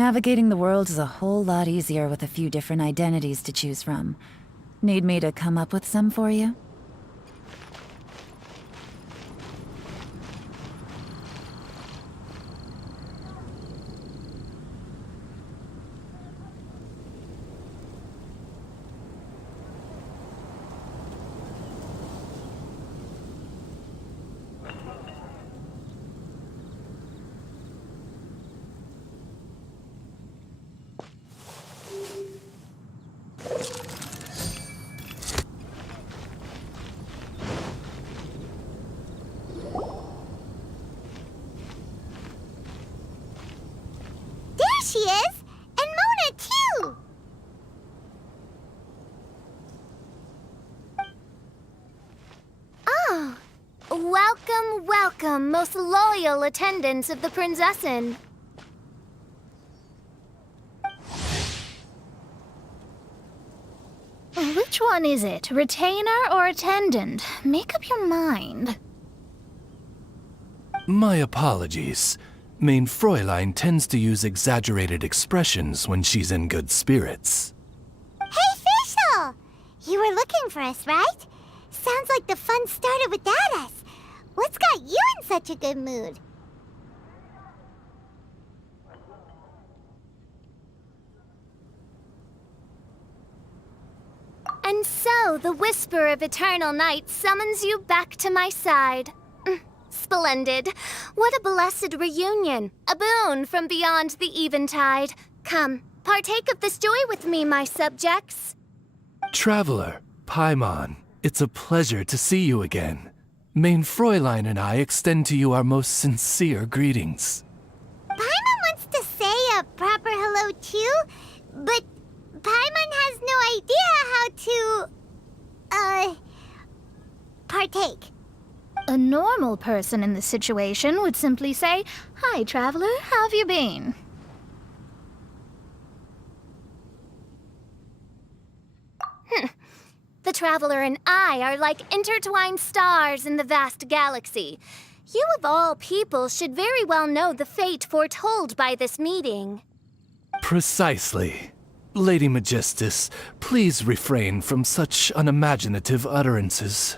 Navigating the world is a whole lot easier with a few different identities to choose from. Need me to come up with some for you? She is! And Mona, too! Oh. Welcome, welcome, most loyal attendants of the Prinzessin. Which one is it? Retainer or attendant? Make up your mind. My apologies. Mein Fräulein tends to use exaggerated expressions when she's in good spirits. Hey, Fischl! You were looking for us, right? Sounds like the fun started without us. What's got you in such a good mood? And so, the whisper of eternal night summons you back to my side. Splendid. What a blessed reunion. A boon from beyond the eventide. Come, partake of this joy with me, my subjects. Traveler, Paimon, it's a pleasure to see you again. Mein Fräulein and I extend to you our most sincere greetings. Paimon wants to say a proper hello too, but Paimon has no idea how to, partake. A normal person in this situation would simply say, "Hi, traveler, how have you been?" The traveler and I are like intertwined stars in the vast galaxy. You of all people should very well know the fate foretold by this meeting. Precisely. Lady Magistus, please refrain from such unimaginative utterances.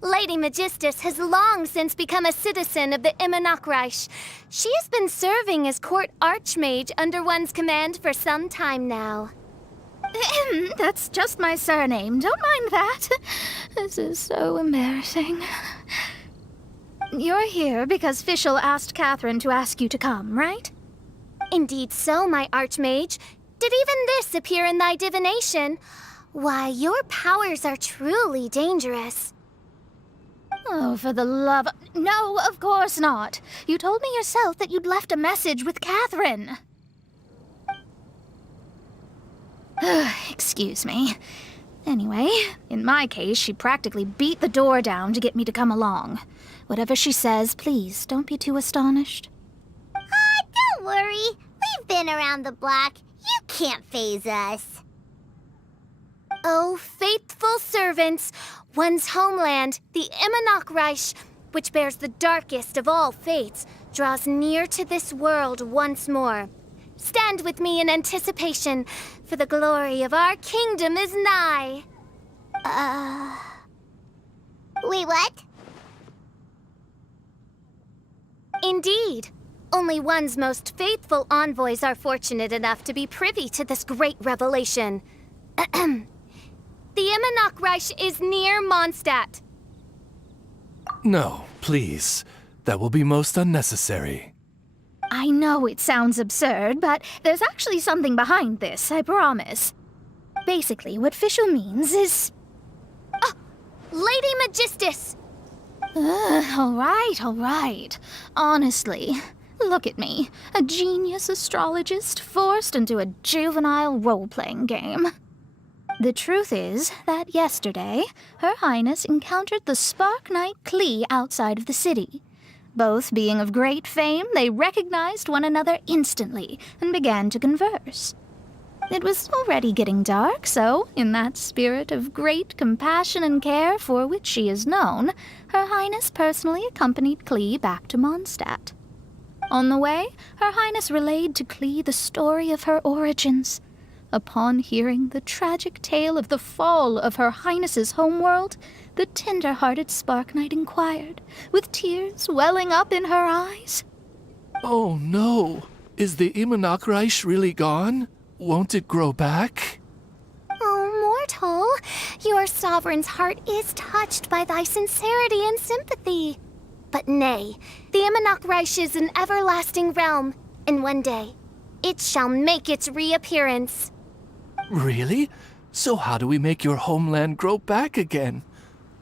Lady Magistus has long since become a citizen of the Immonokreich. She has been serving as court archmage under one's command for some time now. That's just my surname. Don't mind that. This is so embarrassing. You're here because Fischl asked Catherine to ask you to come, right? Indeed so, my archmage. Did even this appear in thy divination? Why, your powers are truly dangerous. Oh, for the love of... No, of course not. You told me yourself that you'd left a message with Catherine. Excuse me. Anyway, in my case, she practically beat the door down to get me to come along. Whatever she says, please, don't be too astonished. Don't worry. We've been around the block. You can't faze us. Oh, faithful servants, one's homeland, the Immonokreich, which bears the darkest of all fates, draws near to this world once more. Stand with me in anticipation, for the glory of our kingdom is nigh. Wait, what? Indeed. Only one's most faithful envoys are fortunate enough to be privy to this great revelation. The Immonokreich is near Mondstadt. No, please. That will be most unnecessary. I know it sounds absurd, but there's actually something behind this, I promise. Basically, what Fischl means is... Lady Magistus! All right. Honestly, look at me. A genius astrologist forced into a juvenile role-playing game. The truth is that yesterday, Her Highness encountered the Spark Knight Klee outside of the city. Both being of great fame, they recognized one another instantly and began to converse. It was already getting dark, so, in that spirit of great compassion and care for which she is known, Her Highness personally accompanied Klee back to Mondstadt. On the way, Her Highness relayed to Klee the story of her origins. Upon hearing the tragic tale of the fall of Her Highness's homeworld, the tender-hearted Spark Knight inquired, with tears welling up in her eyes. Oh no! Is the Imanakreich really gone? Won't it grow back? Oh, mortal, your sovereign's heart is touched by thy sincerity and sympathy. But nay, the Imanakreich is an everlasting realm, and one day it shall make its reappearance. Really? So how do we make your homeland grow back again?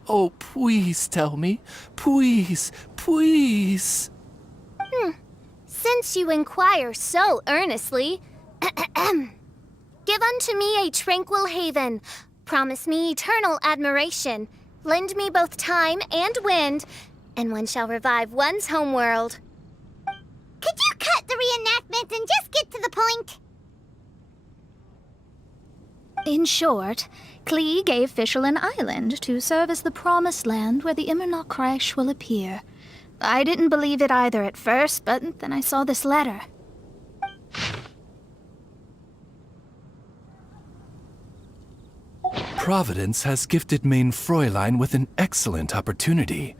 Oh, please tell me. Please, please. Since you inquire so earnestly, give unto me a tranquil haven. Promise me eternal admiration. Lend me both time and wind, and one shall revive one's homeworld. Could you cut the reenactment and just get to the point? In short, Klee gave Fischl an island to serve as the promised land where the Imanakreich will appear. I didn't believe it either at first, but then I saw this letter. Providence has gifted Main Fräulein with an excellent opportunity.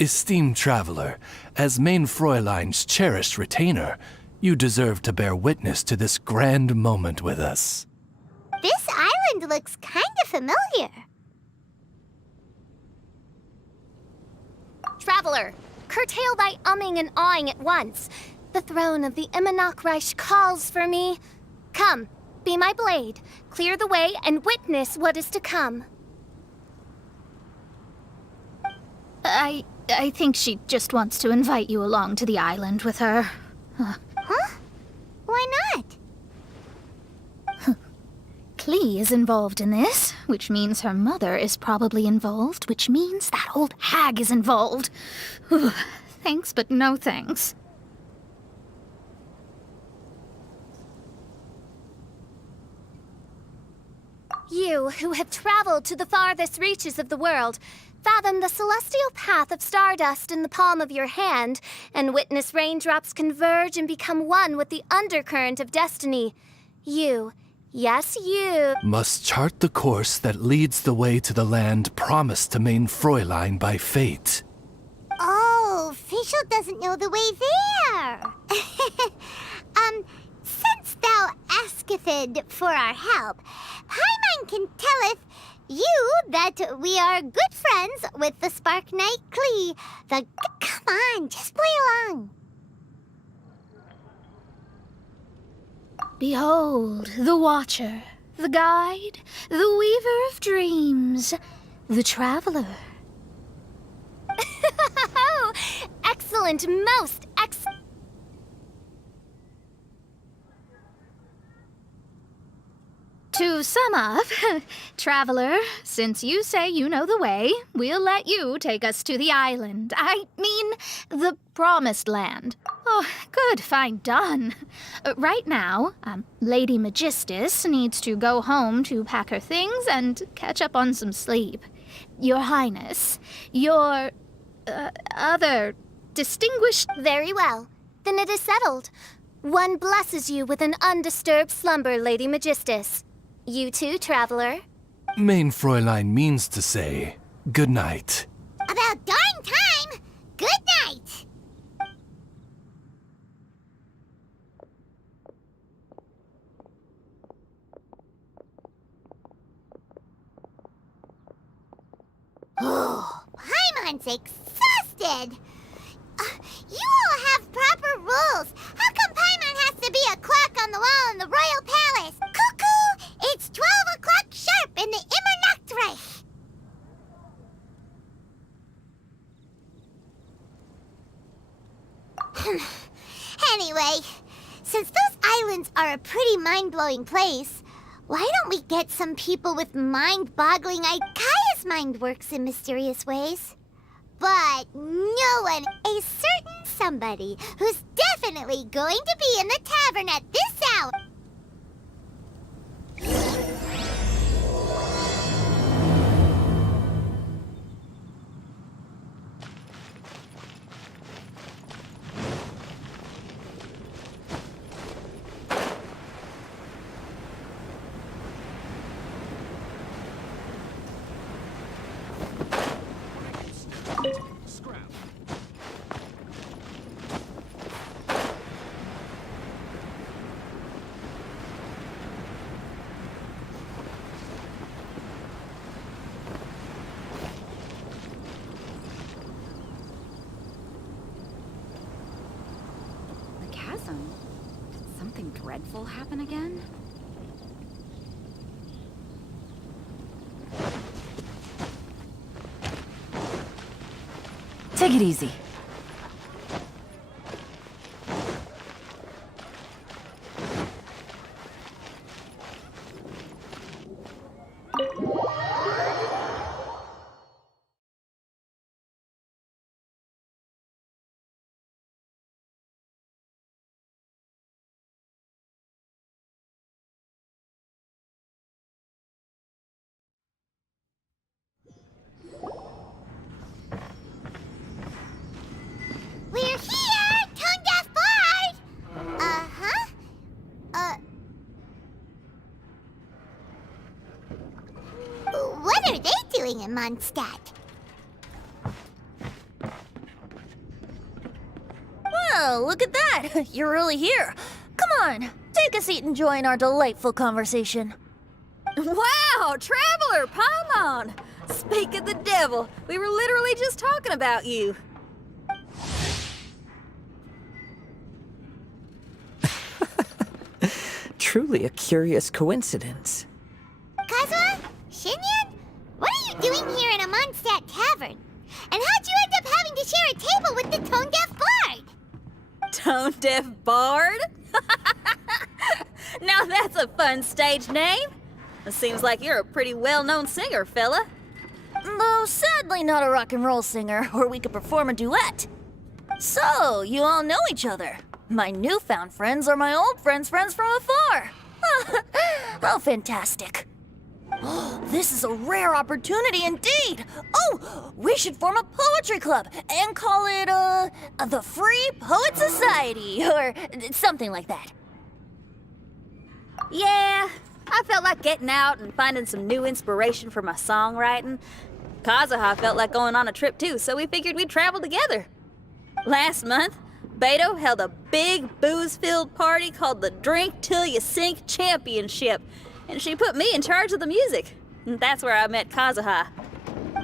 Esteemed traveler, as Main Fräulein's cherished retainer, you deserve to bear witness to this grand moment with us. This island looks kind of familiar. Traveler, curtail thy umming and awing at once. The throne of the Imanakreich calls for me. Come, be my blade, clear the way, and witness what is to come. I think she just wants to invite you along to the island with her. Huh? Why not? Klee is involved in this, which means her mother is probably involved, which means that old hag is involved. Thanks, but no thanks. You, who have traveled to the farthest reaches of the world, fathom the celestial path of stardust in the palm of your hand, and witness raindrops converge and become one with the undercurrent of destiny. You, yes, you, Must chart the course that leads the way to the land promised to Main Fräulein by fate. Oh, Fischl doesn't know the way there. Since thou asketh for our help, Paimon can telleth you that we are good friends with the Spark Knight Klee. Come on, just play along. Behold, the Watcher, the Guide, the Weaver of Dreams, the Traveler. Oh, excellent, most excellent. To sum up, Traveler, since you say you know the way, we'll let you take us to the island. I mean, the Promised Land. Oh, good, fine, done. Right now, Lady Magistus needs to go home to pack her things and catch up on some sleep. Your Highness, your, other distinguished... Very well. Then it is settled. One blesses you with an undisturbed slumber, Lady Magistus. You too, traveler. Main Fräulein means to say, good night. About darn time! Good night! Oh, Paimon's exhausted! You all have proper rules. How come Paimon has to be a clock on the wall in the royal palace? Cuckoo! It's 12 o'clock sharp in the Immernachtreich. Anyway, since those islands are a pretty mind-blowing place, why don't we get some people with mind-boggling ideas? Kaya's mind works in mysterious ways. But no one, a certain somebody, who's definitely going to be in the tavern at this hour. awesome. Did something dreadful happen again? Take it easy. We're here! Tone deaf bard! Uh-huh. What are they doing in Mondstadt? Well, look at that! You're really here. Come on, take a seat and join our delightful conversation. Wow, Traveler, Paimon! Speak of the devil, we were literally just talking about you. Truly a curious coincidence. Kazuha? Shinyan? What are you doing here in a Mondstadt tavern? And how'd you end up having to share a table with the tone deaf bard? Tone deaf bard? Now that's a fun stage name. It seems like you're a pretty well-known singer, fella. Though sadly not a rock and roll singer, or we could perform a duet. So, you all know each other. My newfound friends are my old friends' friends from afar. How fantastic. This is a rare opportunity indeed. Oh, we should form a poetry club and call it, the Free Poet Society, or something like that. Yeah, I felt like getting out and finding some new inspiration for my songwriting. Kazuha felt like going on a trip too, so we figured we'd travel together. Last month, Beto held a big booze-filled party called the Drink Till You Sink Championship, and she put me in charge of the music. And that's where I met Kazuha.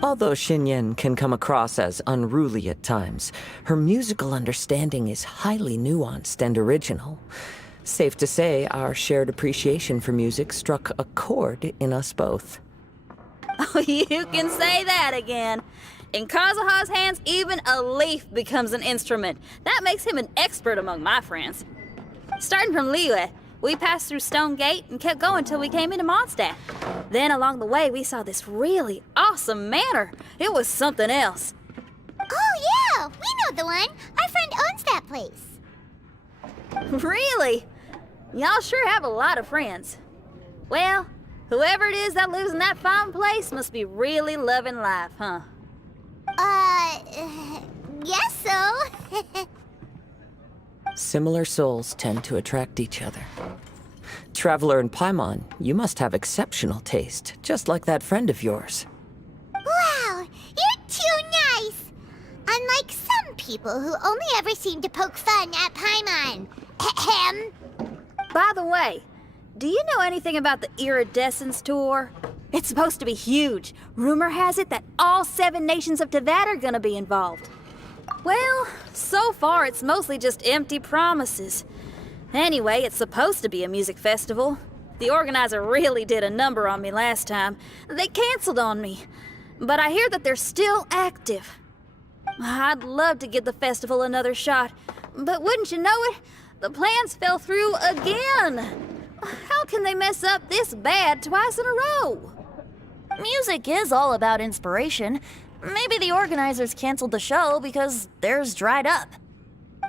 Although Shinyen can come across as unruly at times, her musical understanding is highly nuanced and original. Safe to say, our shared appreciation for music struck a chord in us both. Oh, you can say that again. In Kazuha's hands, even a leaf becomes an instrument. That makes him an expert among my friends. Starting from Liyue, we passed through Stone Gate and kept going till we came into Mondstadt. Then along the way, we saw this really awesome manor. It was something else. Oh, yeah! We know the one! Our friend owns that place. Really? Y'all sure have a lot of friends. Well, whoever it is that lives in that fine place must be really loving life, huh? Guess so. Similar souls tend to attract each other. Traveler and Paimon, you must have exceptional taste, just like that friend of yours. Wow, you're too nice! Unlike some people who only ever seem to poke fun at Paimon. Ahem. By the way, do you know anything about the Iridescence Tour? It's supposed to be huge. Rumor has it that all 7 nations of Tevat are gonna be involved. Well, so far it's mostly just empty promises. Anyway, it's supposed to be a music festival. The organizer really did a number on me last time. They canceled on me. But I hear that they're still active. I'd love to give the festival another shot. But wouldn't you know it, the plans fell through again. How can they mess up this bad twice in a row? Music is all about inspiration. Maybe the organizers canceled the show because theirs dried up.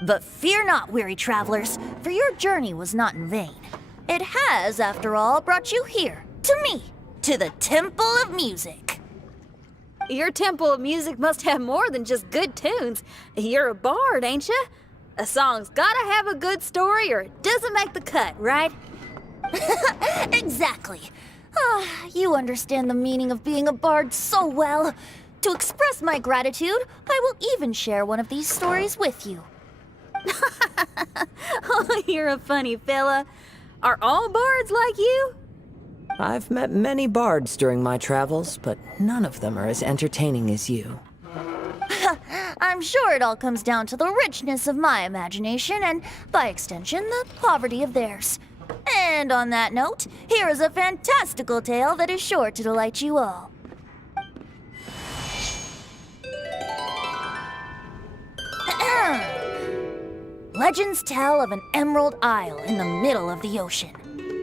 But fear not, weary travelers, for your journey was not in vain. It has, after all, brought you here, to me, to the Temple of Music. Your Temple of Music must have more than just good tunes. You're a bard, ain't ya? A song's gotta have a good story or it doesn't make the cut, right? Exactly. You understand the meaning of being a bard so well. To express my gratitude, I will even share one of these stories with you. Oh, you're a funny fella. Are all bards like you? I've met many bards during my travels, but none of them are as entertaining as you. I'm sure it all comes down to the richness of my imagination and, by extension, the poverty of theirs. And on that note, here is a fantastical tale that is sure to delight you all. Legends tell of an emerald isle in the middle of the ocean.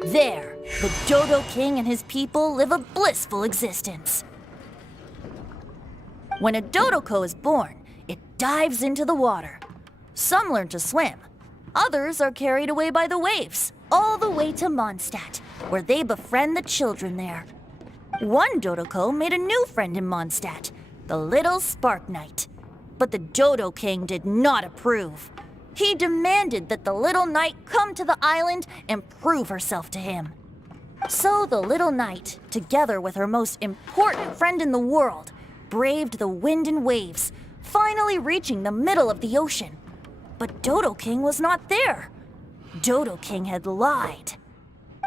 There, the Dodo King and his people live a blissful existence. When a Dodoko is born, it dives into the water. Some learn to swim. Others are carried away by the waves, all the way to Mondstadt, where they befriend the children there. One Dodoko made a new friend in Mondstadt, the little Spark Knight. But the Dodo King did not approve. He demanded that the little knight come to the island and prove herself to him. So the little knight, together with her most important friend in the world, braved the wind and waves, finally reaching the middle of the ocean. But Dodo King was not there. Dodo King had lied.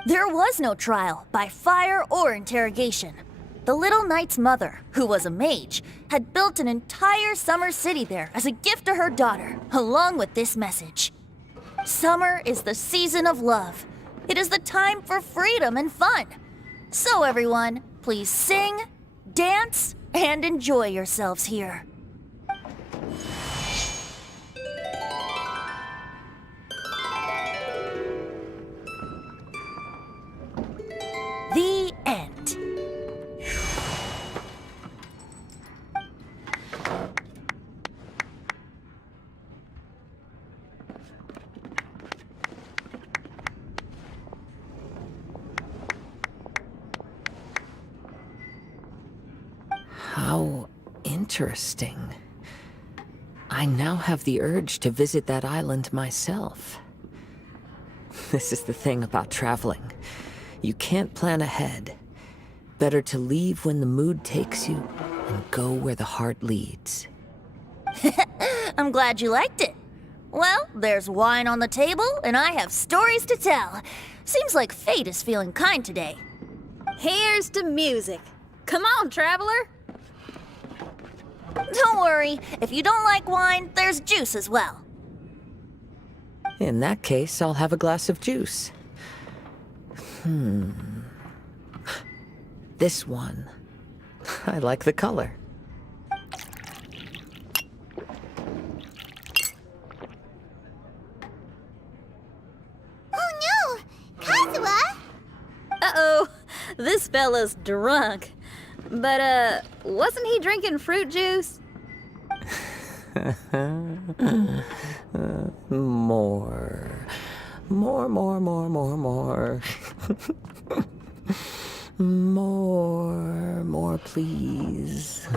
There was no trial by fire or interrogation. The little knight's mother, who was a mage, had built an entire summer city there as a gift to her daughter, along with this message. Summer is the season of love. It is the time for freedom and fun. So everyone, please sing, dance, and enjoy yourselves here. The end. How interesting. I now have the urge to visit that island myself. This is the thing about traveling. You can't plan ahead. Better to leave when the mood takes you and go where the heart leads. I'm glad you liked it. Well, there's wine on the table, and I have stories to tell. Seems like fate is feeling kind today. Here's to music. Come on, traveler. Don't worry, if you don't like wine, there's juice as well. In that case, I'll have a glass of juice. This one. I like the color. Oh no! Kazuha! Uh-oh, this fella's drunk. But, wasn't he drinking fruit juice? More. More, please.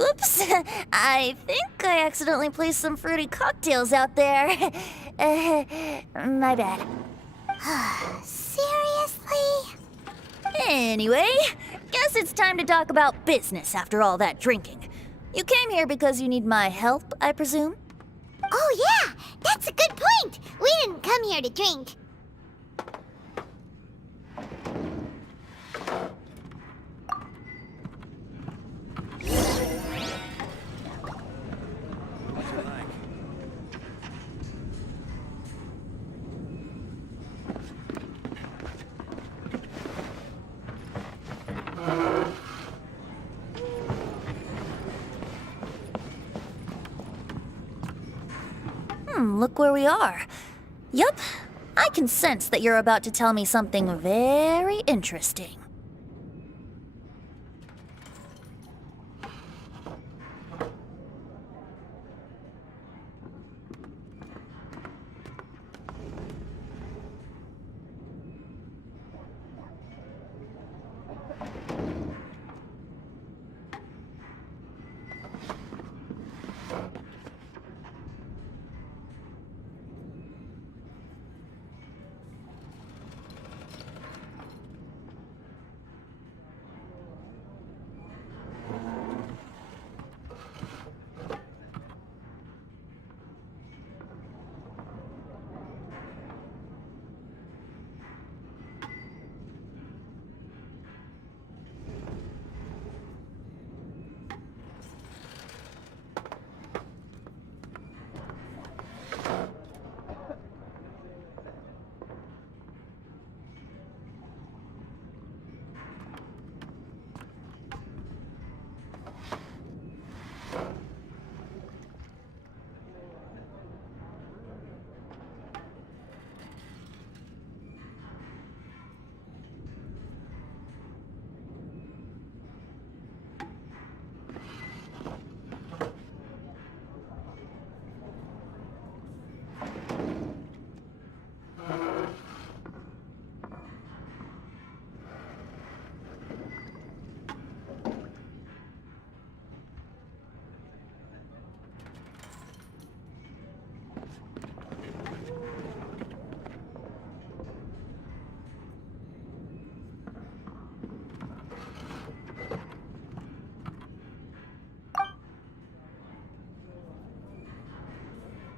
Oops, I think I accidentally placed some fruity cocktails out there. My bad. Seriously? Anyway, guess it's time to talk about business after all that drinking. You came here because you need my help, I presume? Oh yeah, that's a good point. We didn't come here to drink. Look where we are. Yup, I can sense that you're about to tell me something very interesting.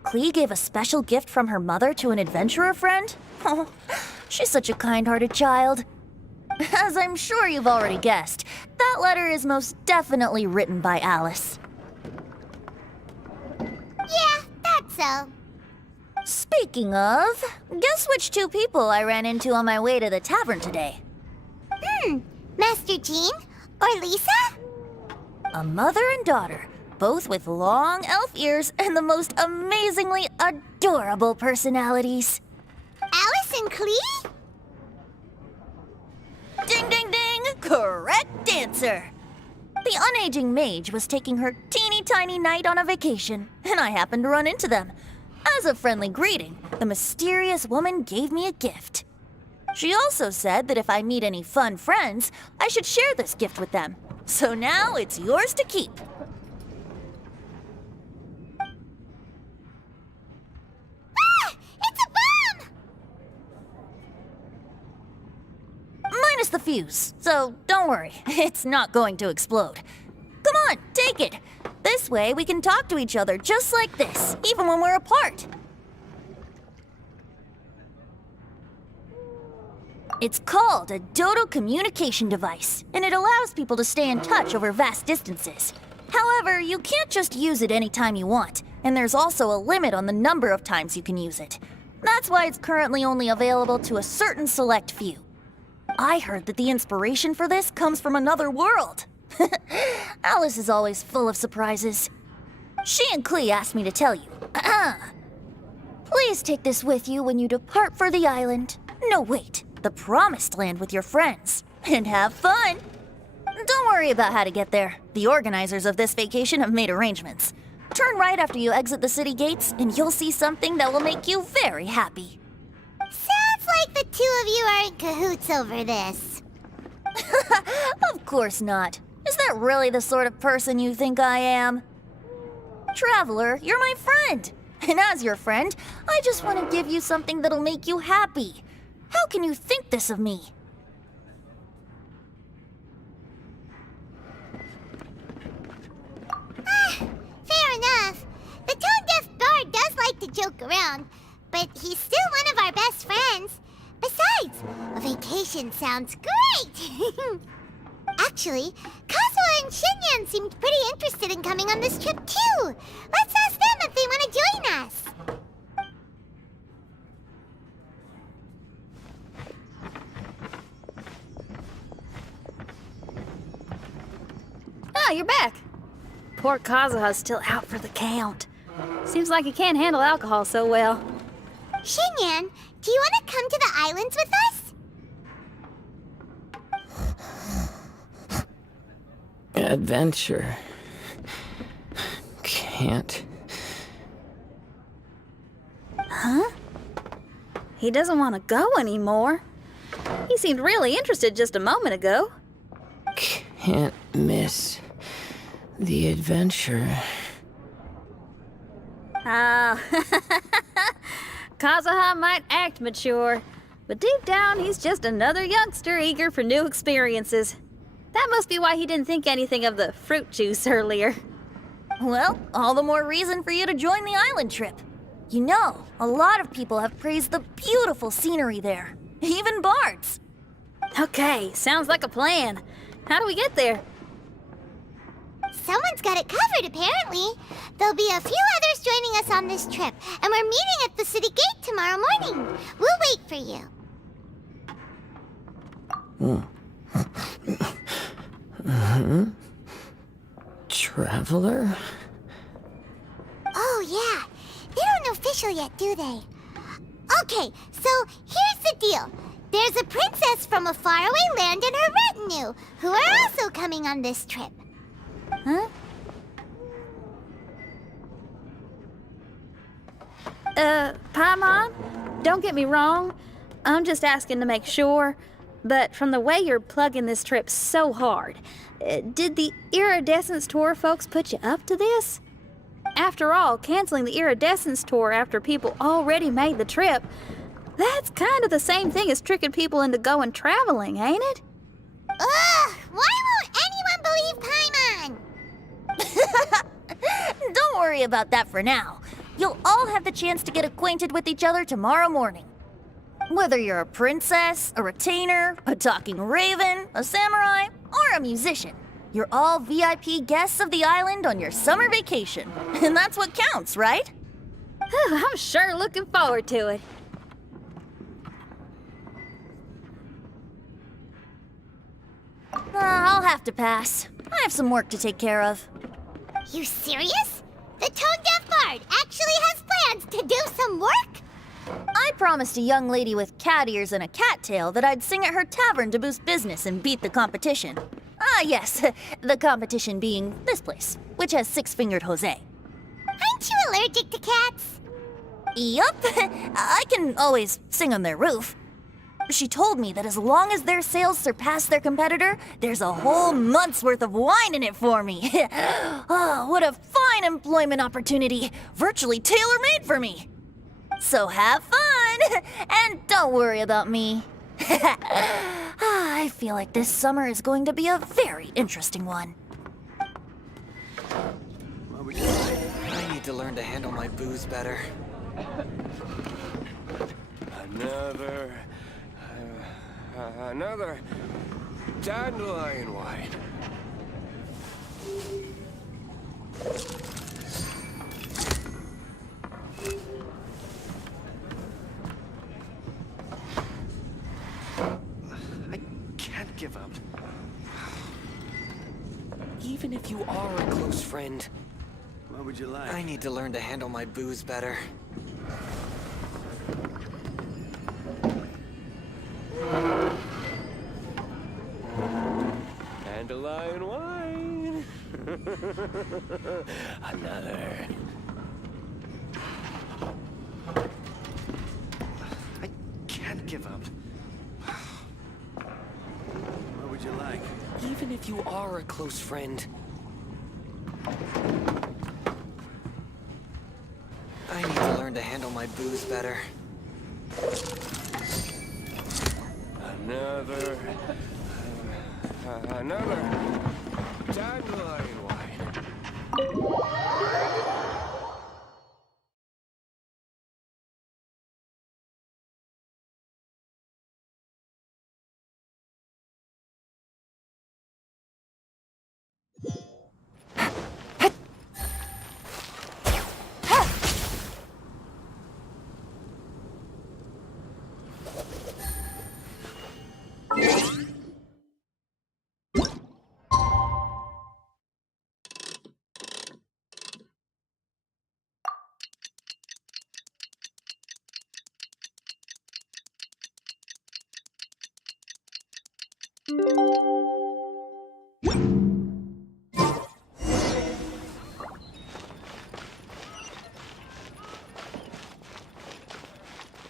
Klee gave a special gift from her mother to an adventurer friend? Oh, she's such a kind-hearted child. As I'm sure you've already guessed, that letter is most definitely written by Alice. Yeah, thought so. Speaking of, guess which two people I ran into on my way to the tavern today? Master Jean? Or Lisa? A mother and daughter, both with long elf ears and the most amazingly adorable personalities. Alice and Klee? Ding, ding, ding! Correct answer! The unaging mage was taking her teeny tiny knight on a vacation, and I happened to run into them. As a friendly greeting, the mysterious woman gave me a gift. She also said that if I meet any fun friends, I should share this gift with them. So now it's yours to keep. Ah! It's a bomb! Minus the fuse, so don't worry, it's not going to explode. Come on, take it. This way we can talk to each other just like this, even when we're apart. It's called a Dodo communication device, and it allows people to stay in touch over vast distances. However, you can't just use it anytime you want, and there's also a limit on the number of times you can use it. That's why it's currently only available to a certain select few. I heard that the inspiration for this comes from another world. Alice is always full of surprises. She and Klee asked me to tell you. Please take this with you when you depart for the island. No, wait, the Promised Land with your friends. And have fun. Don't worry about how to get there. The organizers of this vacation have made arrangements. Turn right after you exit the city gates, and you'll see something that will make you very happy. Sounds like the two of you are in cahoots over this. Of course not. Is that really the sort of person you think I am? Traveler, you're my friend. And as your friend, I just want to give you something that'll make you happy. How can you think this of me? Fair enough. The tone-deaf bard does like to joke around, but he's still one of our best friends. Besides, a vacation sounds great! Actually, Kazuha and Shinyan seemed pretty interested in coming on this trip too. Let's ask them if they want to join us. Ah, you're back. Poor Kazuha's still out for the count. Seems like he can't handle alcohol so well. Shinyan, do you want to come to the islands with us? Adventure. Can't. Huh? He doesn't want to go anymore. He seemed really interested just a moment ago. Can't miss the adventure. Ah, Kazuha might act mature, but deep down he's just another youngster eager for new experiences. That must be why he didn't think anything of the fruit juice earlier. Well, all the more reason for you to join the island trip. You know, a lot of people have praised the beautiful scenery there. Even bards. Okay, sounds like a plan. How do we get there? Someone's got it covered, apparently. There'll be a few others joining us on this trip, and we're meeting at the city gate tomorrow morning. We'll wait for you. Traveler? Oh, yeah. They don't know official yet, do they? Okay, so here's the deal. There's a princess from a faraway land and her retinue, who are also coming on this trip. Huh? Paimon, don't get me wrong. I'm just asking to make sure. But from the way you're plugging this trip so hard, did the Iridescence Tour folks put you up to this? After all, canceling the Iridescence Tour after people already made the trip, that's kind of the same thing as tricking people into going traveling, ain't it? Ugh! Why won't anyone believe Paimon? Don't worry about that for now. you'll all have the chance to get acquainted with each other tomorrow morning. Whether you're a princess, a retainer, a talking raven, a samurai, or a musician, you're all VIP guests of the island on your summer vacation. And that's what counts, right? I'm sure looking forward to it. I'll have to pass. I have some work to take care of. You serious? The tone-deaf bard actually has plans to do some work? I promised a young lady with cat ears and a cattail that I'd sing at her tavern to boost business and beat the competition. Ah, yes, the competition being this place, which has six-fingered Jose. Aren't you allergic to cats? Yup, I can always sing on their roof. She told me that as long as their sales surpass their competitor, there's a whole month's worth of wine in it for me. Oh, what a fine employment opportunity, virtually tailor-made for me. So have fun, and don't worry about me. I feel like this summer is going to be a very interesting one. I need to learn to handle my booze better. Another dandelion wine. I can't give up. Even if you are a close friend, What would you like? I need to learn to handle my booze better. Dandelion wine. Another. I can't give up. What would you like? Even if you are a close friend, I need to learn to handle my booze better. Another dandelion wine.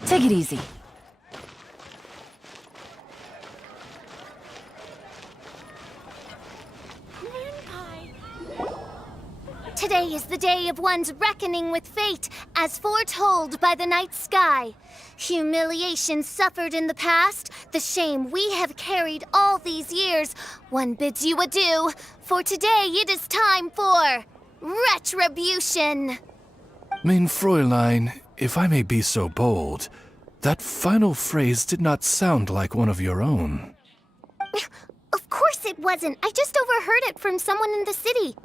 Take it easy. Today is the day of one's reckoning with fate, as foretold by the night sky. Humiliation suffered in the past, the shame we have carried all these years, one bids you adieu, for today it is time for retribution. Mein Fräulein, if I may be so bold, that final phrase did not sound like one of your own. Of course it wasn't. I just overheard it from someone in the city.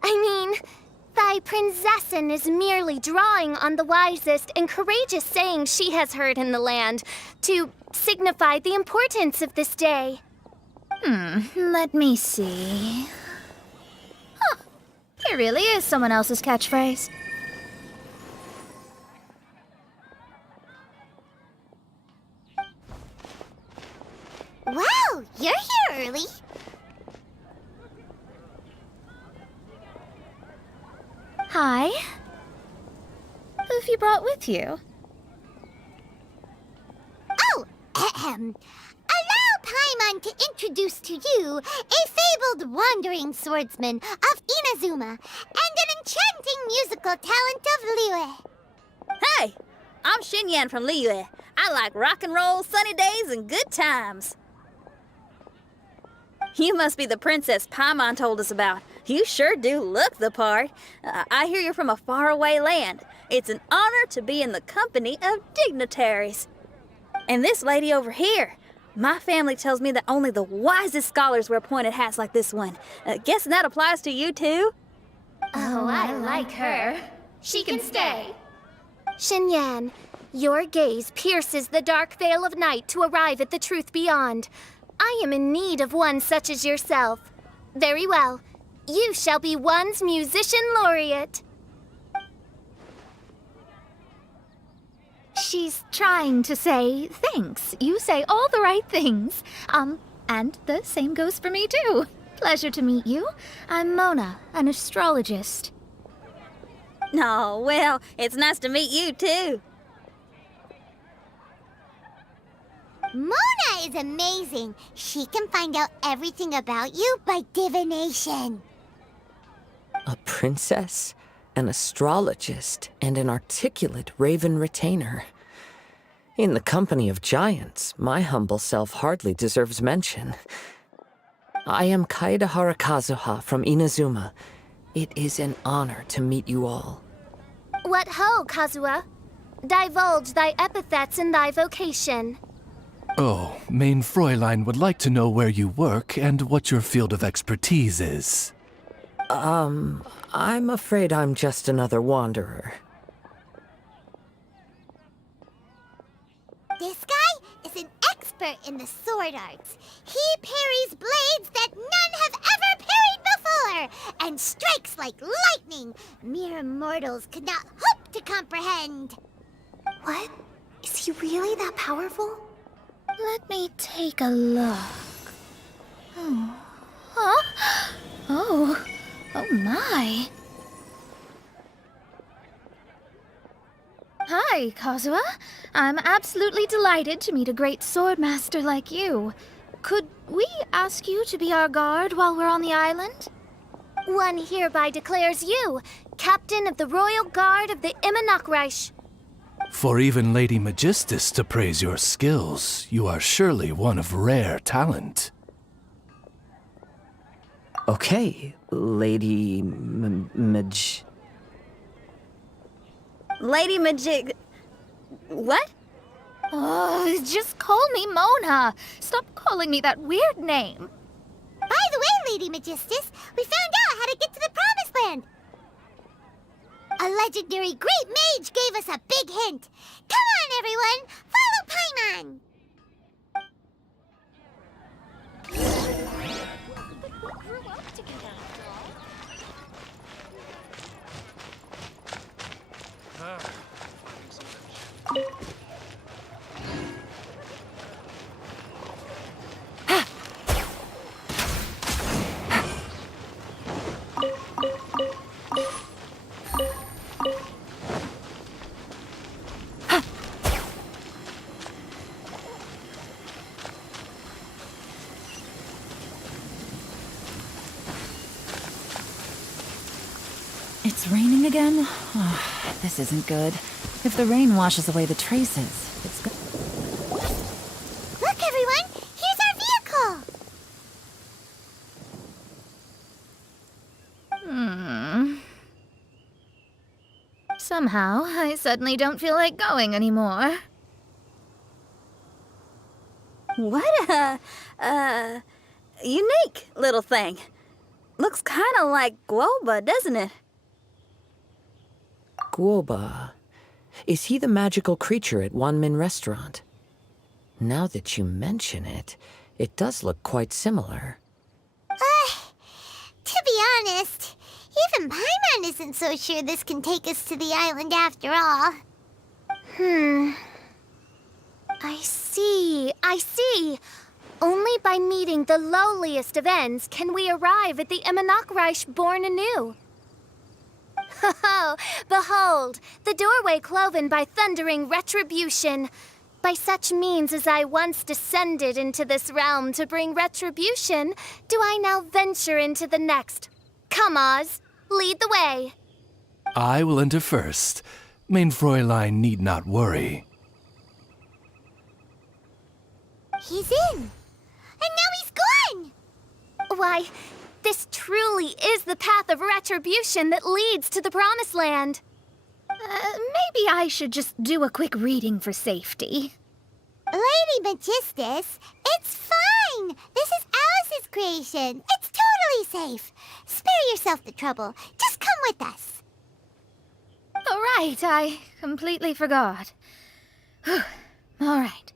I mean, thy prinzessin is merely drawing on the wisest and courageous sayings she has heard in the land to signify the importance of this day. Let me see. Huh, it really is someone else's catchphrase. Wow, you're here early. Hi. Who have you brought with you? Oh, allow Paimon to introduce to you a fabled wandering swordsman of Inazuma and an enchanting musical talent of Liyue. Hey, I'm Xinyan from Liyue. I like rock and roll, sunny days, and good times. You must be the princess Paimon told us about. You sure do look the part. I hear you're from a faraway land. It's an honor to be in the company of dignitaries. And this lady over here, my family tells me that only the wisest scholars wear pointed hats like this one. Guessing that applies to you too? Oh, I like her. She can stay. Xinyan, your gaze pierces the dark veil of night to arrive at the truth beyond. I am in need of one such as yourself. Very well. You shall be one's musician laureate. She's trying to say thanks. You say all the right things. And the same goes for me too. Pleasure to meet you. I'm Mona, an astrologist. No, well, it's nice to meet you too. Mona is amazing. She can find out everything about you by divination. A princess, an astrologist, and an articulate raven retainer. In the company of giants, my humble self hardly deserves mention. I am Kaida Harakazuha from Inazuma. It is an honor to meet you all. What ho, Kazuha? Divulge thy epithets and thy vocation. Oh, Main Fräulein would like to know where you work and what your field of expertise is. I'm afraid I'm just another wanderer. This guy is an expert in the sword arts. He parries blades that none have ever parried before, and strikes like lightning mere mortals could not hope to comprehend. What? Is he really that powerful? Let me take a look. Oh. Huh? Oh my. Hi, Kazuha. I'm absolutely delighted to meet a great swordmaster like you. Could we ask you to be our guard while we're on the island? One hereby declares you captain of the Royal Guard of the Immonokreich. For even Lady Magistus to praise your skills, you are surely one of rare talent. Okay, Lady Lady Majig... What? Oh, just call me Mona. Stop calling me that weird name. By the way, Lady Magistus, we found out how to get to the Promised Land. A legendary great mage gave us a big hint. Come on, everyone! Follow Paimon! It's raining again? Oh, this isn't good. If the rain washes away the traces, it's good. Look, everyone! Here's our vehicle! Somehow, I suddenly don't feel like going anymore. What a, unique little thing. Looks kind of like Guoba, doesn't it? Guoba. Is he the magical creature at Wanmin Restaurant? Now that you mention it, it does look quite similar. To be honest, even Paimon isn't so sure this can take us to the island after all. I see. Only by meeting the lowliest of ends can we arrive at the Immonokreich born anew. Ho, behold, the doorway cloven by thundering retribution. By such means as I once descended into this realm to bring retribution, do I now venture into the next. Come, Oz, lead the way. I will enter first. Main Fräulein need not worry. He's in! And now he's gone! Why, This truly is the path of retribution that leads to the Promised Land. Maybe I should just do a quick reading for safety. Lady Magistus, it's fine. This is Alice's creation. It's totally safe. Spare yourself the trouble. Just come with us. All right, I completely forgot. All right.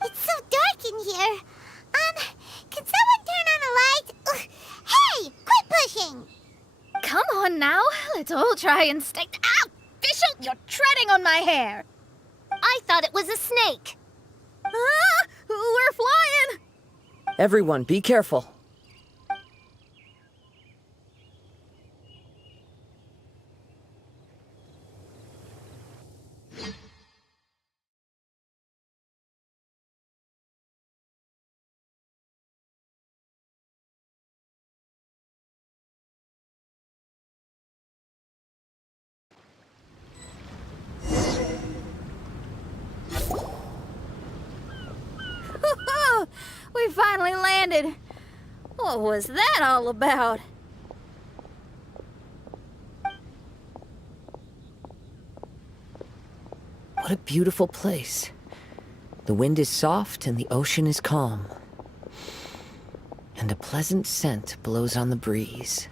It's so dark in here. Can someone turn on a light? Ugh. Hey, quit pushing. Come on now, let's all try and stay. Ow! Fischl, you're treading on my hair. I thought it was a snake. Ah, we're flying. Everyone, be careful. We finally landed. What was that all about? What a beautiful place. The wind is soft and the ocean is calm. And a pleasant scent blows on the breeze.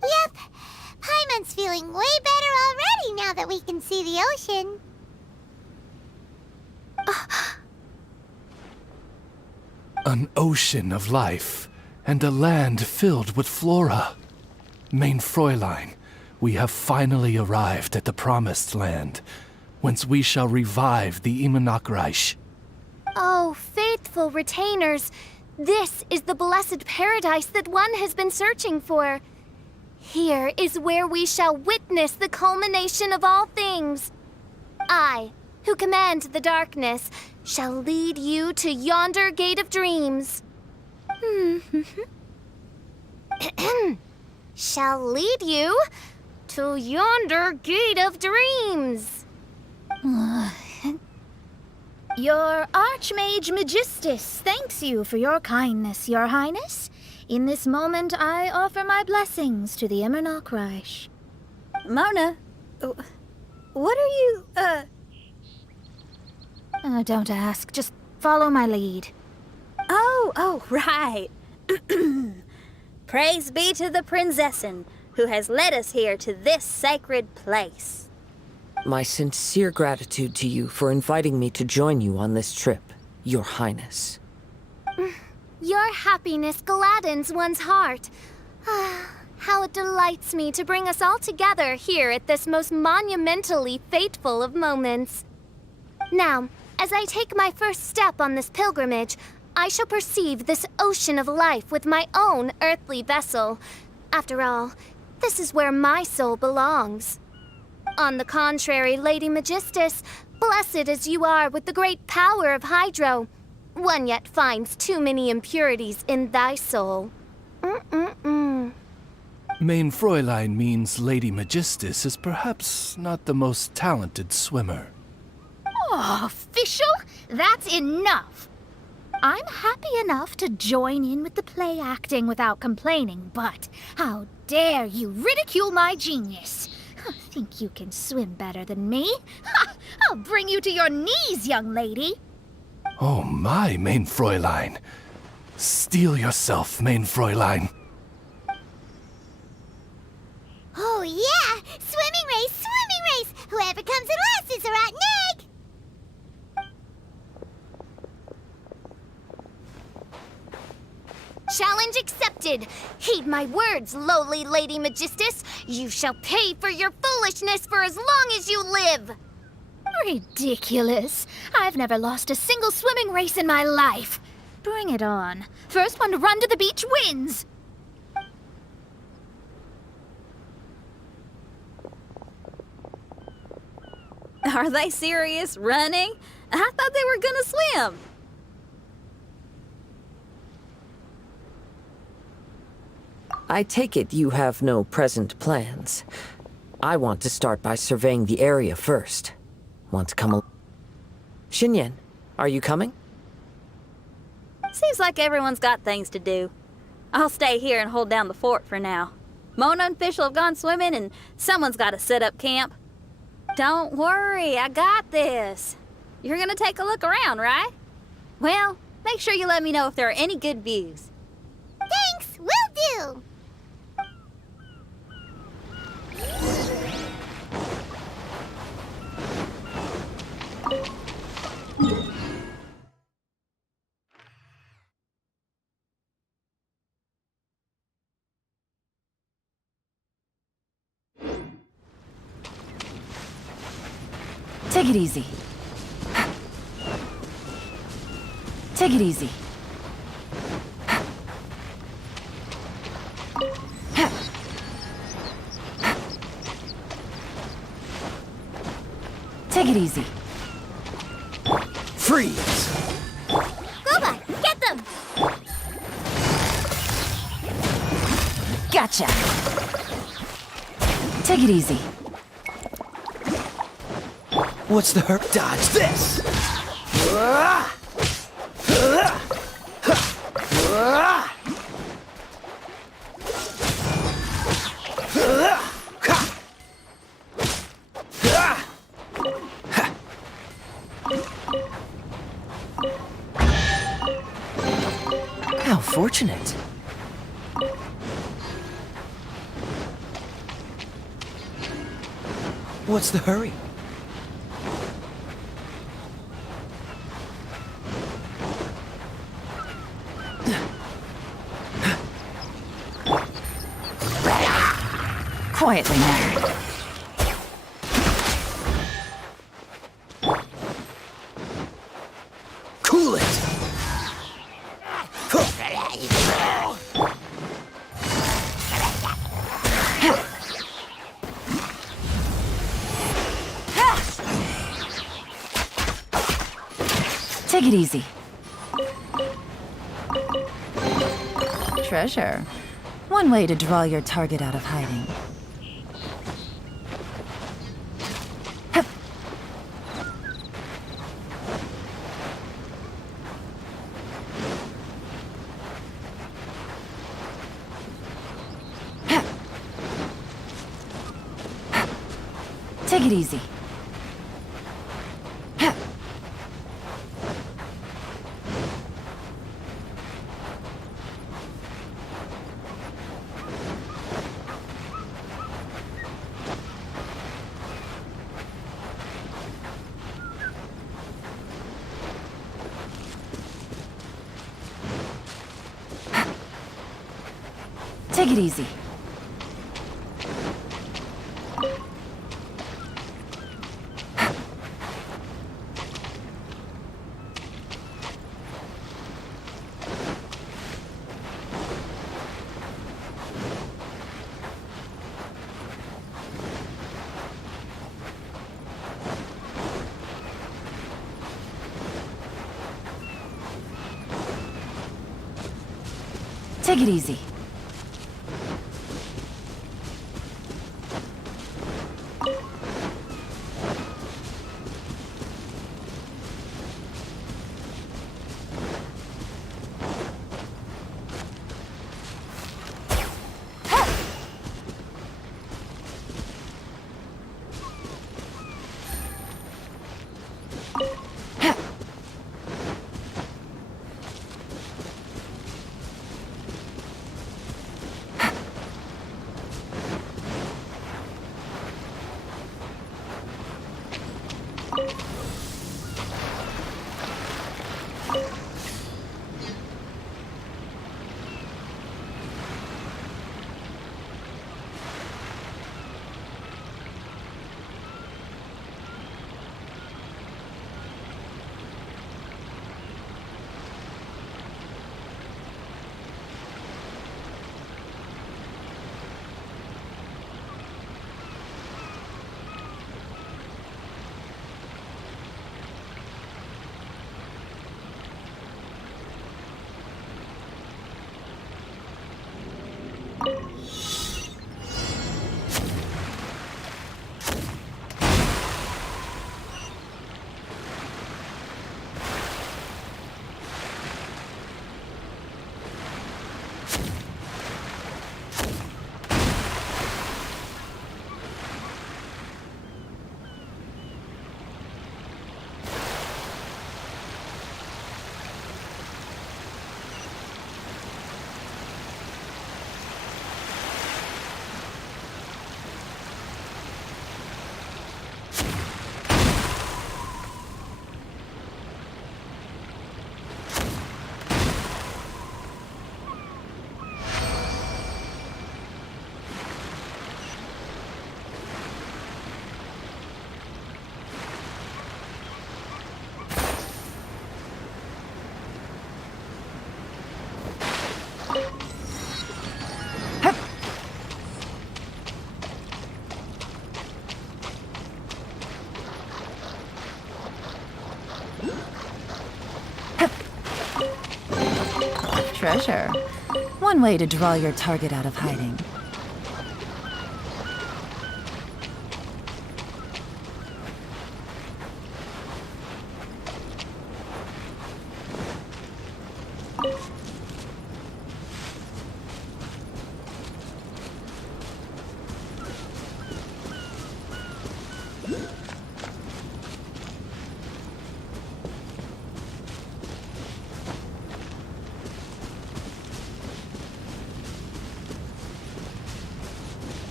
Yep. Paimon's feeling way better already now that we can see the ocean. An ocean of life, and a land filled with flora. Mein Fräulein, we have finally arrived at the Promised Land, whence we shall revive the Imanakreich. Oh, faithful retainers, this is the blessed paradise that one has been searching for. Here is where we shall witness the culmination of all things. I, who command the darkness, shall lead you to yonder gate of dreams. Shall lead you to yonder gate of dreams. Your Archmage Magistus thanks you for your kindness, Your Highness. In this moment, I offer my blessings to the Imanakreich. Mona, what are you, Don't ask, just follow my lead. Oh, right. Praise be to the Prinzessin, who has led us here to this sacred place. My sincere gratitude to you for inviting me to join you on this trip, Your Highness. Your happiness gladdens one's heart. How it delights me to bring us all together here at this most monumentally fateful of moments. Now, as I take my first step on this pilgrimage, I shall perceive this ocean of life with my own earthly vessel. After all, this is where my soul belongs. On the contrary, Lady Magistus, blessed as you are with the great power of Hydro, one yet finds too many impurities in thy soul. Mein Fräulein means Lady Magistus is perhaps not the most talented swimmer. Oh, Fischl, that's enough. I'm happy enough to join in with the play acting without complaining, but how dare you ridicule my genius? Think you can swim better than me? I'll bring you to your knees, young lady. Oh my, Mein Fräulein. Steel yourself, Mein Fräulein. Oh yeah! Swimming race! Swimming race! Whoever comes in last is a rotten egg! Challenge accepted. Heed my words, lowly Lady Magistus. You shall pay for your foolishness for as long as you live. Ridiculous. I've never lost a single swimming race in my life. Bring it on. First one to run to the beach wins! Are they serious? Running? I thought they were gonna swim. I take it you have no present plans. I want to start by surveying the area first. Want to come along? Xinyan, are you coming? Seems like everyone's got things to do. I'll stay here and hold down the fort for now. Mona and Fischl have gone swimming, and someone's got to set up camp. Don't worry, I got this. You're gonna take a look around, right? Well, make sure you let me know if there are any good views. Thanks, will do! Take it easy. Take it easy. Take it easy. Freeze! Goba, get them! Gotcha! Take it easy. What's the hurt? Dodge this! How fortunate. What's the hurry? Quietly now. Cool it! Take it easy. Treasure. One way to draw your target out of hiding. Hup. Hup. Hup. Take it easy. Hup. Take it easy. Take it easy. Treasure. One way to draw your target out of hiding.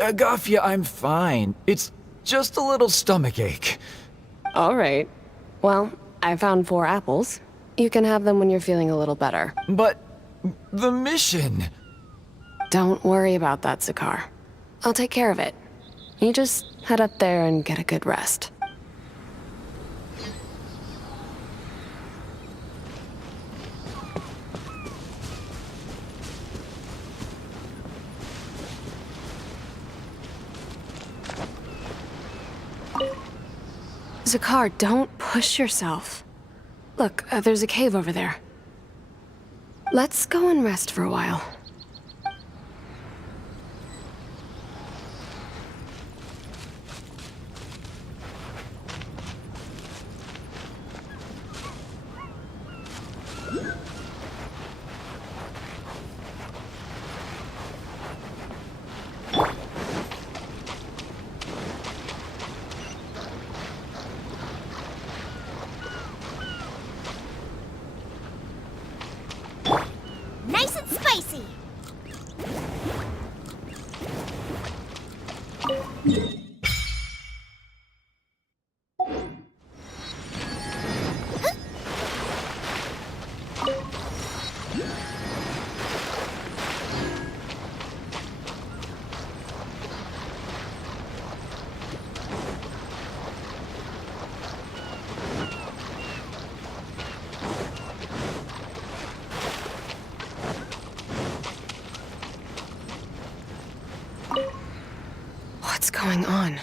Agafia, I'm fine. It's just a little stomachache. All right. Well, I found 4 apples. You can have them when you're feeling a little better. But the mission... Don't worry about that, Zakar. I'll take care of it. You just head up there and get a good rest. Zakar, don't push yourself. Look, there's a cave over there. Let's go and rest for a while. Nice and spicy. What's going on?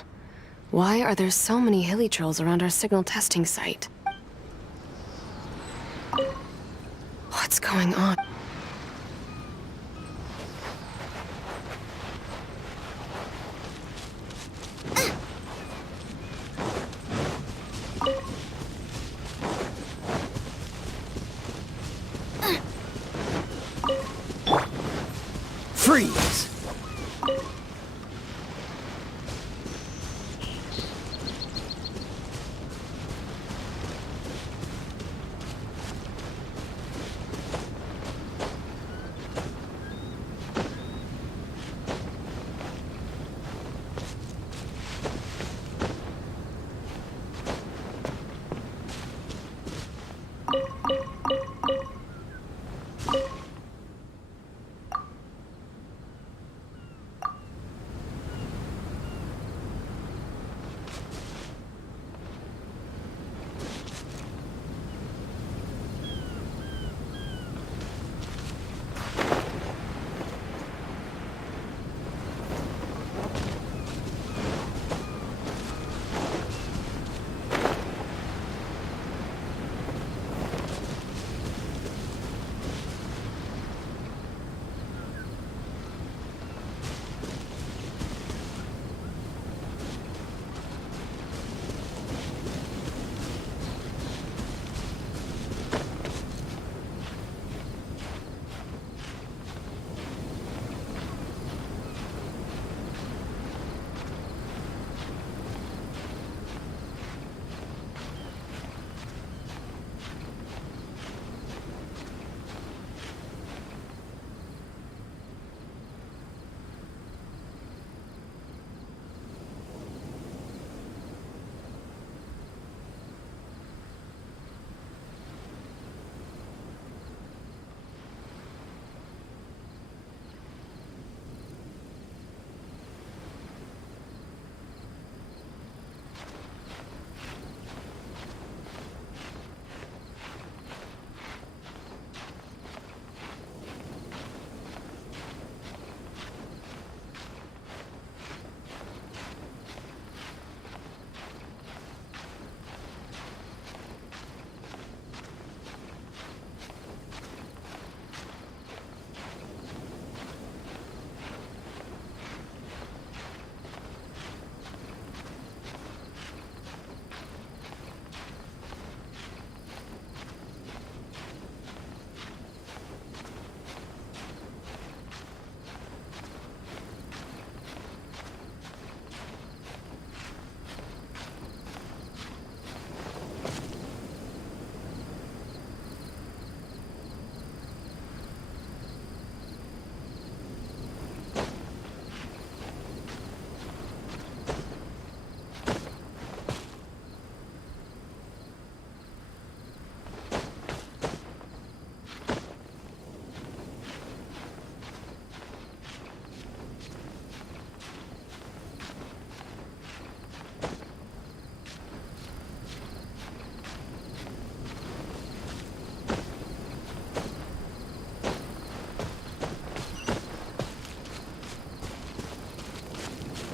Why are there so many hilly trolls around our signal testing site? What's going on? Freeze!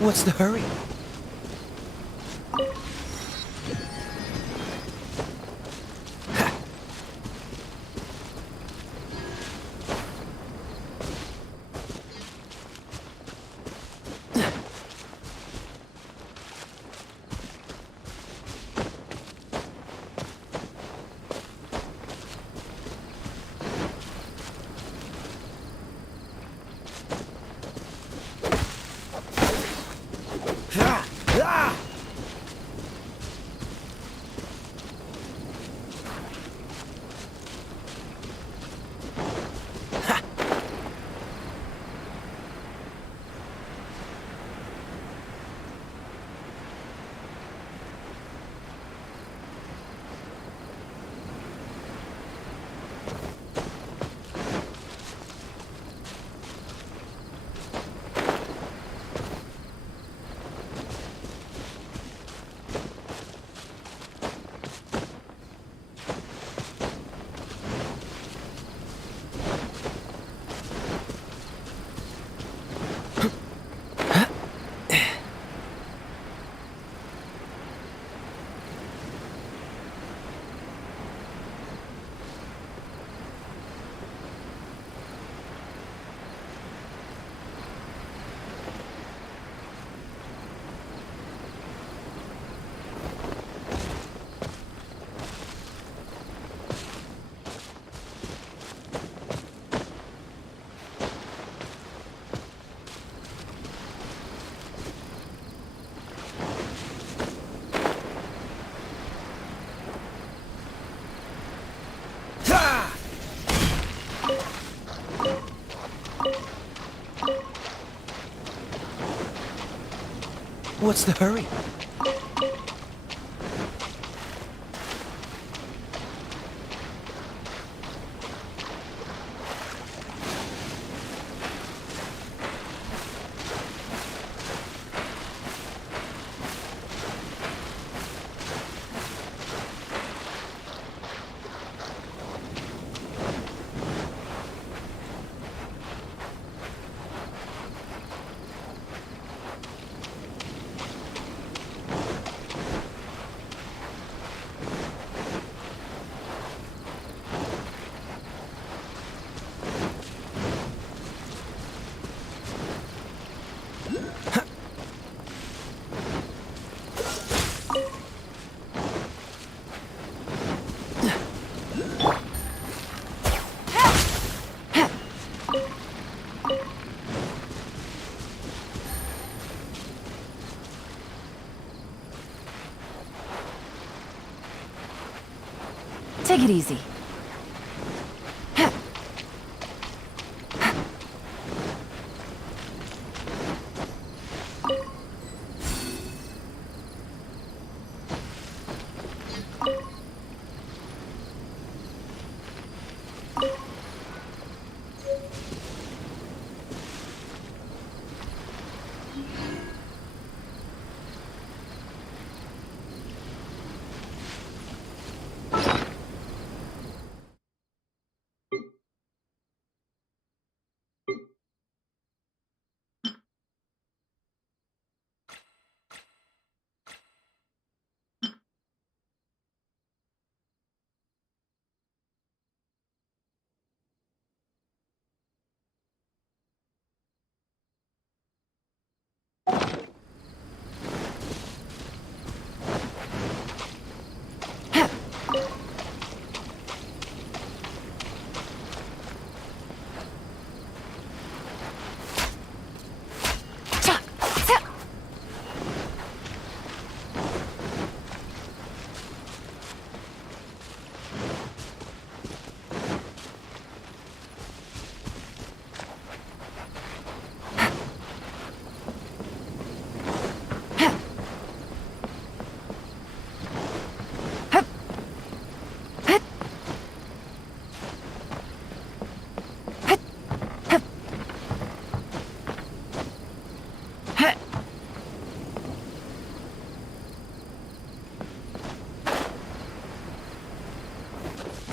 What's the hurry? What's the hurry? Take it easy.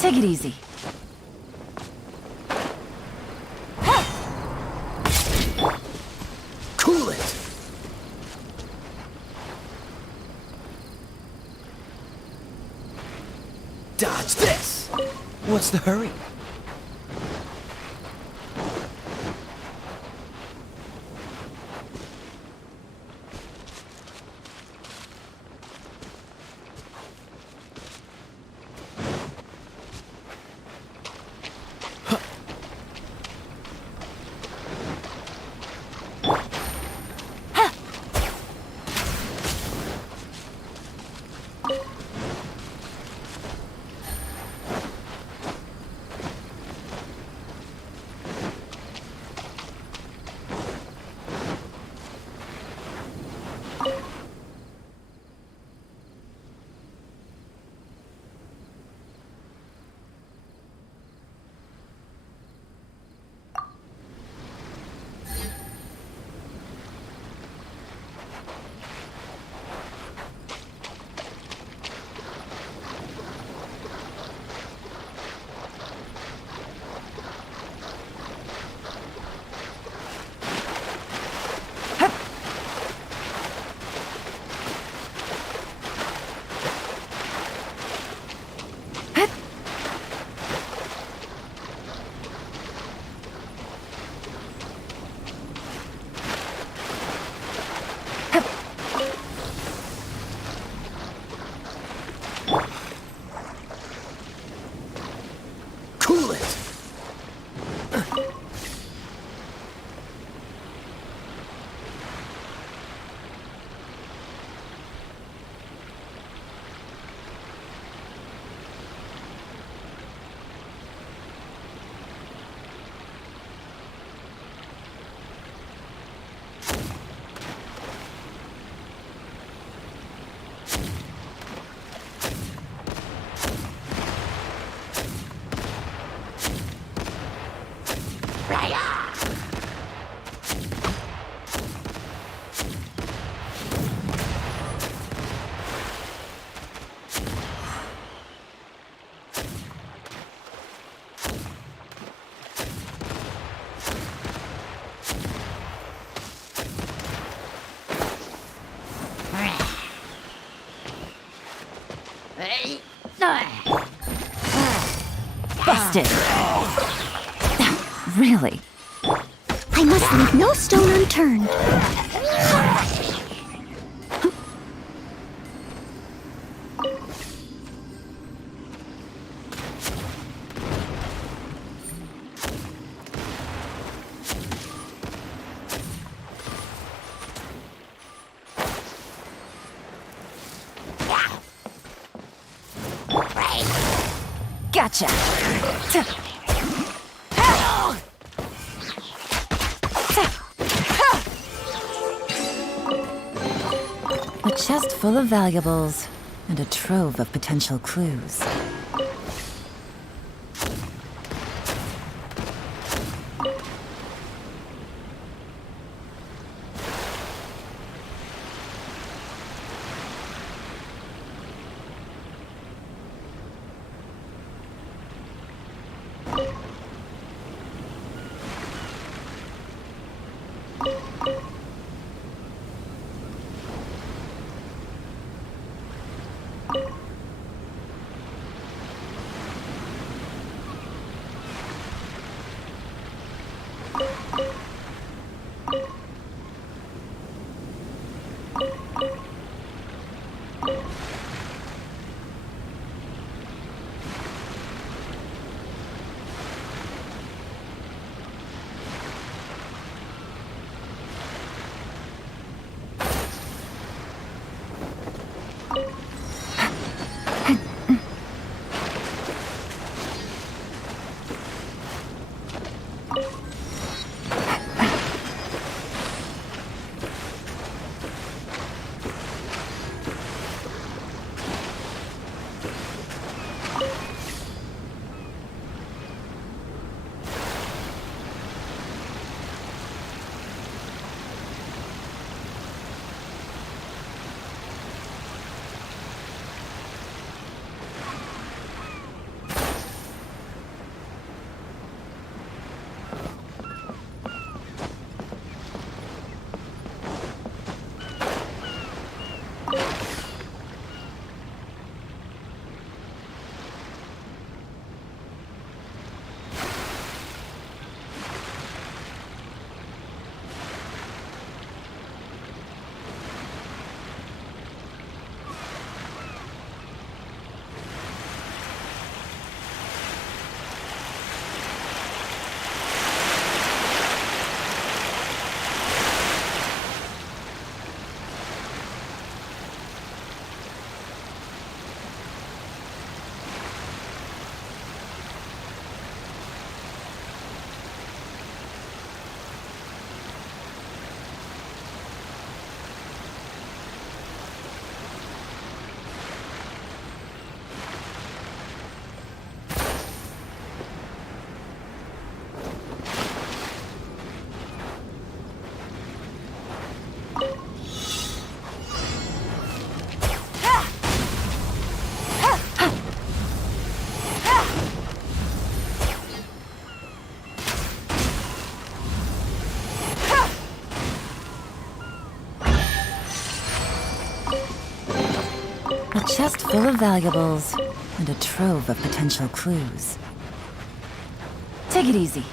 Take it easy. Cool it! Dodge this! What's the hurry? Cool it! Busted. Really? I must leave no stone unturned. Gotcha. A chest full of valuables and a trove of potential clues. A chest full of valuables and a trove of potential clues. Take it easy.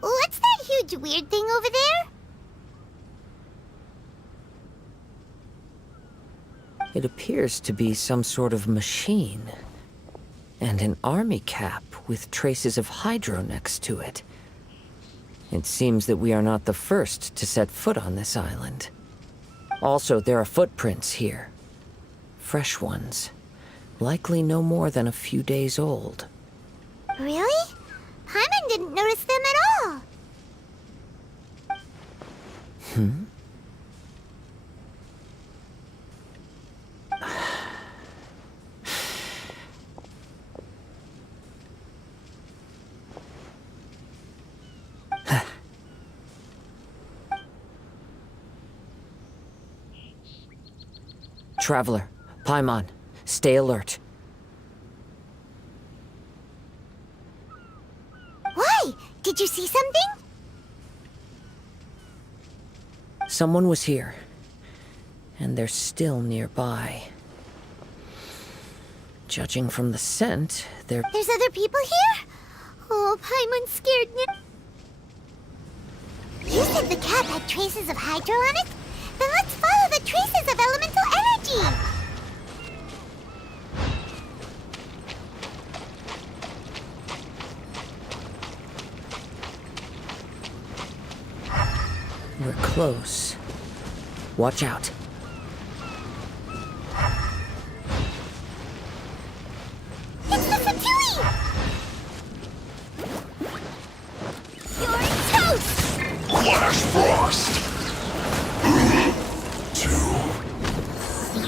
What's that huge weird thing over there? It appears to be some sort of machine. And an army cap with traces of hydro next to it. It seems that we are not the first to set foot on this island. Also, there are footprints here. Fresh ones. Likely no more than a few days old. Really? Paimon didn't notice them at all. Traveler, Paimon, stay alert. Why? Did you see something? Someone was here. And they're still nearby. Judging from the scent, they're... There's other people here? Oh, Paimon scared me. You said the cap had traces of hydro on it? Then let's follow the traces of elemental energy! We're close. Watch out. It's the Fatui! You're toast! Flash frost! Too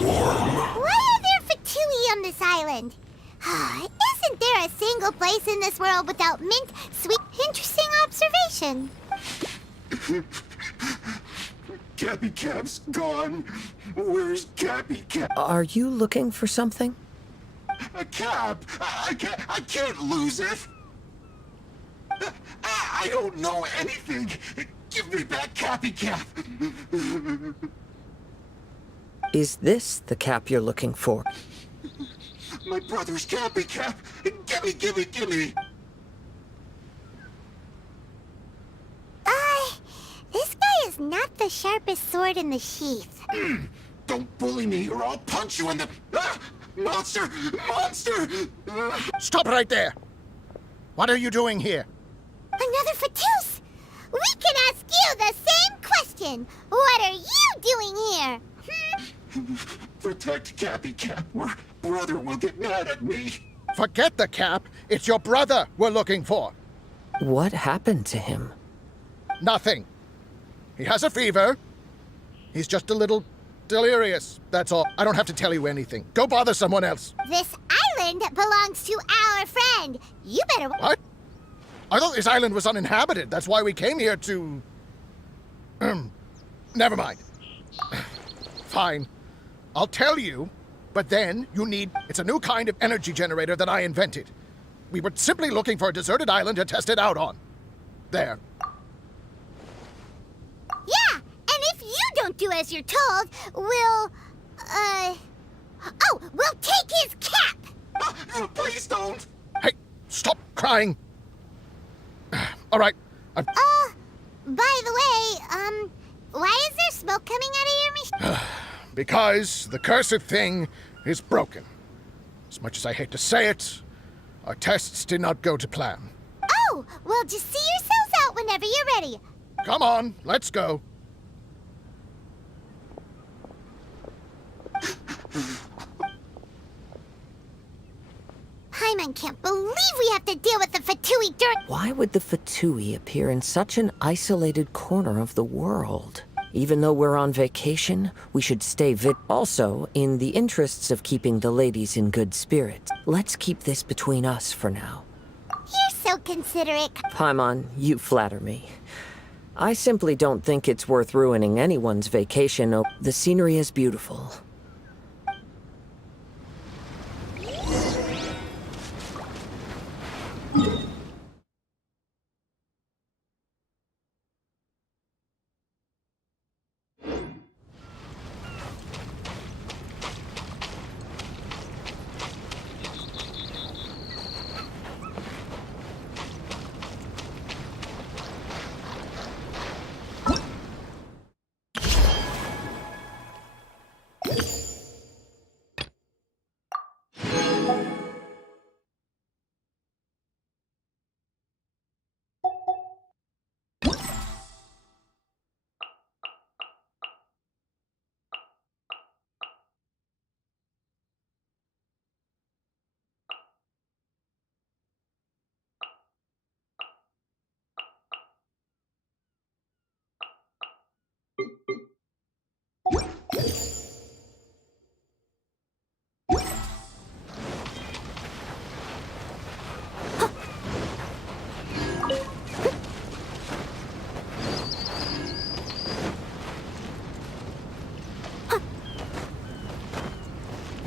warm. Why are there Fatui on this island? Isn't there a single place in this world without mint, sweet, interesting observation? Cappy Cap's gone. Where's Cappy Cap? Are you looking for something? A cap! I can't lose it! I don't know anything! Give me back Cappy Cap! Is this the cap you're looking for? My brother's Cappy Cap! Gimme! This guy is not the sharpest sword in the sheath. Don't bully me or I'll punch you in the... Monster! Stop right there! What are you doing here? Another Fatus! We can ask you the same question! What are you doing here? Protect Cappy Cap or brother will get mad at me. Forget the cap. It's your brother we're looking for. What happened to him? Nothing. He has a fever. He's just a little delirious. That's all. I don't have to tell you anything. Go bother someone else. This island belongs to our friend. You better... What? I thought this island was uninhabited. That's why we came here to... Never mind. Fine. I'll tell you, but then you need... It's a new kind of energy generator that I invented. We were simply looking for a deserted island to test it out on. There. Yeah, and if you don't do as you're told, we'll... we'll take his cap! Please don't! Hey, stop crying! All right. By the way, why is there smoke coming out of your machine? Because the cursed thing is broken. As much as I hate to say it, our tests did not go to plan. Oh, well, just see yourselves out whenever you're ready. Come on, let's go. Paimon, Paimon can't believe we have to deal with the Fatui dirt. Why would the Fatui appear in such an isolated corner of the world? Even though we're on vacation, we should stay Also, in the interests of keeping the ladies in good spirits, let's keep this between us for now. You're so considerate. Paimon, you flatter me. I simply don't think it's worth ruining anyone's vacation. The scenery is beautiful.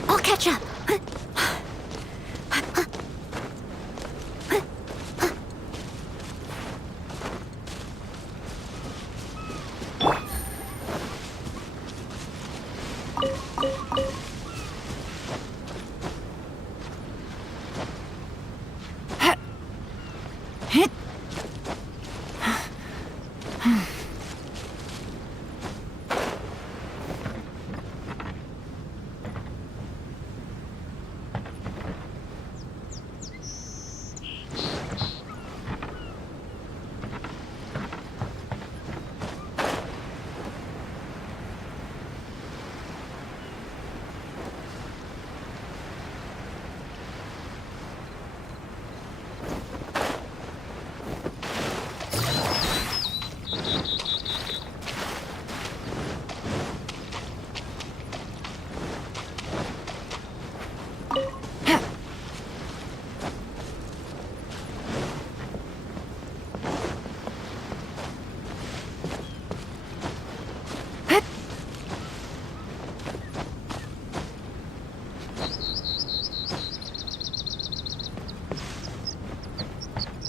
I'll catch up.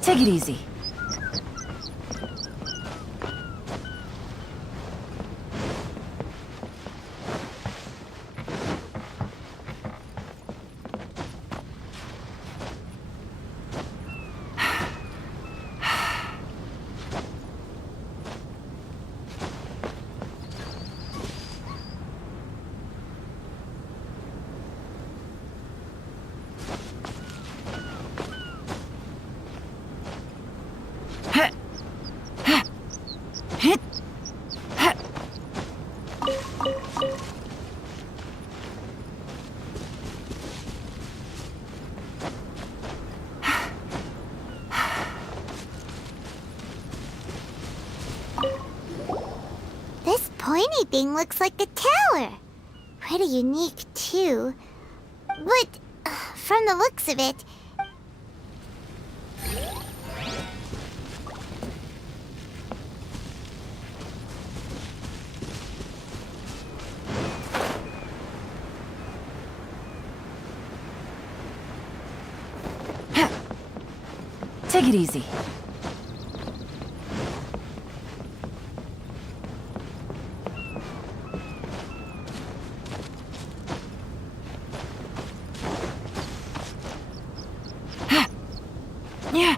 Take it easy. This pointy thing looks like a tower. Pretty unique, too. But, from the looks of it... Take it easy. Yeah.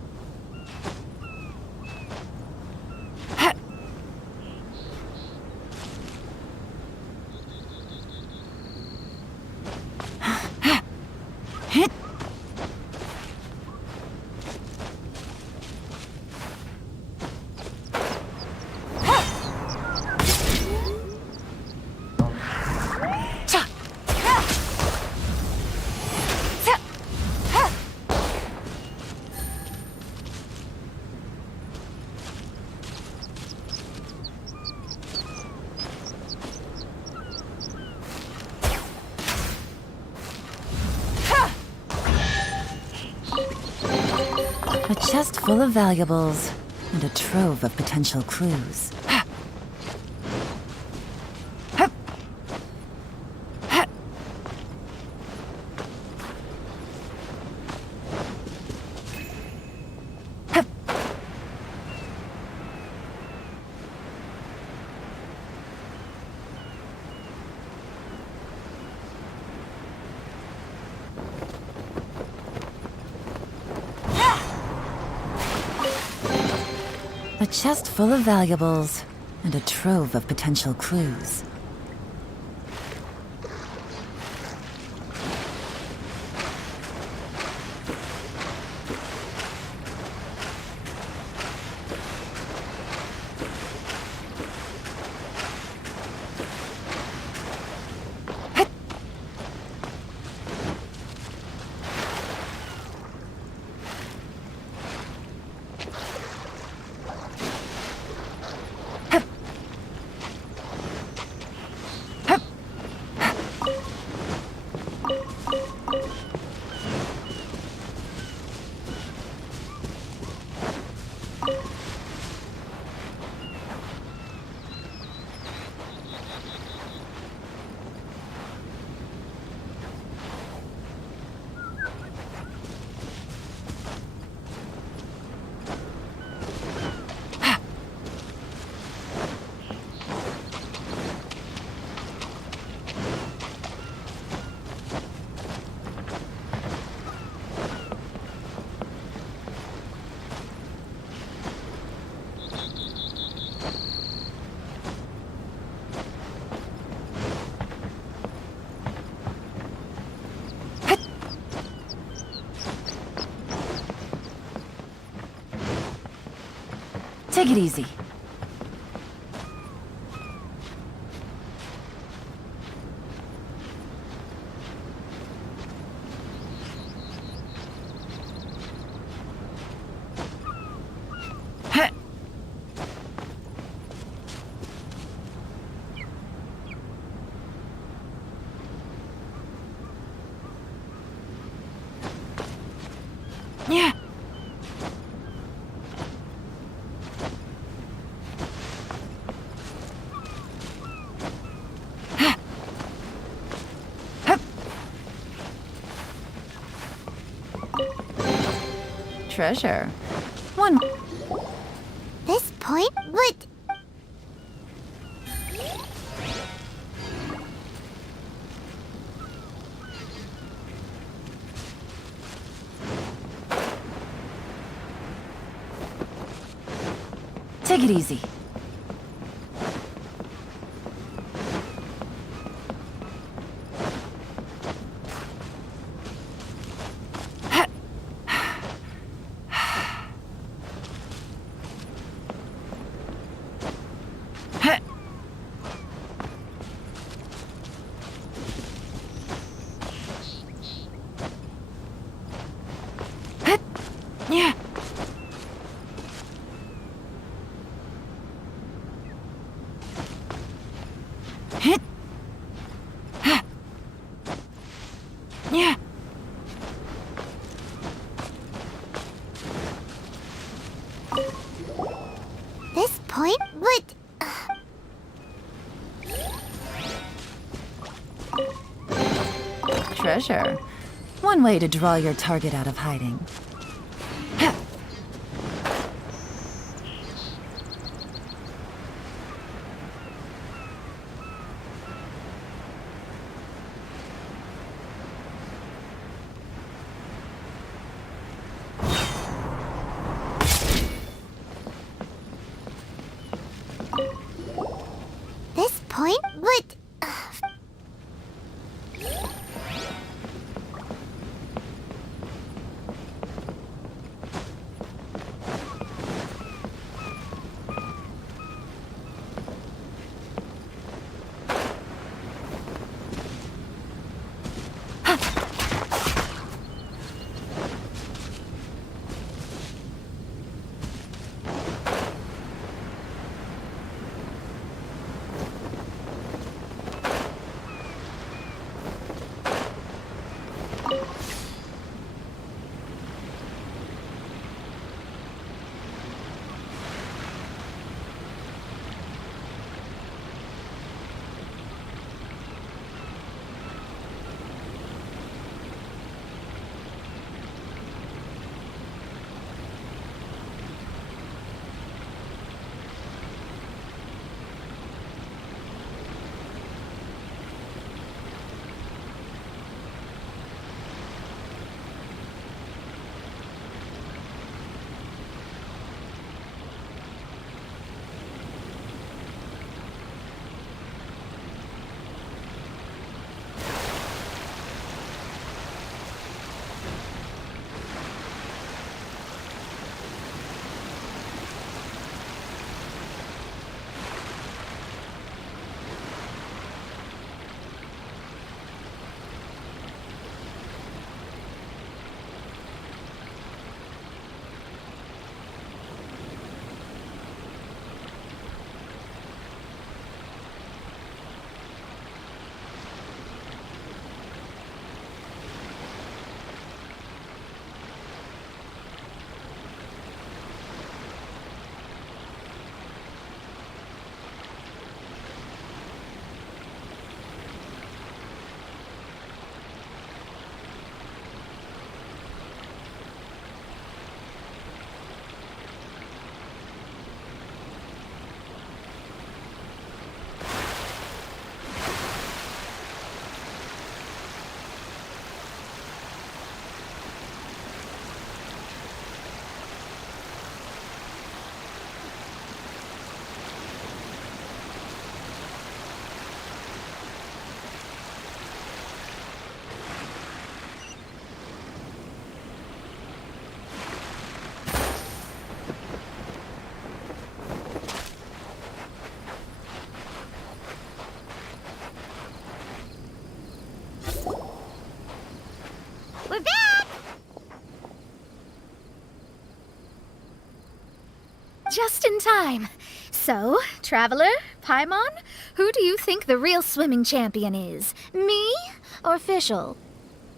A chest full of valuables and a trove of potential clues. A chest full of valuables and a trove of potential clues. Take it easy. Yeah. Treasure. One. This point would... Take it easy. Yeah. Yeah. This point would... Treasure. One way to draw your target out of hiding. This point would... just in time. So, Traveler, Paimon, who do you think the real swimming champion is? Me or Fischl?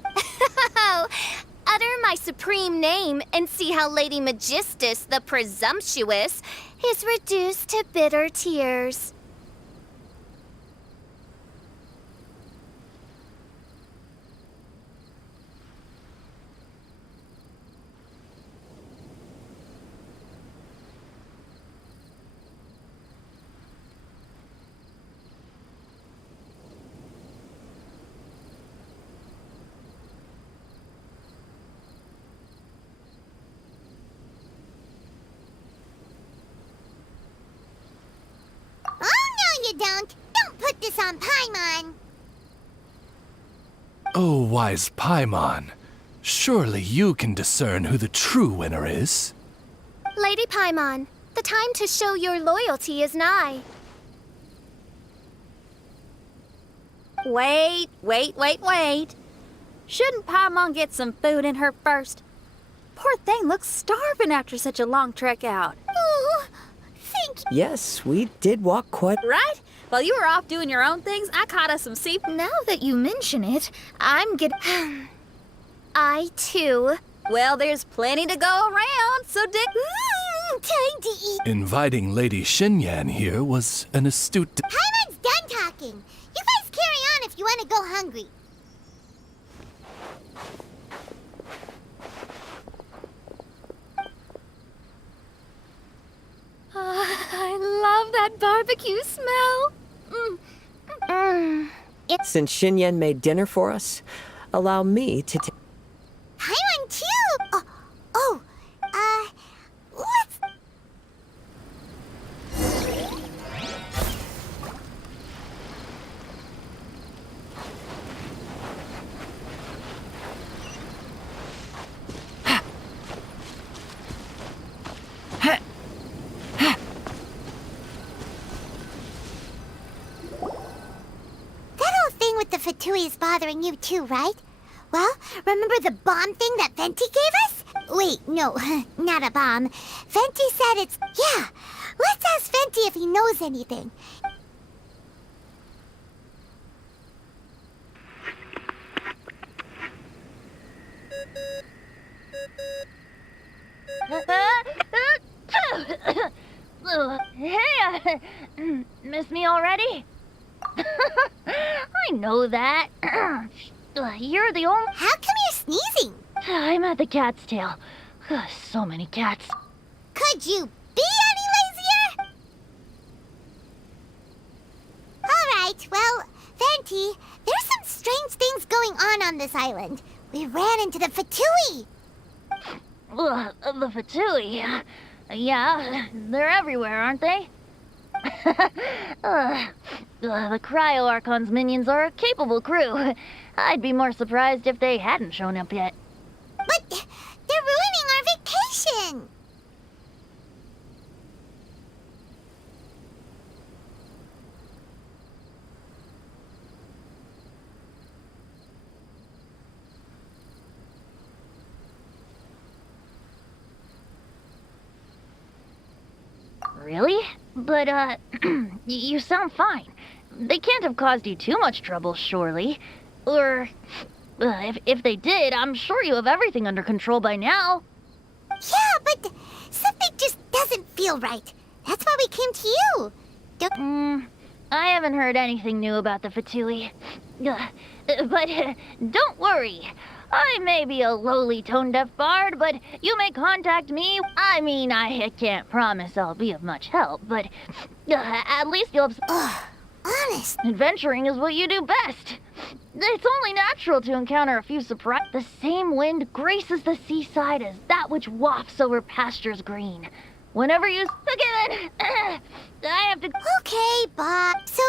Utter my supreme name and see how Lady Magistus, the presumptuous, is reduced to bitter tears. Don't put this on Paimon. Oh, wise Paimon. Surely you can discern who the true winner is. Lady Paimon, the time to show your loyalty is nigh. Wait. Shouldn't Paimon get some food in her first? Poor thing looks starving after such a long trek out. Oh, thank you. Yes, we did walk quite... Right? While you were off doing your own things, I caught us some seafood. Now that you mention it, I'm getting... I, too. Well, there's plenty to go around, so Time to eat. Inviting Lady Xinyan here was an astute... Paimon's done talking. You guys carry on if you want to go hungry. I love that barbecue smell. Since Xinyan made dinner for us, allow me to take... Paimon too. Let's... With the Fatui is bothering you too, right? Well, remember the bomb thing that Venti gave us? Wait, no, not a bomb. Venti said it's... Yeah, let's ask Venti if he knows anything. Hey, miss me already? I know that. You're the only... How come you're sneezing? I'm at the cat's tail. So many cats. Could you be any lazier? Alright, well, Venti, there's some strange things going on this island. We ran into the Fatui. The Fatui? Yeah, they're everywhere, aren't they? The Cryo-Archon's minions are a capable crew. I'd be more surprised if they hadn't shown up yet. But they're ruining our vacation! Really? But, you sound fine. They can't have caused you too much trouble, surely. Or, if they did, I'm sure you have everything under control by now. Yeah, but something just doesn't feel right. That's why we came to you. I haven't heard anything new about the Fatui. But don't worry. I may be a lowly tone-deaf bard, but you may contact me. I mean, I can't promise I'll be of much help, but at least you'll have... honest. Adventuring is what you do best. It's only natural to encounter a few surprises. The same wind graces the seaside as that which wafts over pastures green. Whenever you... Okay then, I have to... Okay, Bob. So,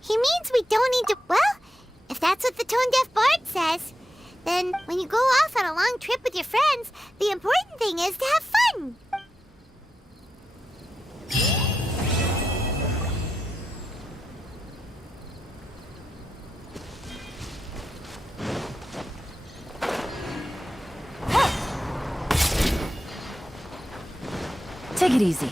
he means we don't need to... Well, if that's what the tone-deaf bard says... Then, when you go off on a long trip with your friends, the important thing is to have fun. Take it easy.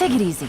Take it easy.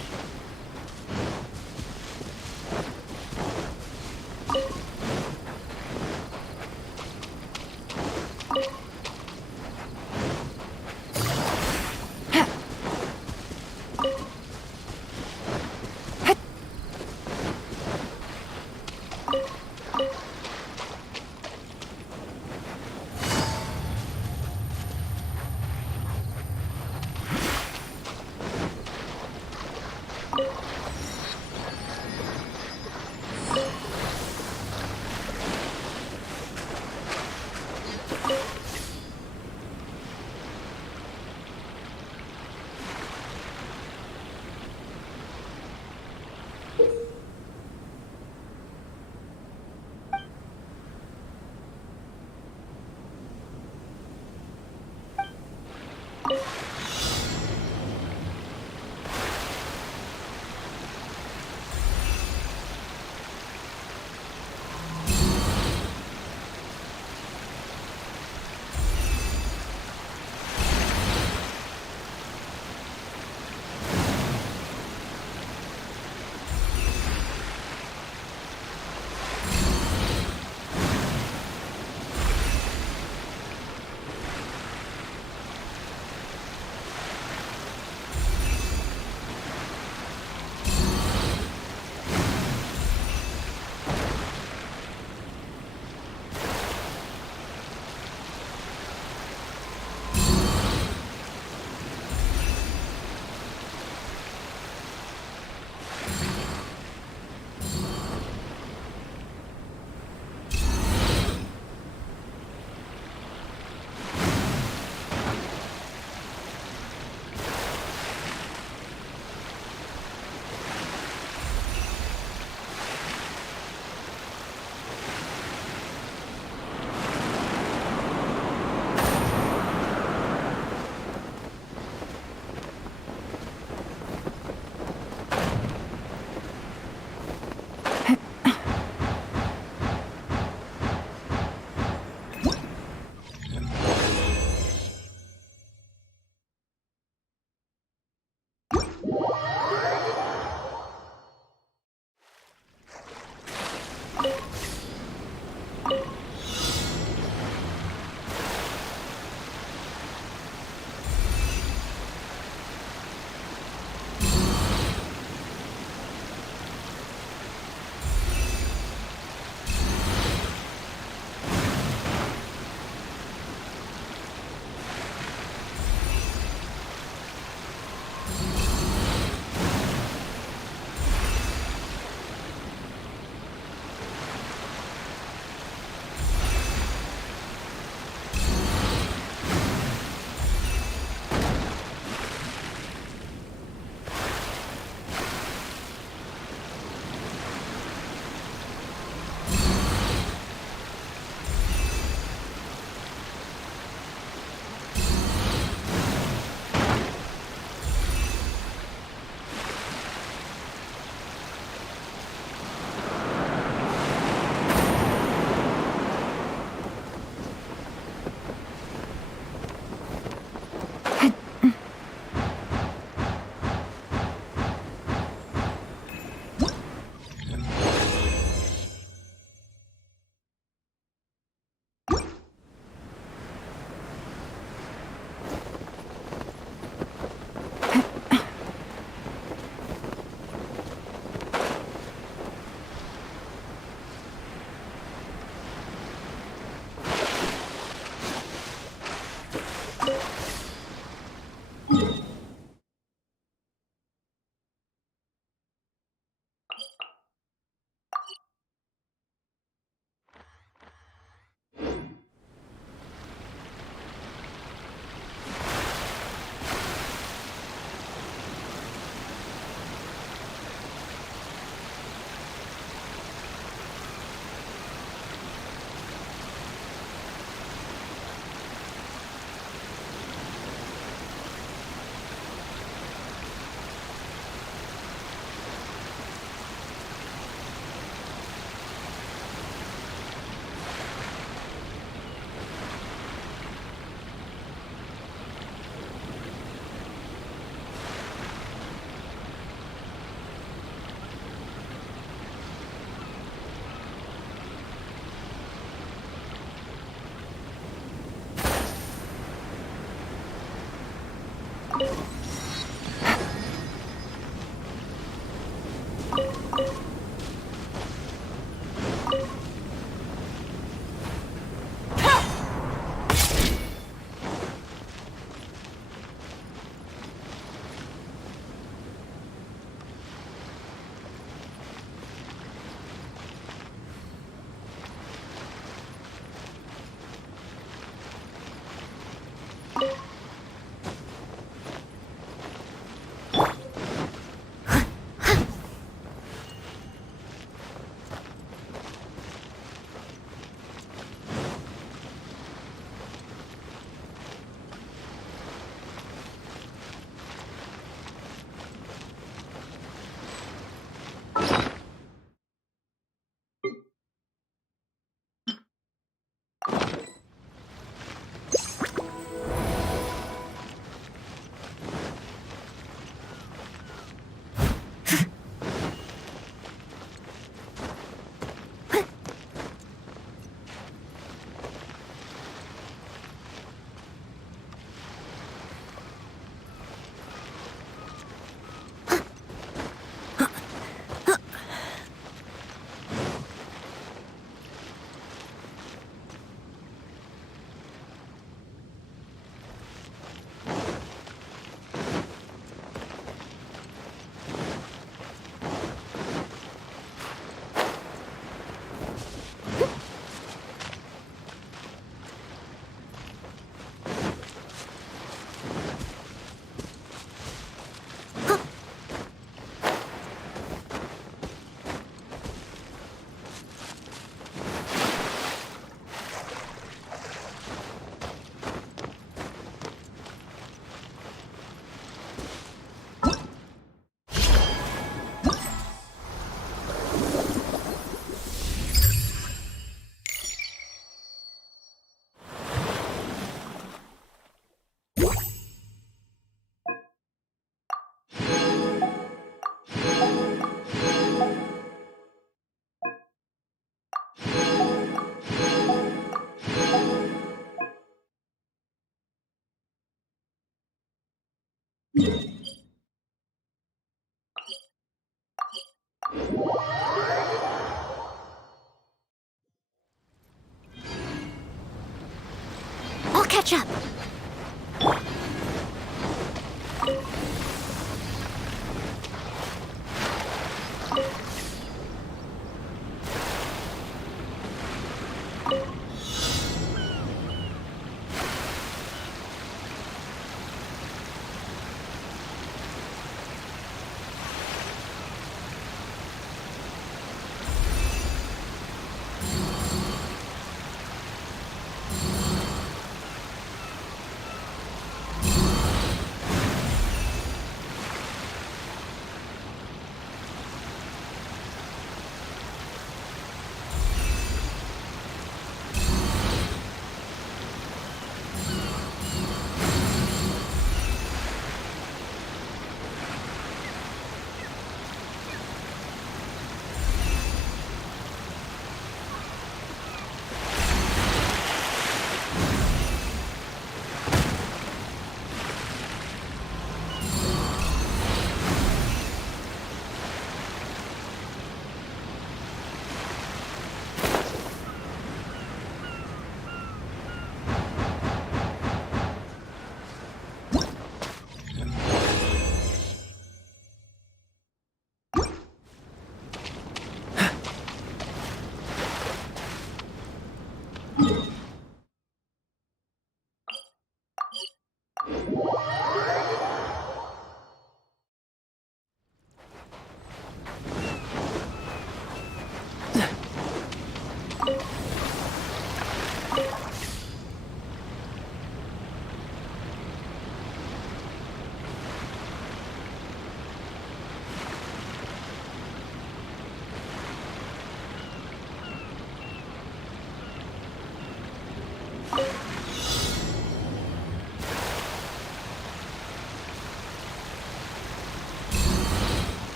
catch up.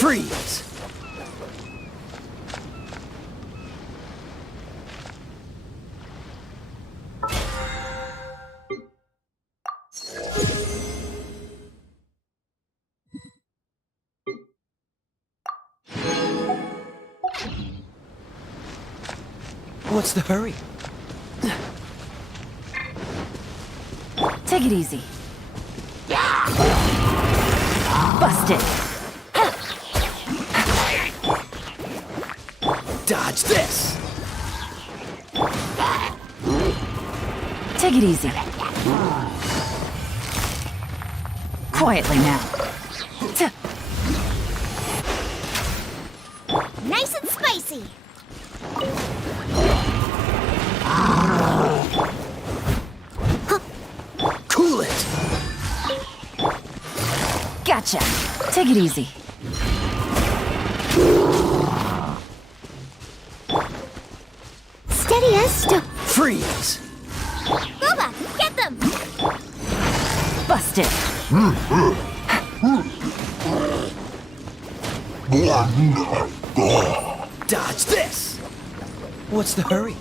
Freeze! What's the hurry? Take it easy. Busted. Dodge this! Take it easy. Quietly now. Nice and spicy. Cool it! Gotcha. Take it easy. Steady as stone. Freeze! Booba, get them! Busted. Dodge this! What's the hurry?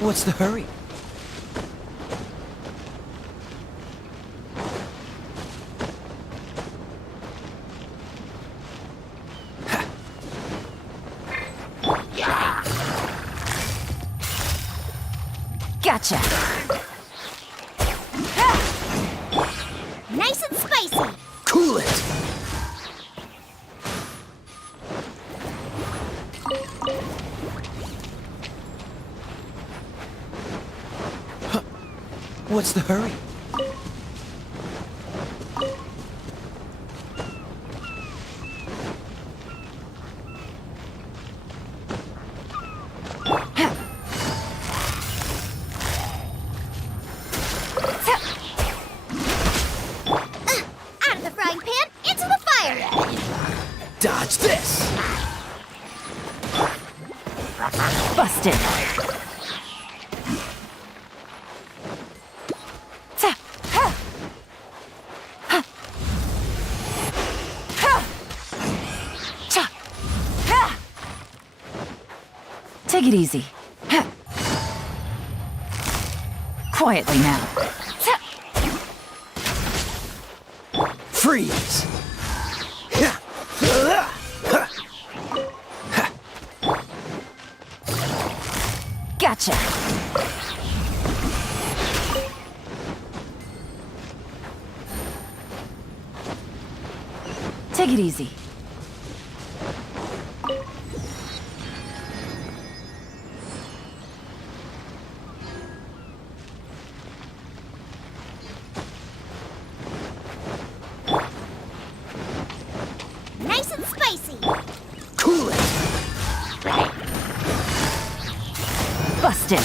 What's the hurry? Gotcha. Nice and spicy. Cool it! What's the hurry? Out of the frying pan, into the fire. Dodge this! Busted. Take it easy. Quietly now. Freeze! Gotcha. Take it easy. Nice and spicy. Cool it! Busted.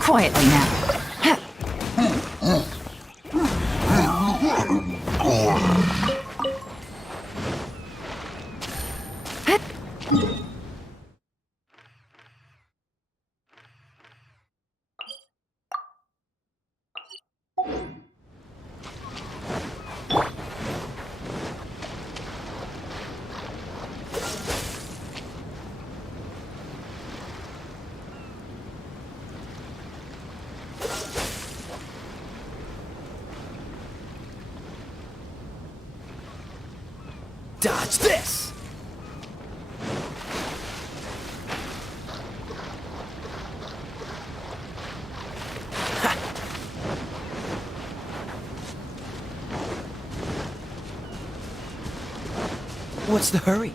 Quietly now. Dodge this! What's the hurry?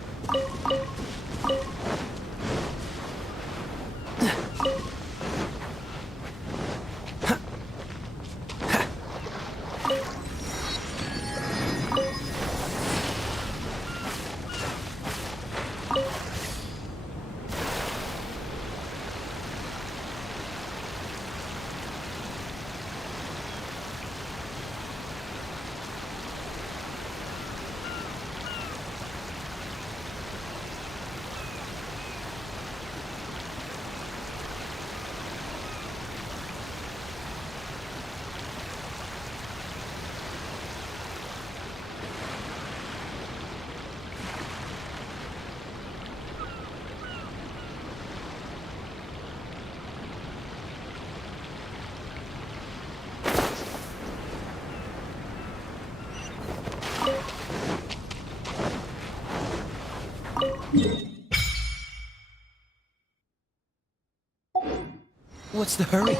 What's the hurry?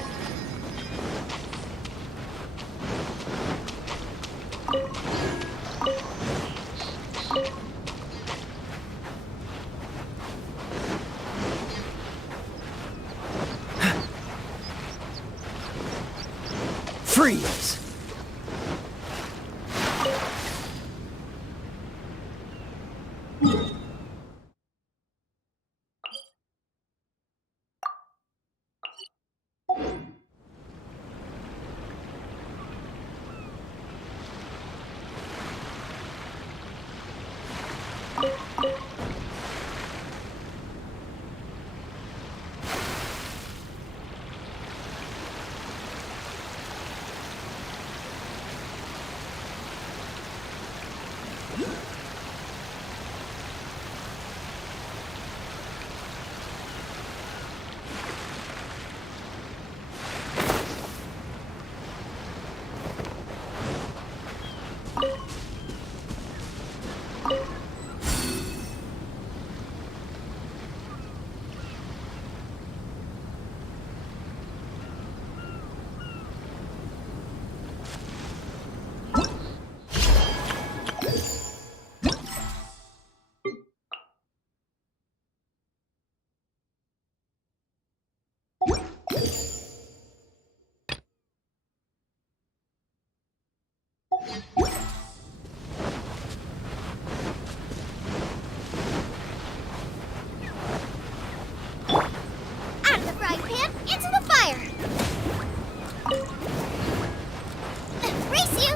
Freeze! Out of the frying pan, into the fire! Race you!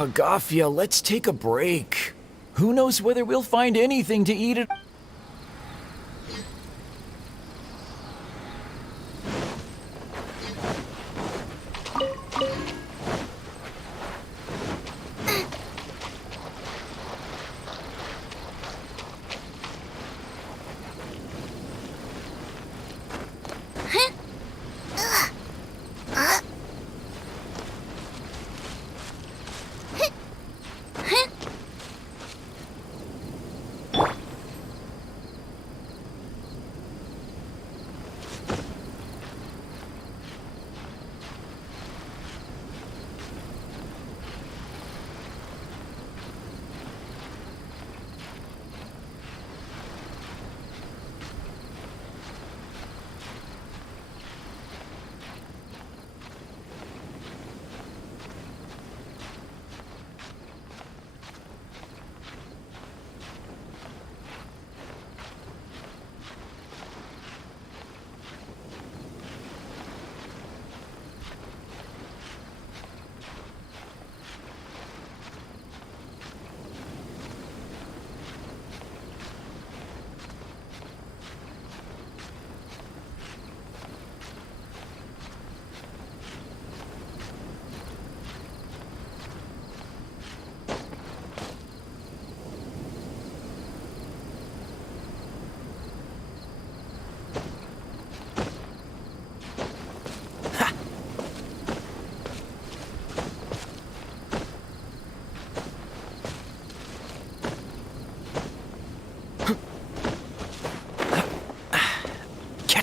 Agafia, let's take a break. Who knows whether we'll find anything to eat at...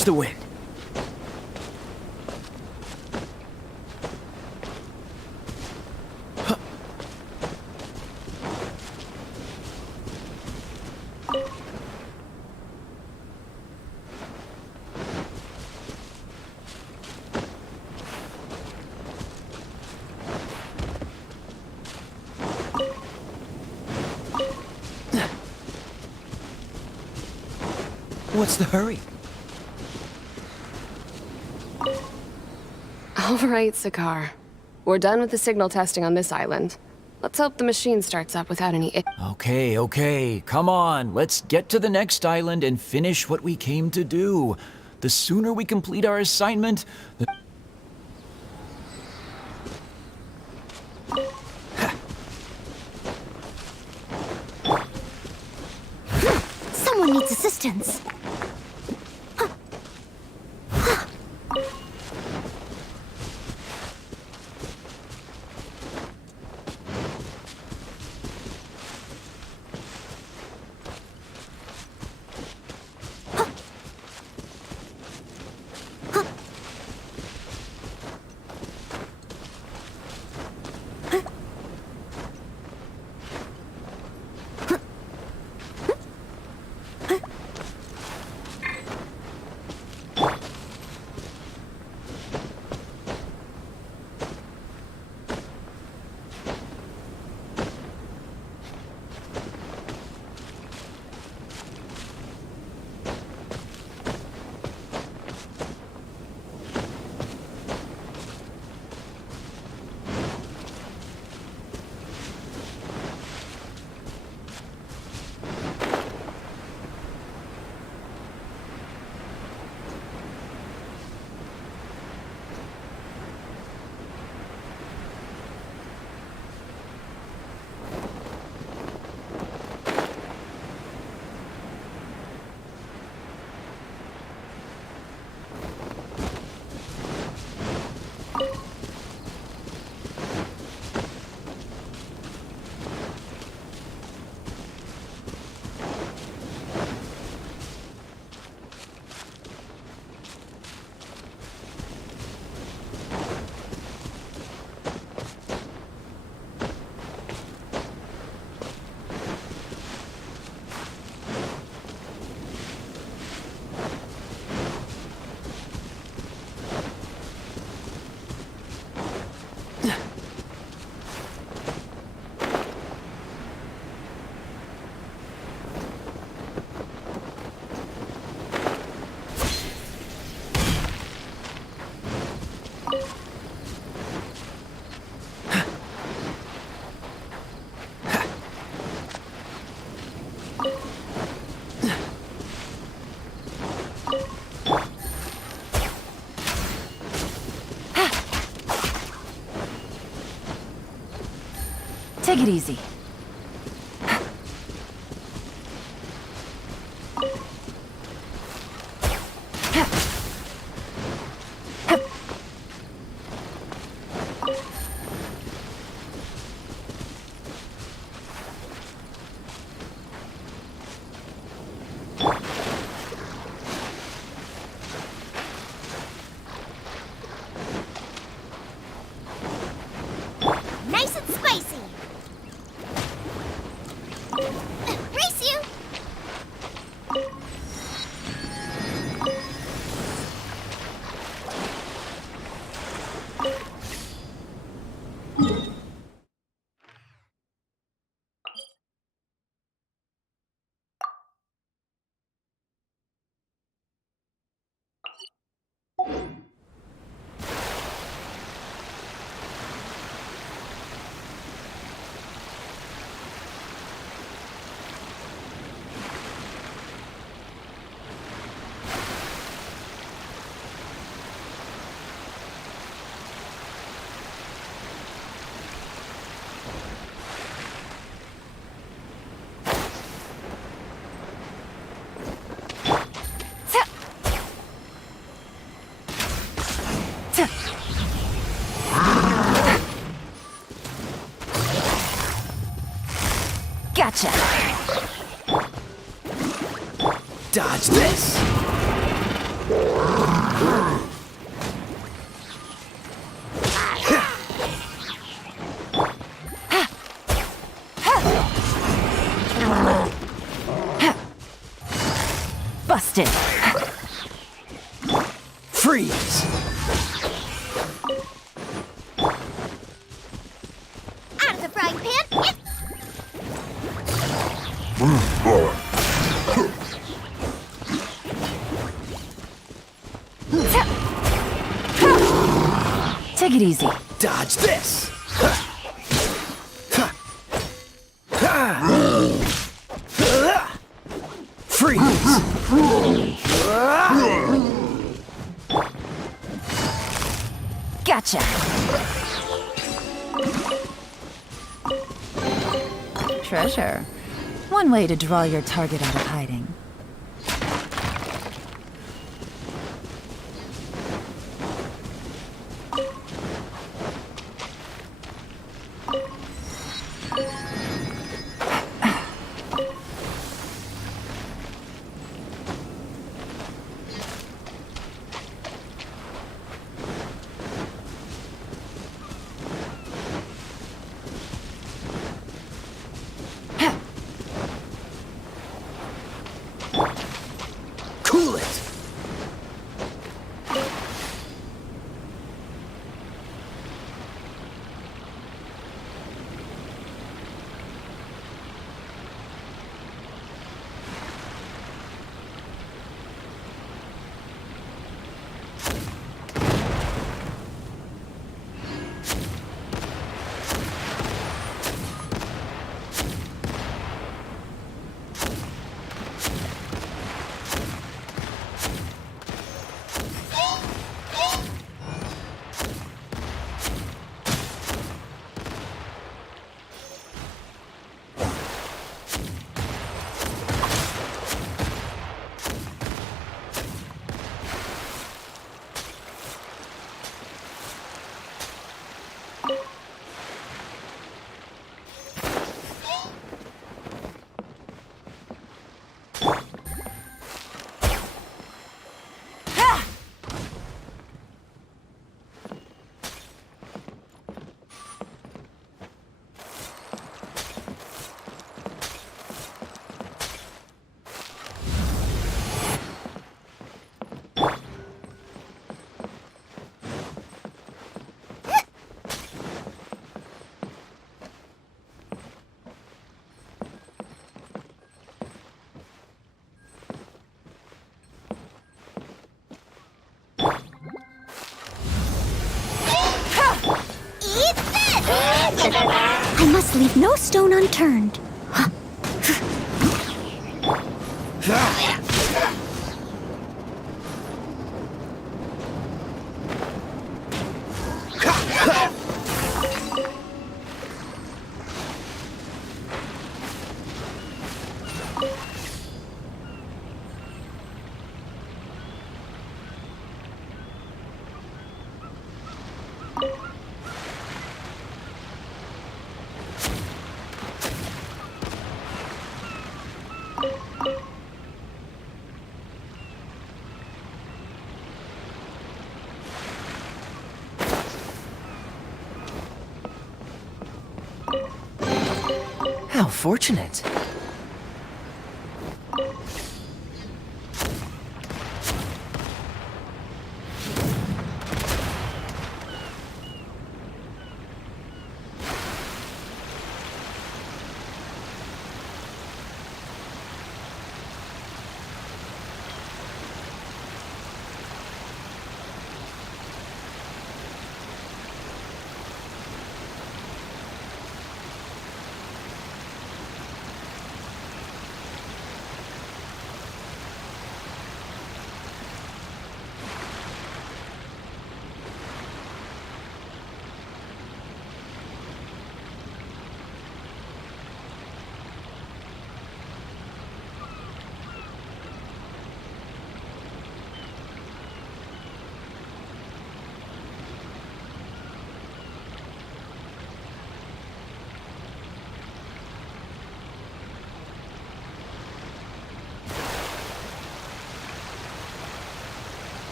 Watch the wind. What's the hurry? All right, Sakar. We're done with the signal testing on this island. Let's hope the machine starts up without any Okay, come on. Let's get to the next island and finish what we came to do. The sooner we complete our assignment, the... Someone needs assistance. Take it easy. Nice and spicy. Race you. Gotcha. Dodge this! Busted. Freeze! Out of the frying pan! Take it easy. Dodge this! Freeze! Gotcha. Treasure. One way to draw your target out of hiding. Cool it! I must leave no stone unturned. How fortunate.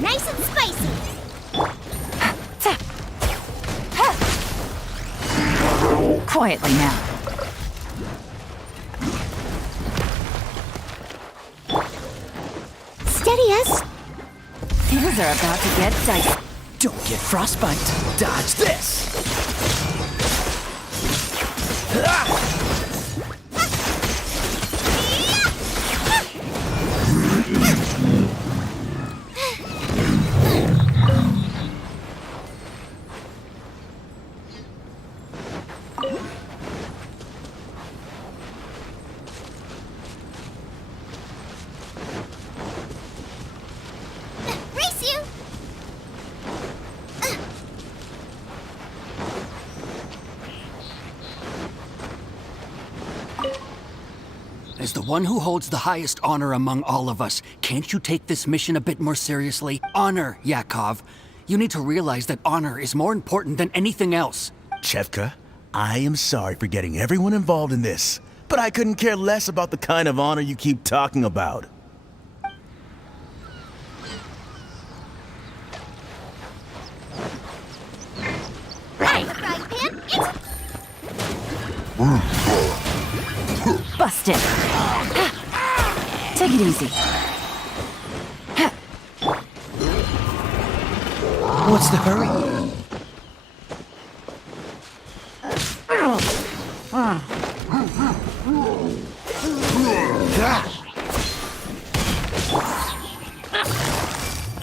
Nice and spicy. Quietly now. Steady us. Things are about to get dicey. Don't get frostbite. Dodge this. Race you. As the one who holds the highest honor among all of us, can't you take this mission a bit more seriously? Honor, Yakov. You need to realize that honor is more important than anything else. Chevka, I am sorry for getting everyone involved in this, but I couldn't care less about the kind of honor you keep talking about. Busted. Take it easy. What's the hurry?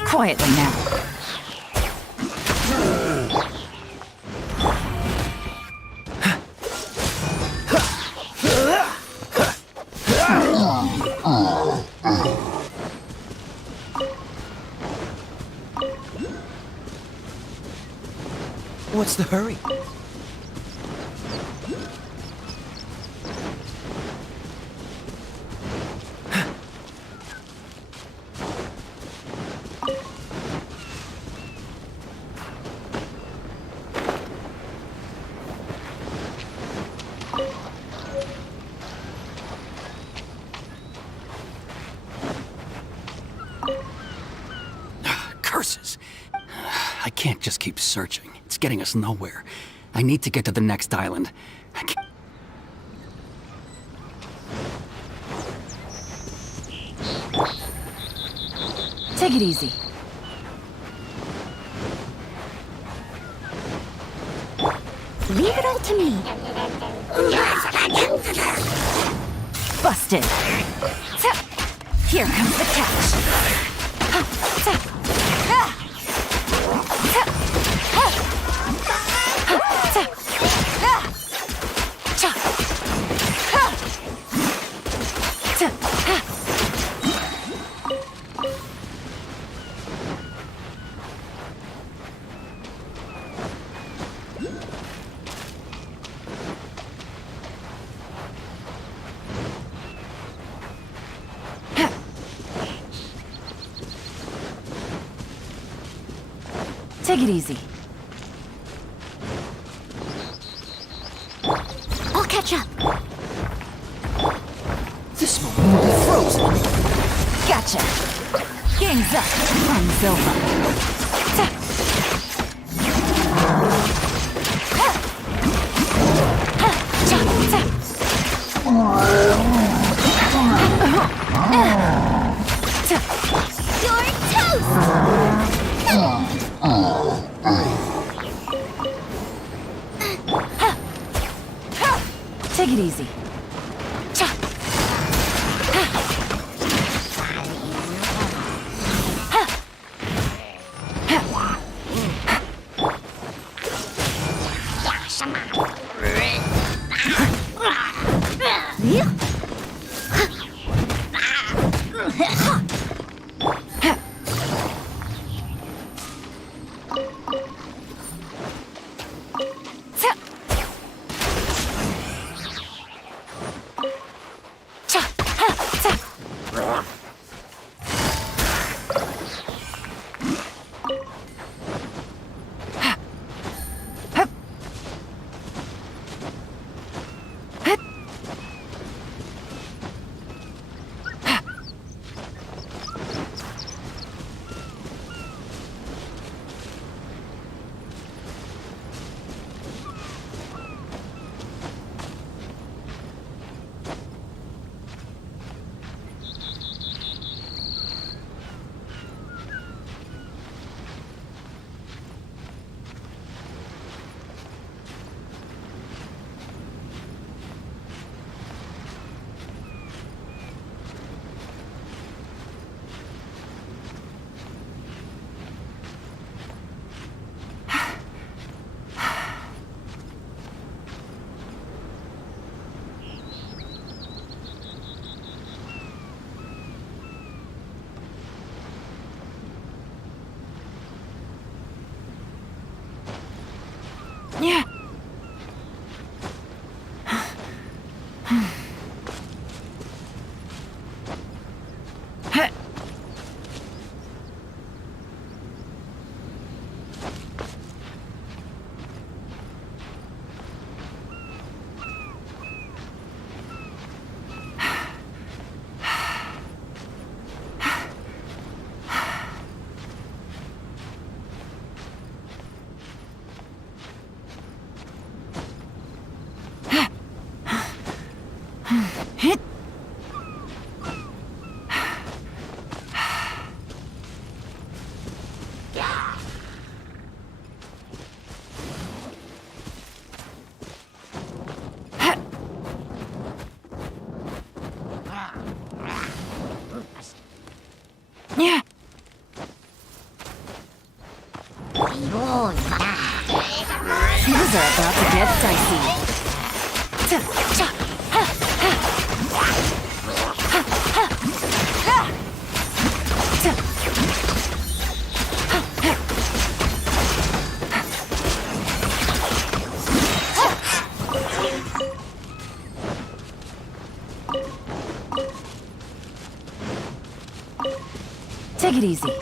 Quietly now. What's the hurry? Curses! I can't just keep searching. It's getting us nowhere. I need to get to the next island. I can't... Take it easy. Leave it all to me. Busted. Here comes the catch. Take it easy. I'll catch up. This moment will be frozen. Gotcha. Game's up. Runs over. You're toast! Take it easy. Yeah. Yeah. Things are about to get dicey. Take it easy.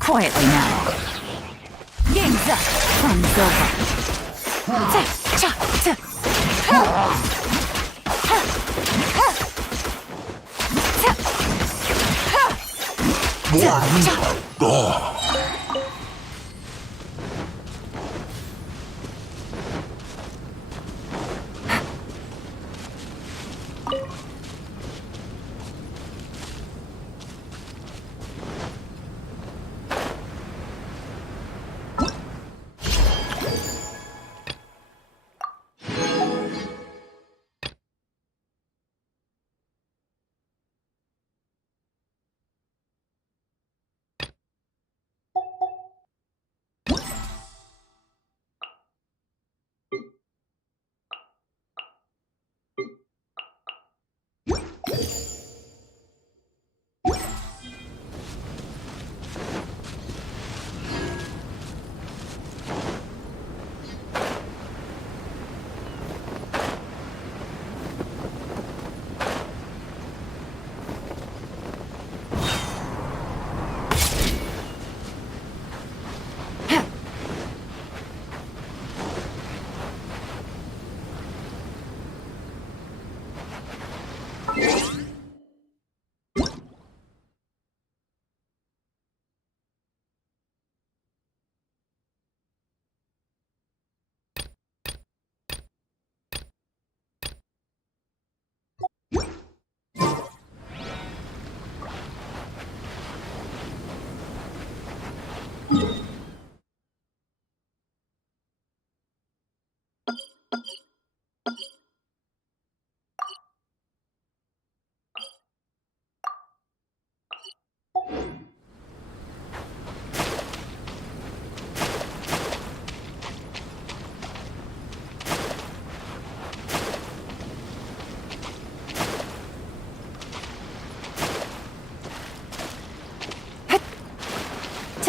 Quietly now. Game's up. Fun's over.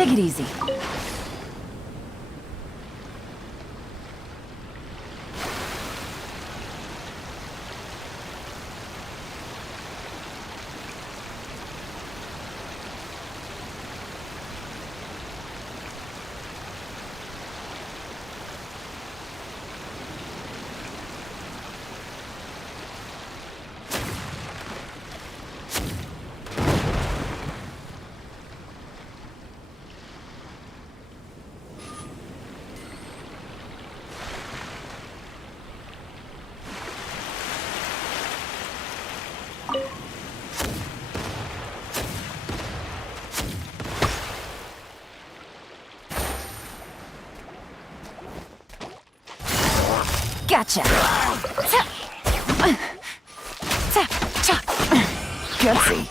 Take it easy. Gotcha. Gutsy.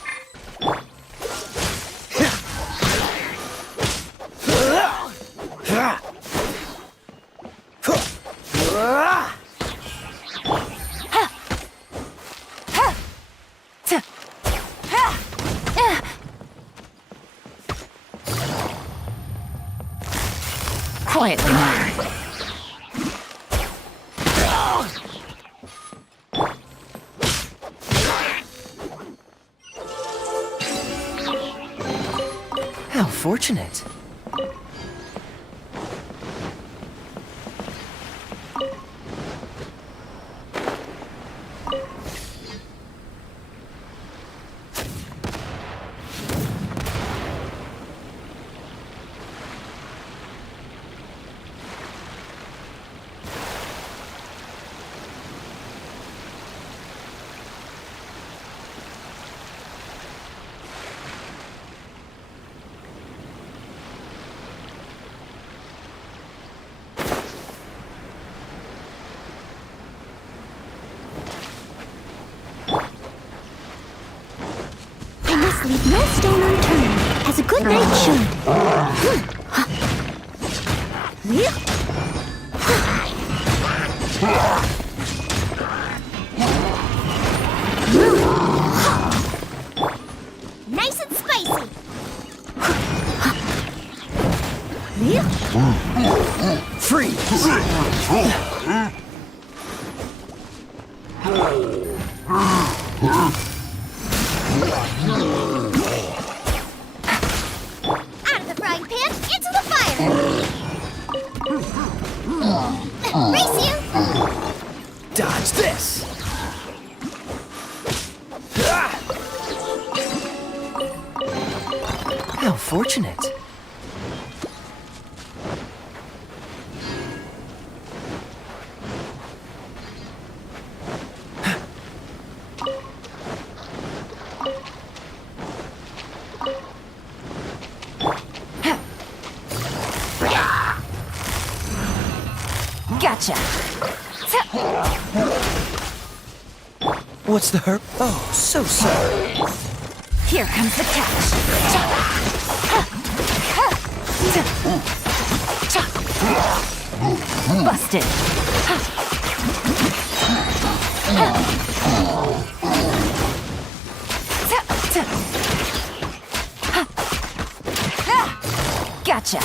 Quietly now. How fortunate. Leave no stone unturned, as a good knight should. Nice and spicy. Freeze! Out of the frying pan, into the fire! Race you! Dodge this! How fortunate. Gotcha. What's the hurt? Oh, so sorry. Here comes the catch. Busted. Gotcha.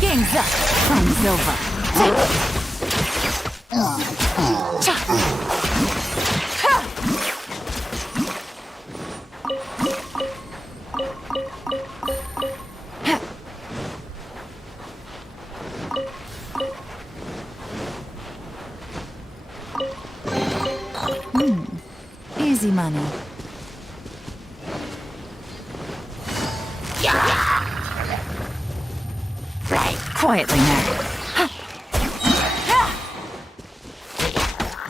Game's up. Fun's over. Easy money. Quietly now.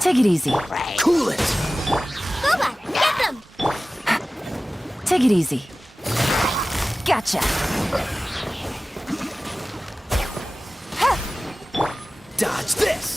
Take it easy. Cool it! Boba, get them! Take it easy. Gotcha. Dodge this!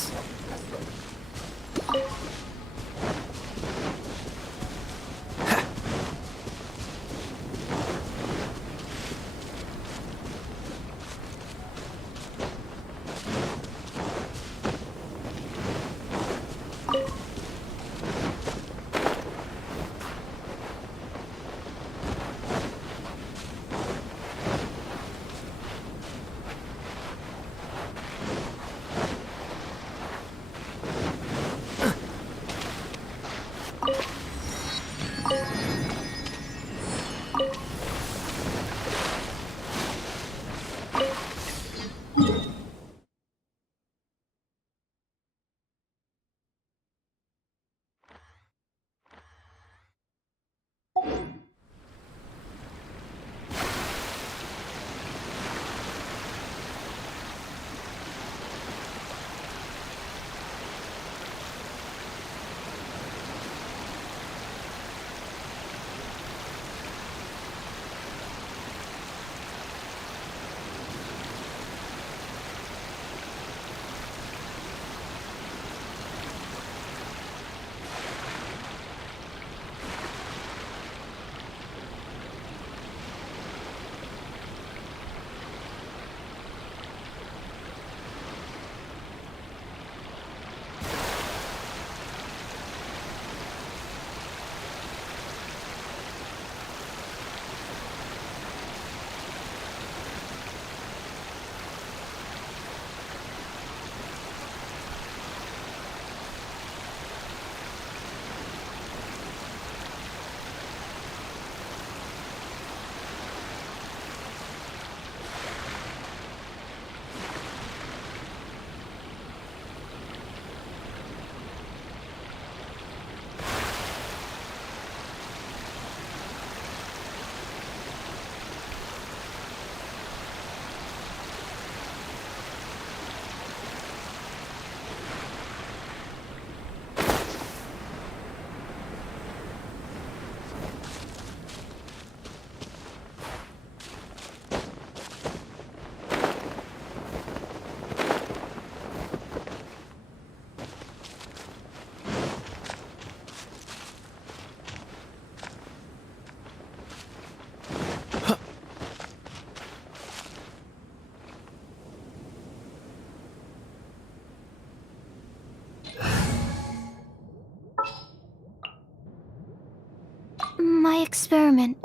My experiment.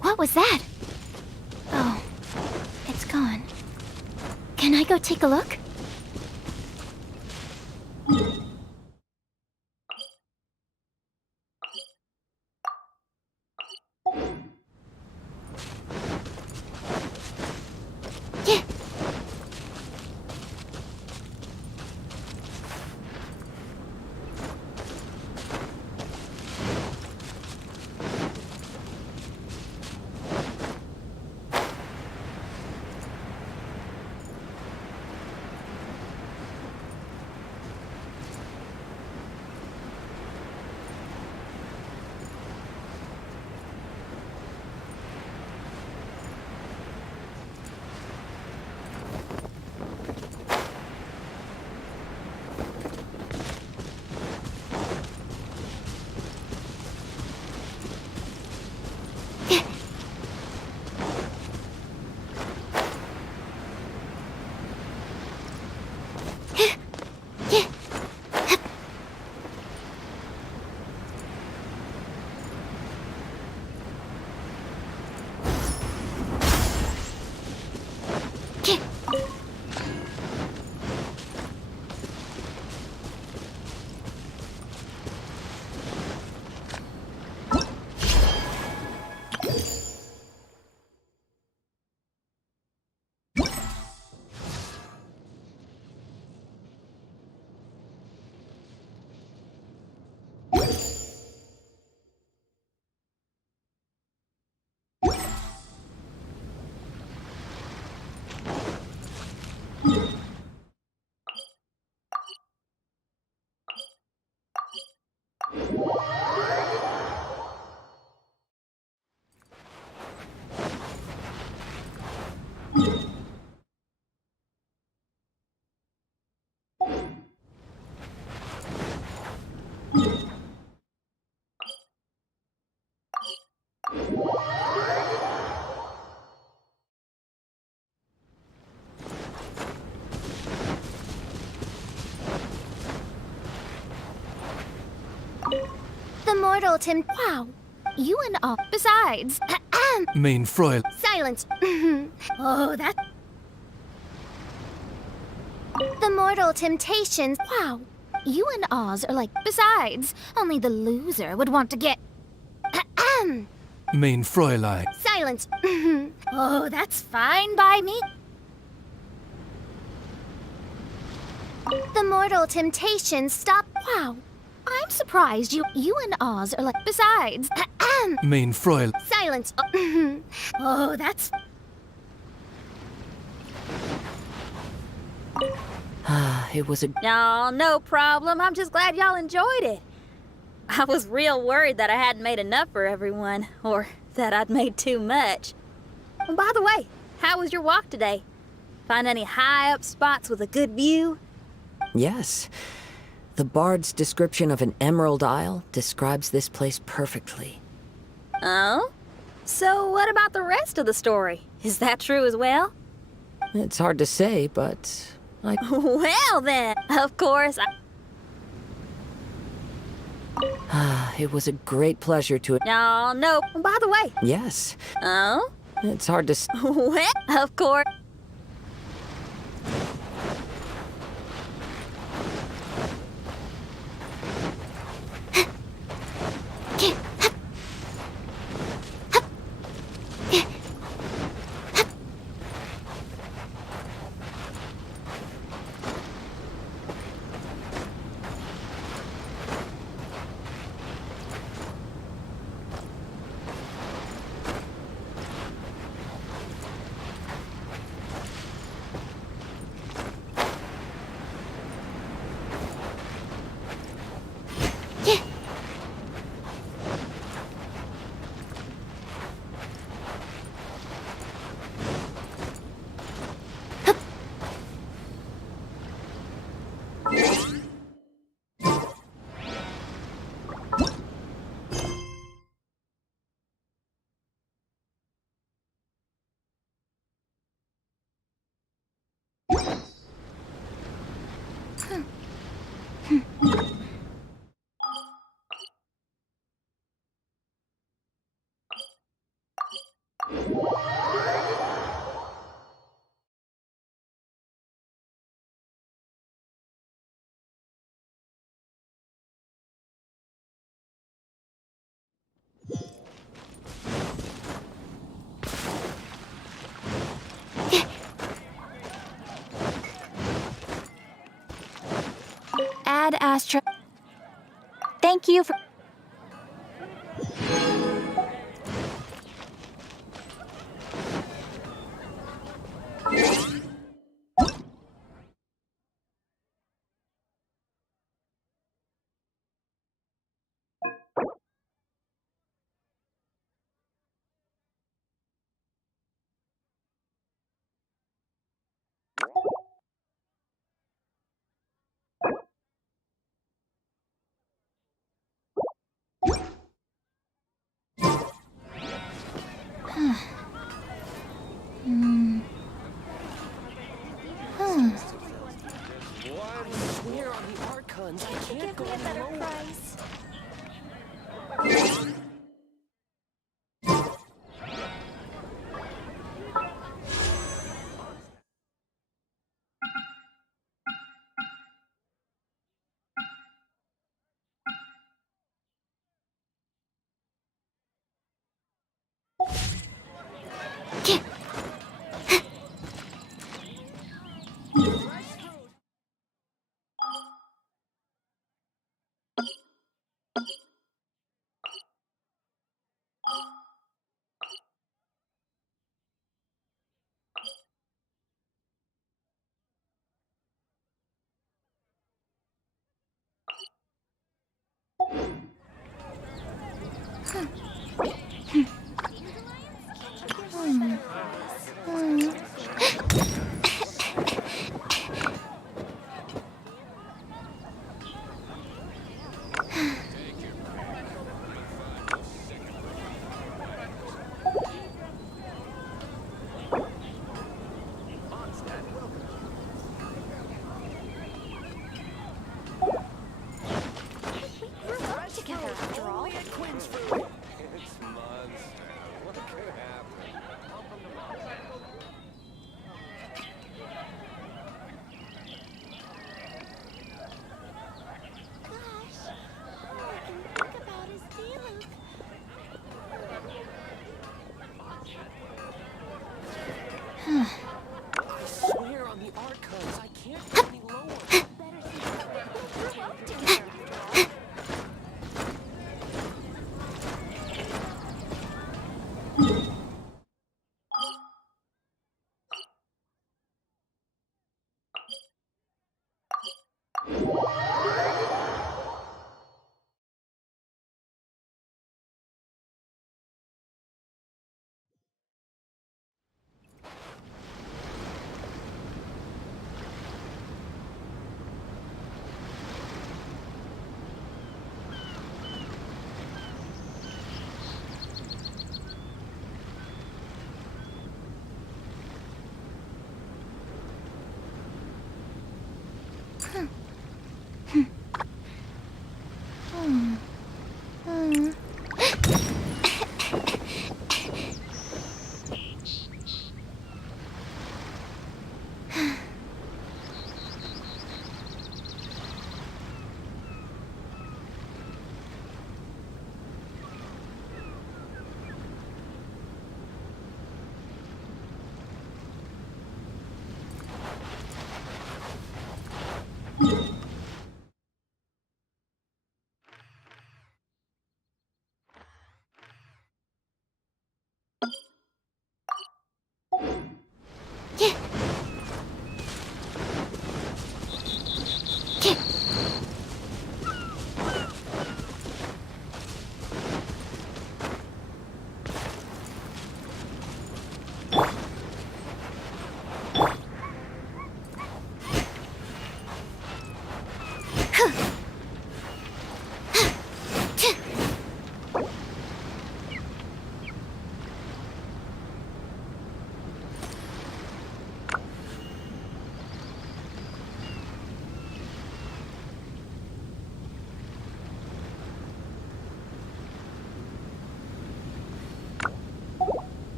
What was that? Oh, it's gone. Can I go take a look? Yeah. The mortal Tim. Wow. You and all. Besides. Main Fräulein. Silence. Oh, that. The mortal temptations. Wow. You and Oz are like. Besides, only the loser would want to get. Main Fräulein. Silence. Oh, that's fine by me. The mortal temptations stop. Wow. I'm surprised you and Oz are like. Besides. Main Fräulein. Silence. Oh, that's. It was a... No problem. I'm just glad y'all enjoyed it. I was real worried that I hadn't made enough for everyone, or that I'd made too much. And by the way, how was your walk today? Find any high-up spots with a good view? Yes. The bard's description of an emerald isle describes this place perfectly. Oh? So what about the rest of the story? Is that true as well? It's hard to say, but Well then, of course It was a great pleasure to... No. By the way. Yes. Oh? It's hard to... Well, of course. Add Astro. Thank you for. We're on the Archons. I can't go any lower.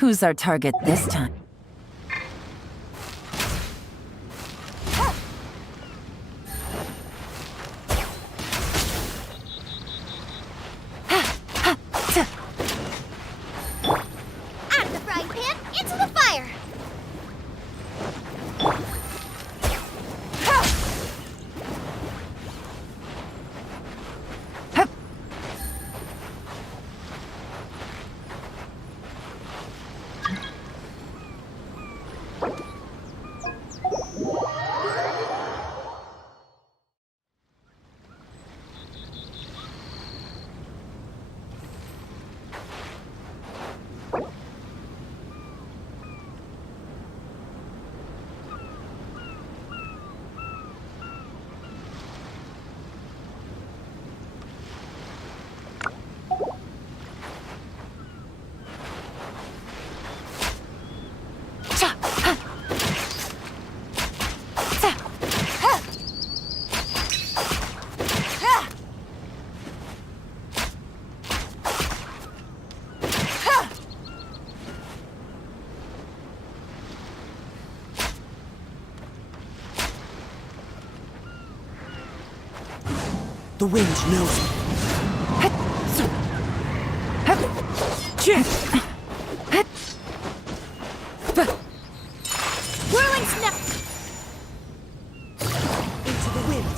Who's our target this time? Out of the frying pan, into the fire! The wind knows it. Whirling snap! Into the wind.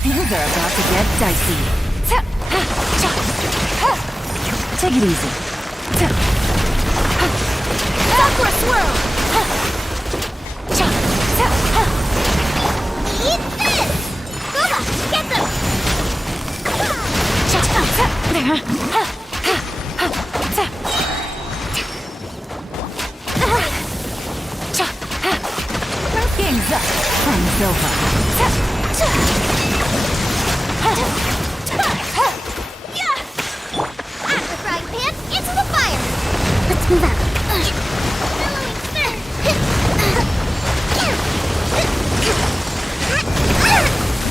Things are about to get dicey. Take it easy. Backward swirl! Eat this! Booba, get them! Game's up. Time's over. Out of the frying pan, into the fire! Let's move out. Billowing stir!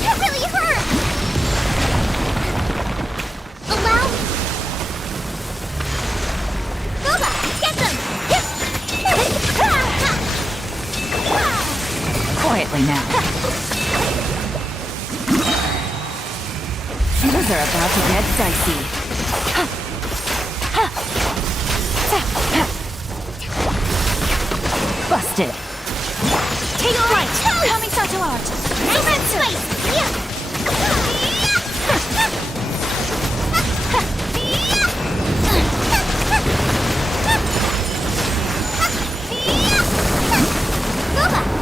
It really hurt! Allow... Booba, get them! Quietly now. Things are about to get dicey. Busted. Take flight! Coming such a large! Nice and slice! Yeah!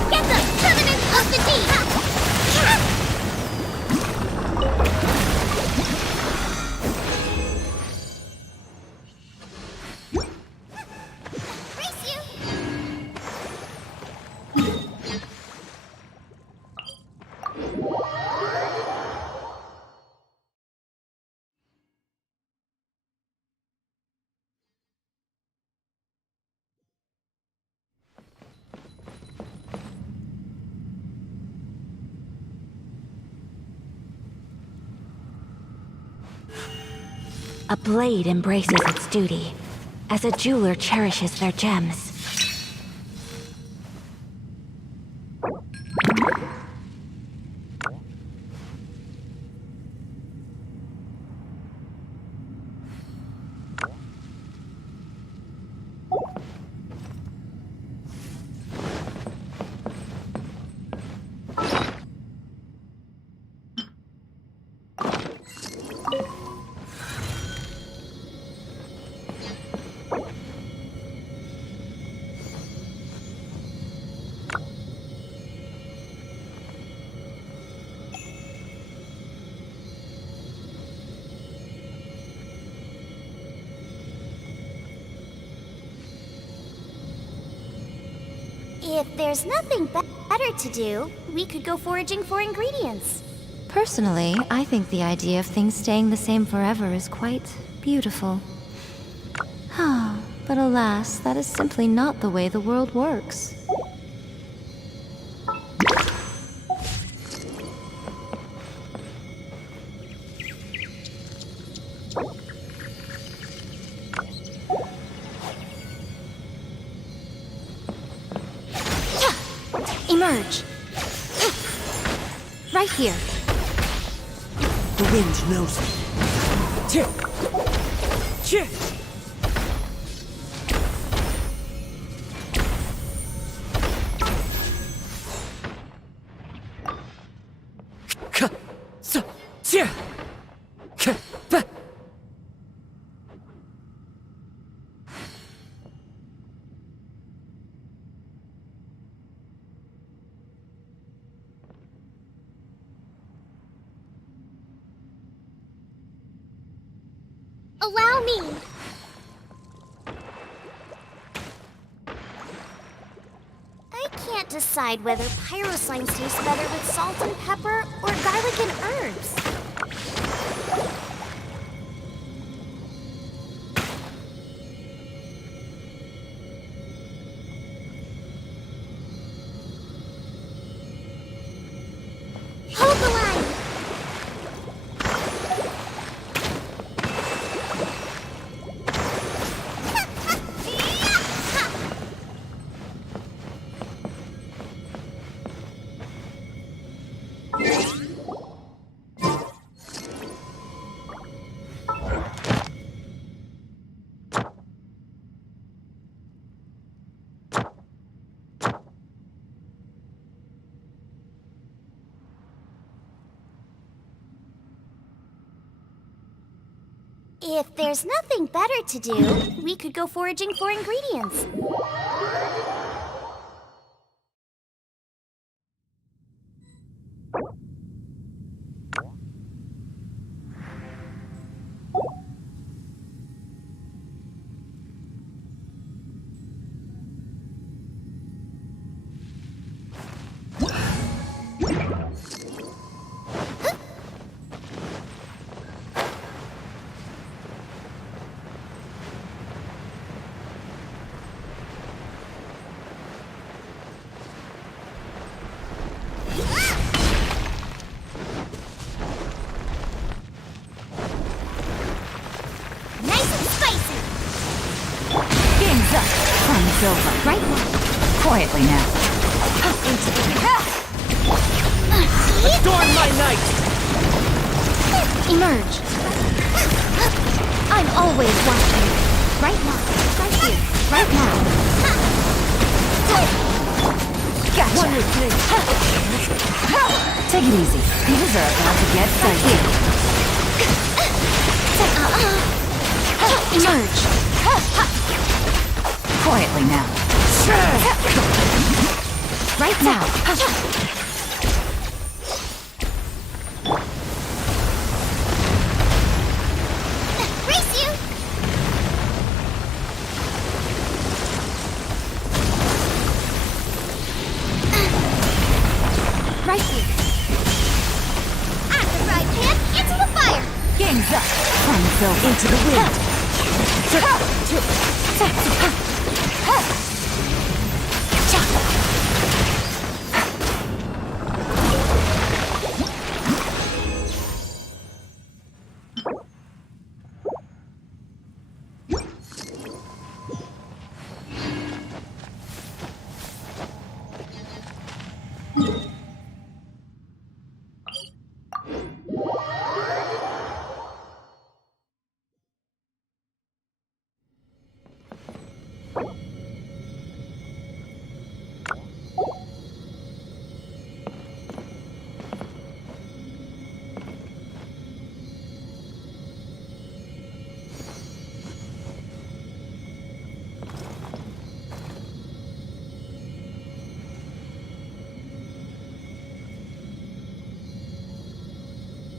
Get the permanence of the deep! Brace you! A blade embraces its duty, as a jeweler cherishes their gems. If there's nothing better to do, we could go foraging for ingredients. Personally, I think the idea of things staying the same forever is quite beautiful. But alas, that is simply not the way the world works. Emerge! Right here. The wind knows me. Allow me! I can't decide whether pyroslimes taste better with salt and pepper or garlic and herbs. Hold the line! If there's nothing better to do, we could go foraging for ingredients. It's over. Right now. Quietly now. Adorn my night! Emerge. I'm always watching. Right now. Right here. Right now. Gotcha. Take it easy. These are about to get spicy. Emerge. Quietly now. Right now. Brace you! Right here. Active right hand into the fire! Game's up. Sun's into the wind.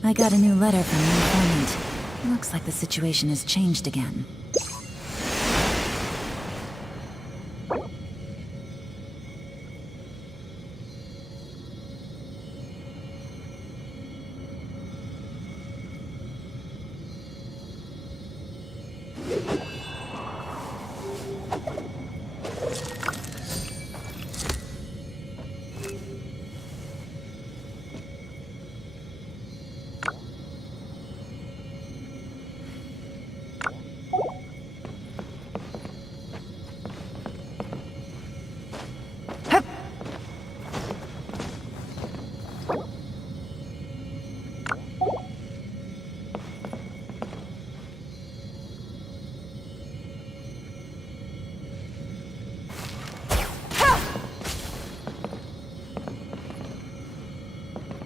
I got a new letter from the informant. Looks like the situation has changed again.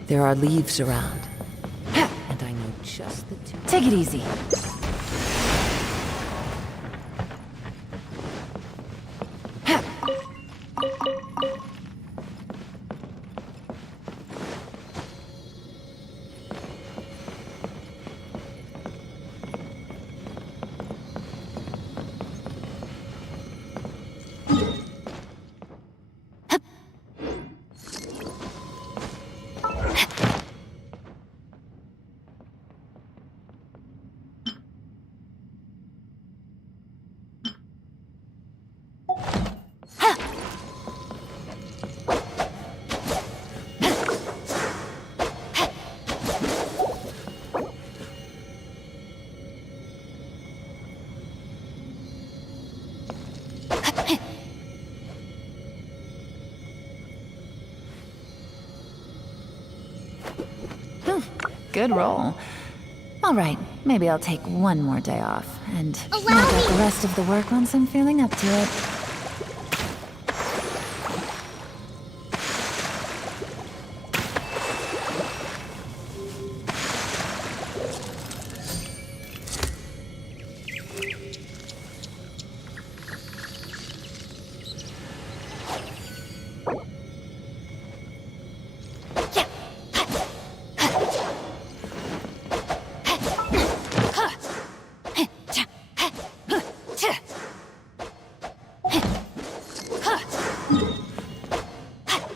There are leaves around, and I know just the two. Take it easy. Good roll. All right, maybe I'll take one more day off and knock out the rest of the work once I'm feeling up to it.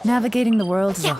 Navigating the world is a...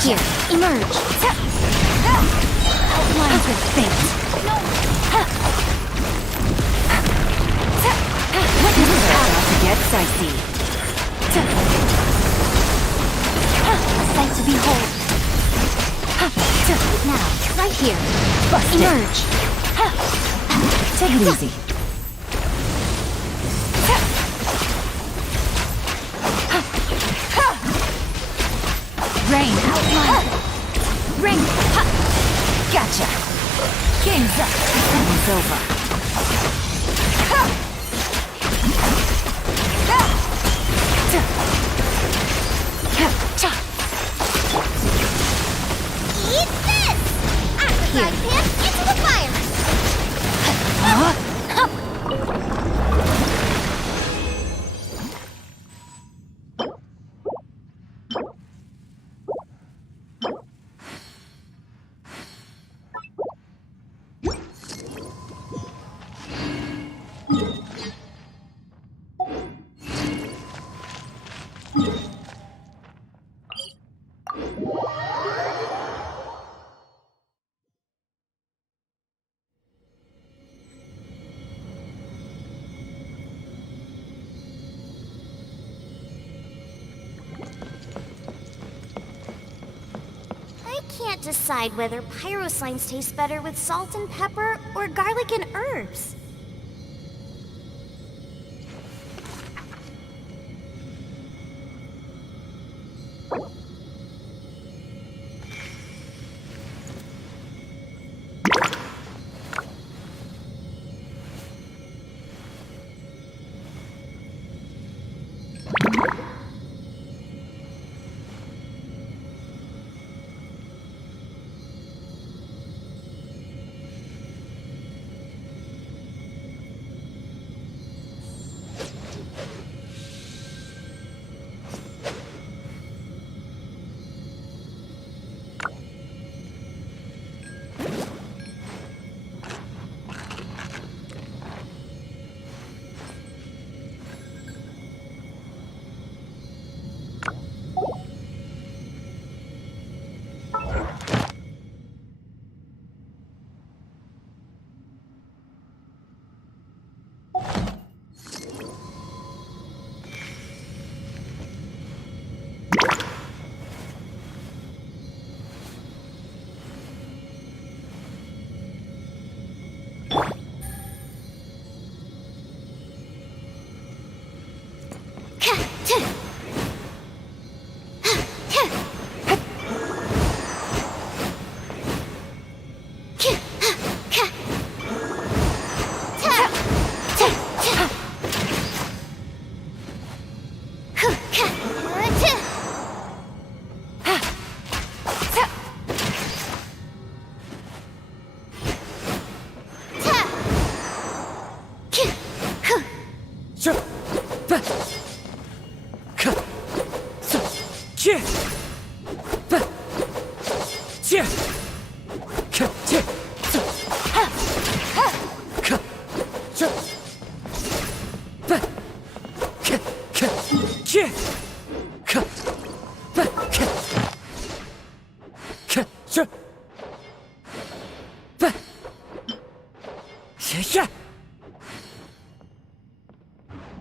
Here, emerge. Outlines of fate. What is about to get psychic? easy. A sight to behold. Now, right here. Bust Emerge. Take it easy. Rain outline. Ring. Gotcha. Game's up. Game's over. Eat this! Outside pants into the fire! I can't decide whether pyroslines taste better with salt and pepper or garlic and herbs.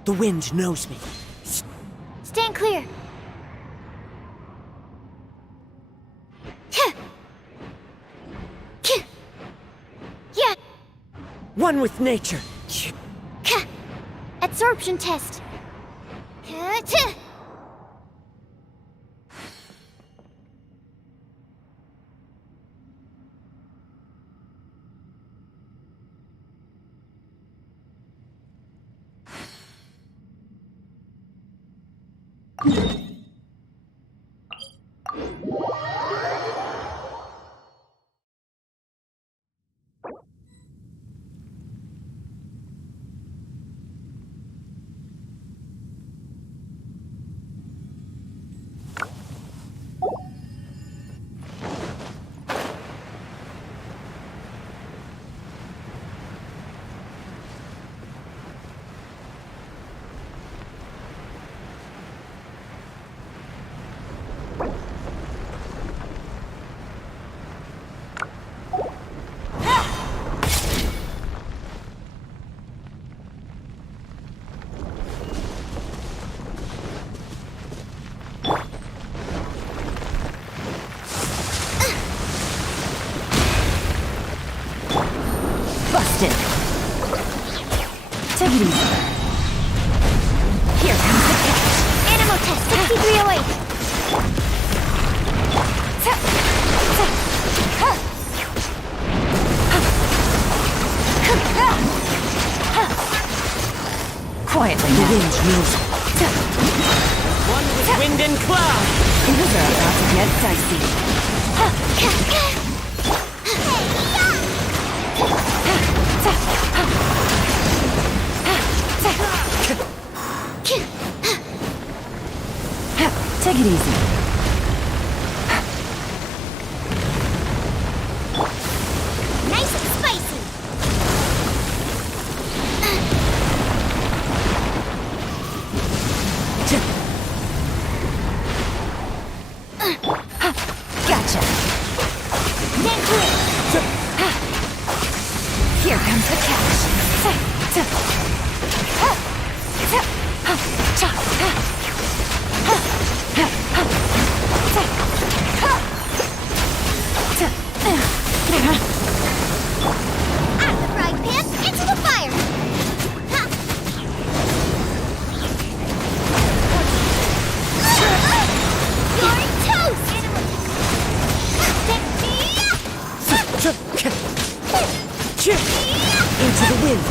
The wind knows me. Stand clear. Yeah. One with nature. Absorption test. Enemy away! Quietly now. The wind knows me. One with wind and cloud. Things are about to get dicey. Take it easy. Nice and spicy. Gotcha. Here comes the Out of the frying pan, into the fire. You're toast. Into the wind.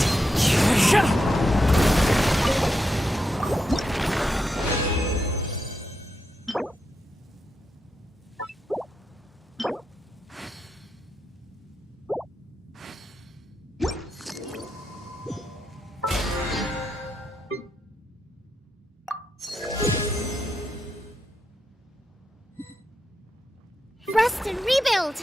Rest and rebuild.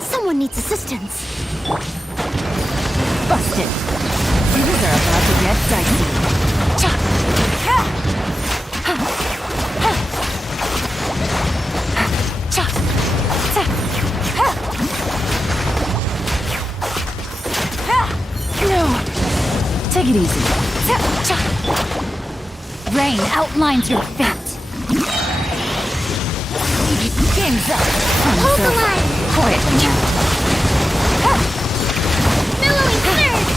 Someone needs assistance. Busted. Things are about to get dicey. No. Take it easy. Rain outlines your fate. Game's up. Hold the line. Quietly now. Billowing surge.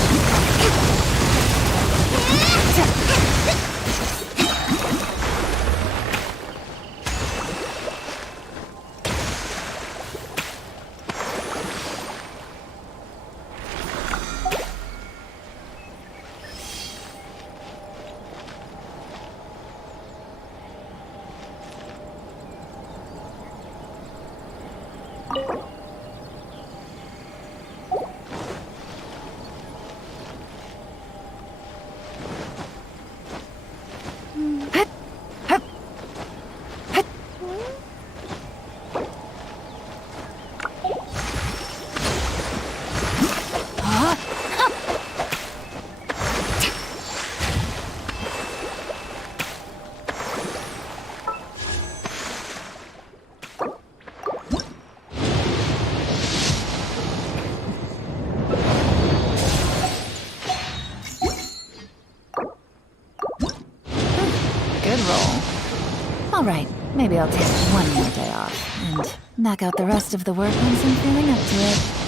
All right, maybe I'll take one more day off and knock out the rest of the work once I'm feeling up to it.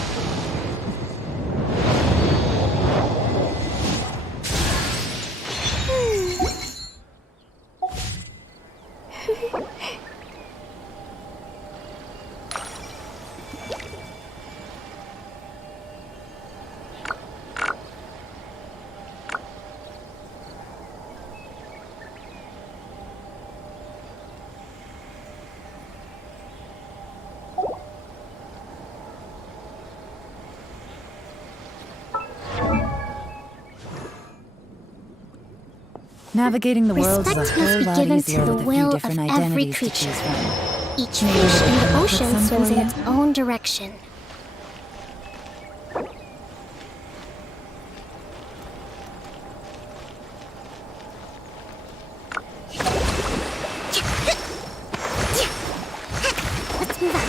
Navigating the world is a Respect whole must be lot given easier to the with a few will of different every identities to creature. choose from. Each Maybe fish we in can the come up with ocean some swims for in you? its own direction. Let's move on.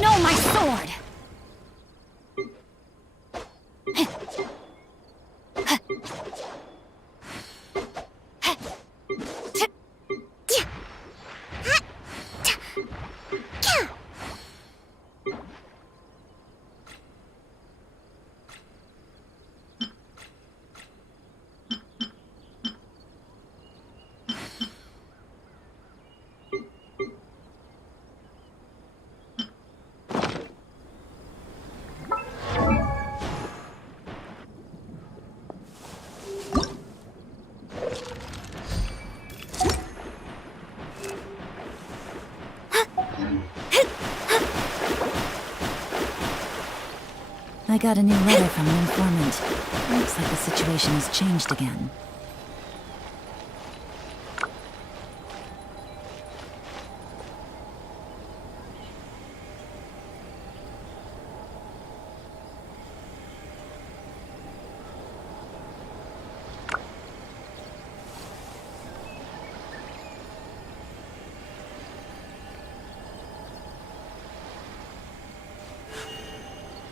No, my sword! I got a new letter from an informant. Looks like the situation has changed again.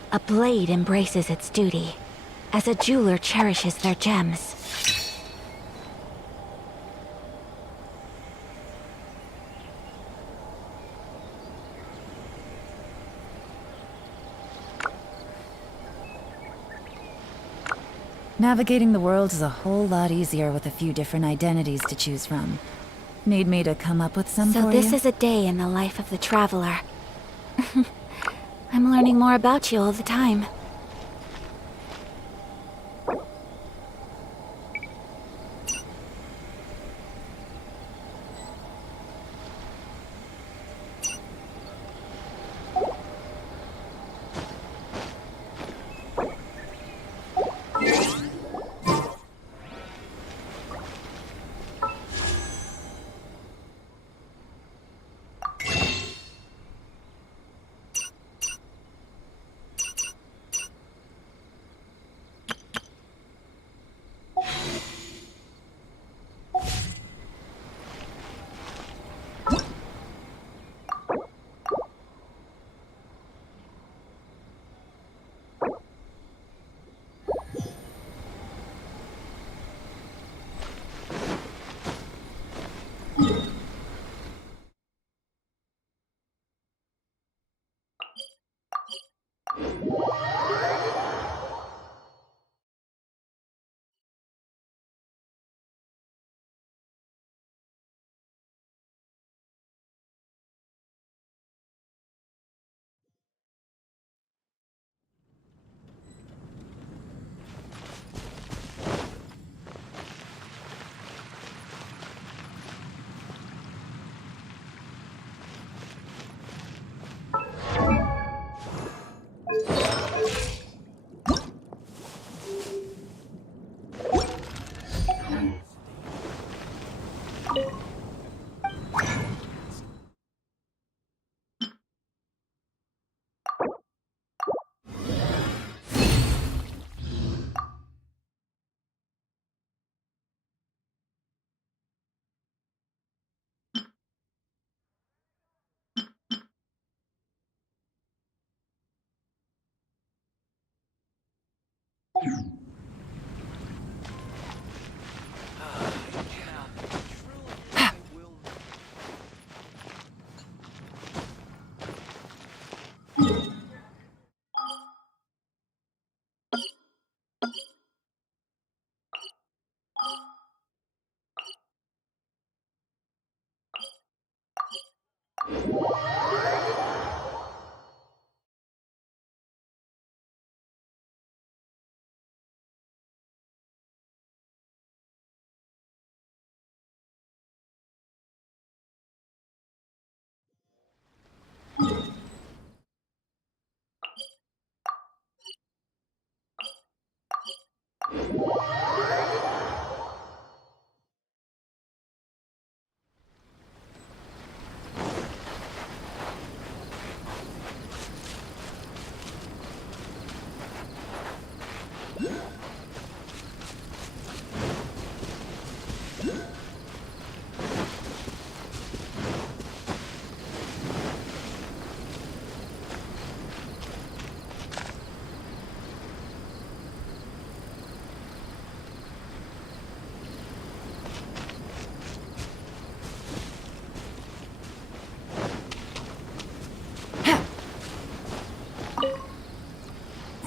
A blade embraces its duty, as a jeweler cherishes their gems. Navigating the world is a whole lot easier with a few different identities to choose from. Need me to come up with some So for this you? is a day in the life of the traveler. I'm learning more about you all the time.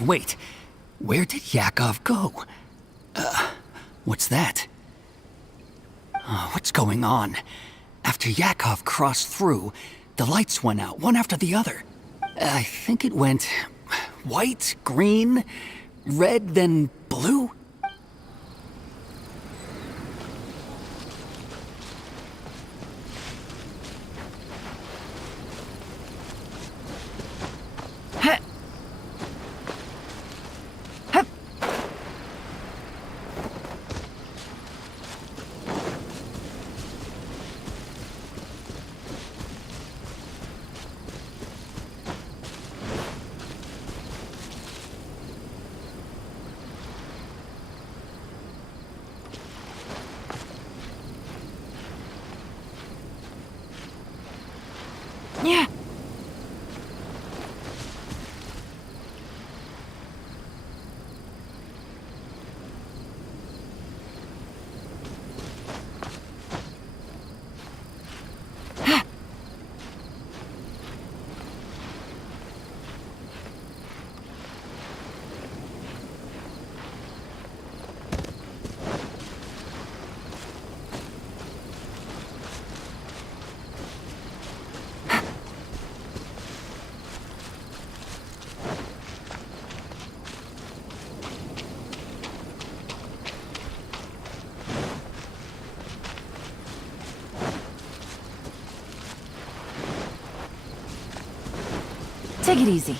Wait, where did Yakov go? What's that? What's going on? After Yakov crossed through, the lights went out, one after the other. I think it went white, green, red, then blue. Yeah. Take it easy.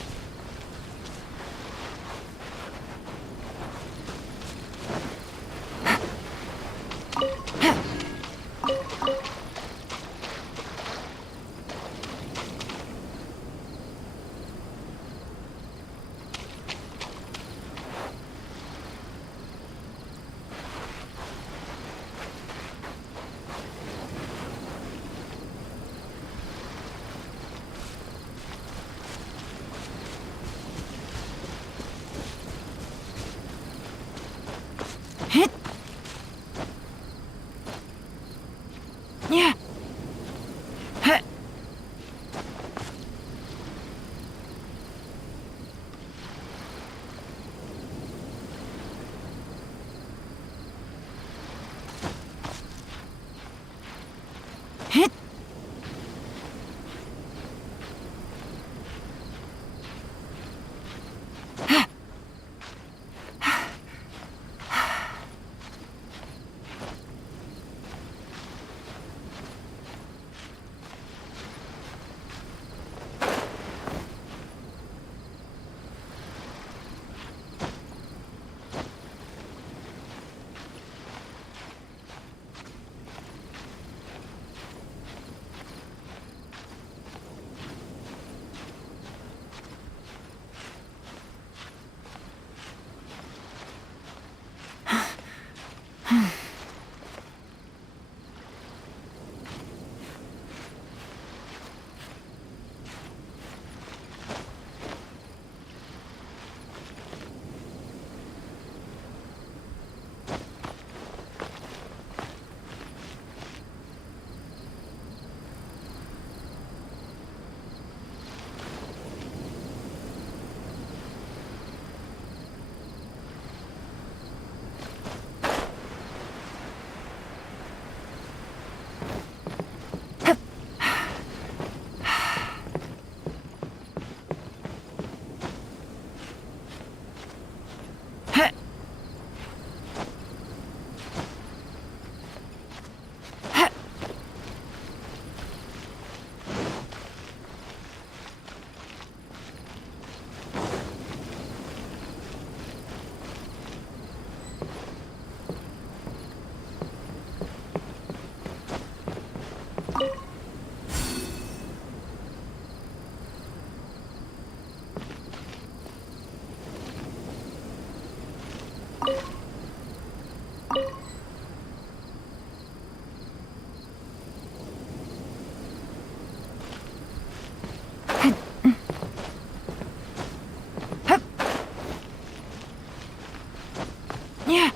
Yeah.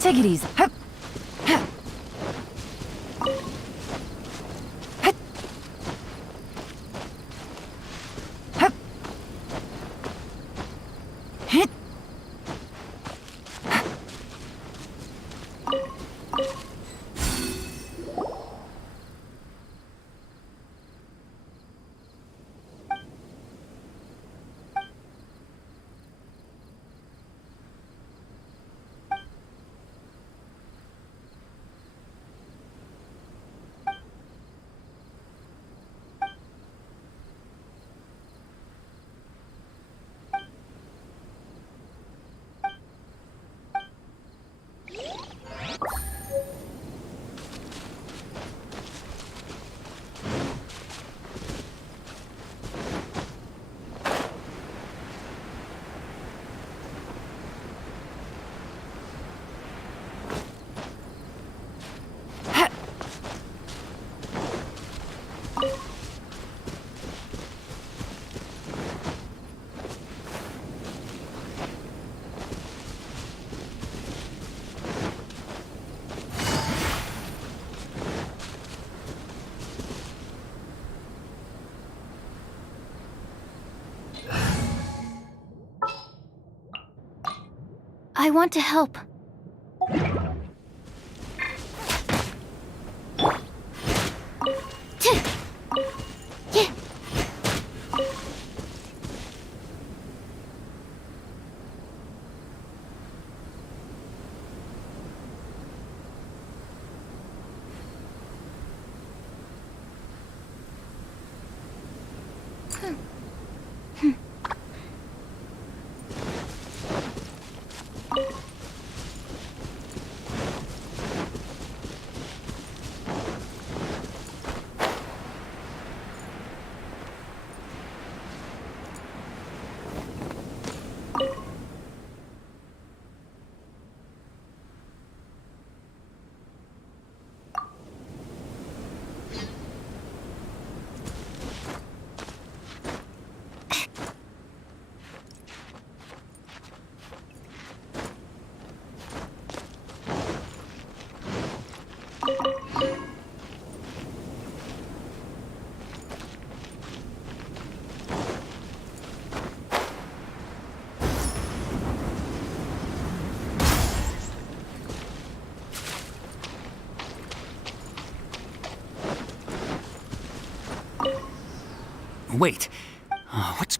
Take it easy. Hup. Hup. Hup. Hup. Hit. I want to help. Wait. What's...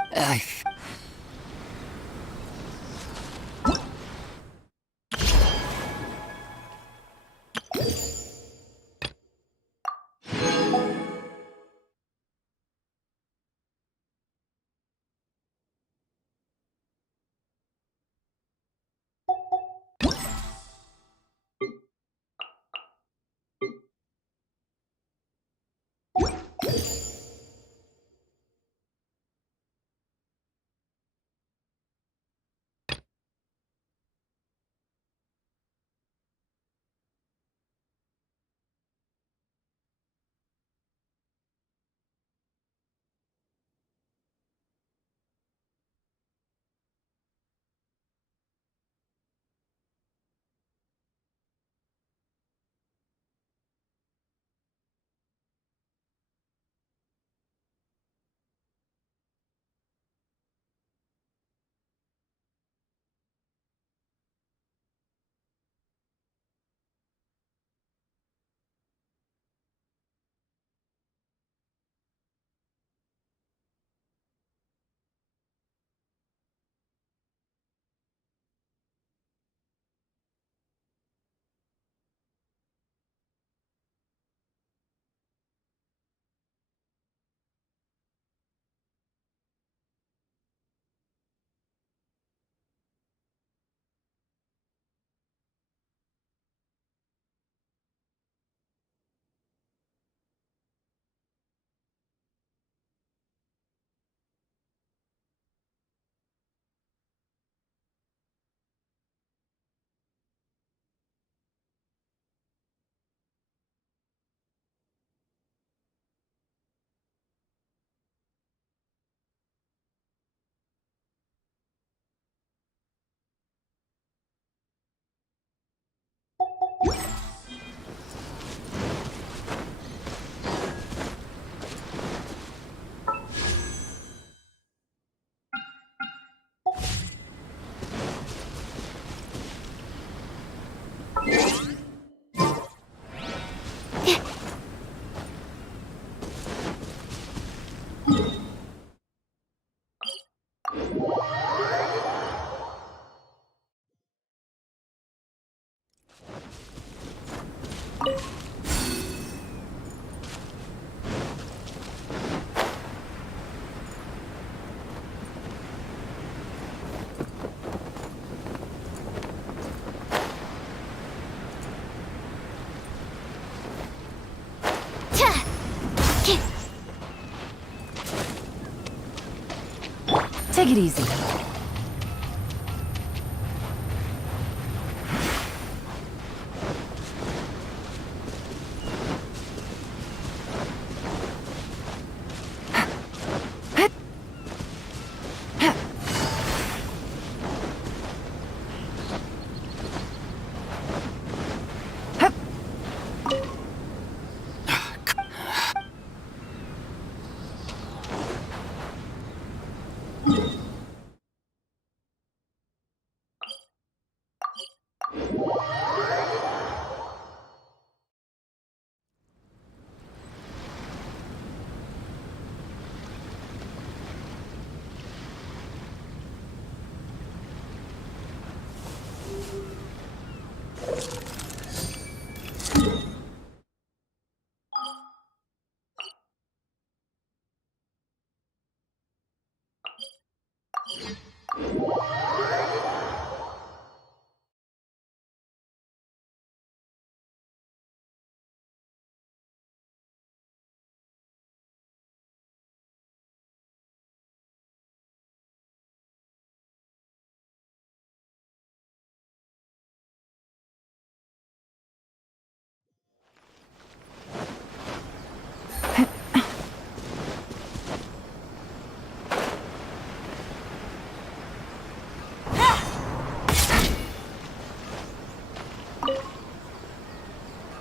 Take it easy.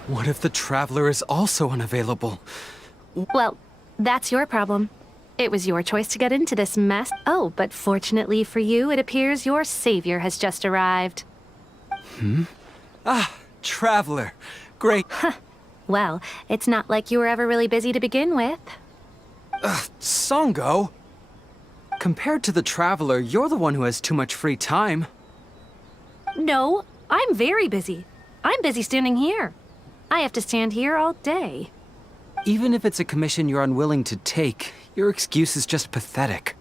What if the Traveler is also unavailable? Well, that's your problem. It was your choice to get into this mess. Oh, but fortunately for you, it appears your savior has just arrived. Ah, Traveler. Great. Well, it's not like you were ever really busy to begin with. Songo? Compared to the Traveler, you're the one who has too much free time. No, I'm very busy. I'm busy standing here. I have to stand here all day. Even if it's a commission you're unwilling to take, your excuse is just pathetic.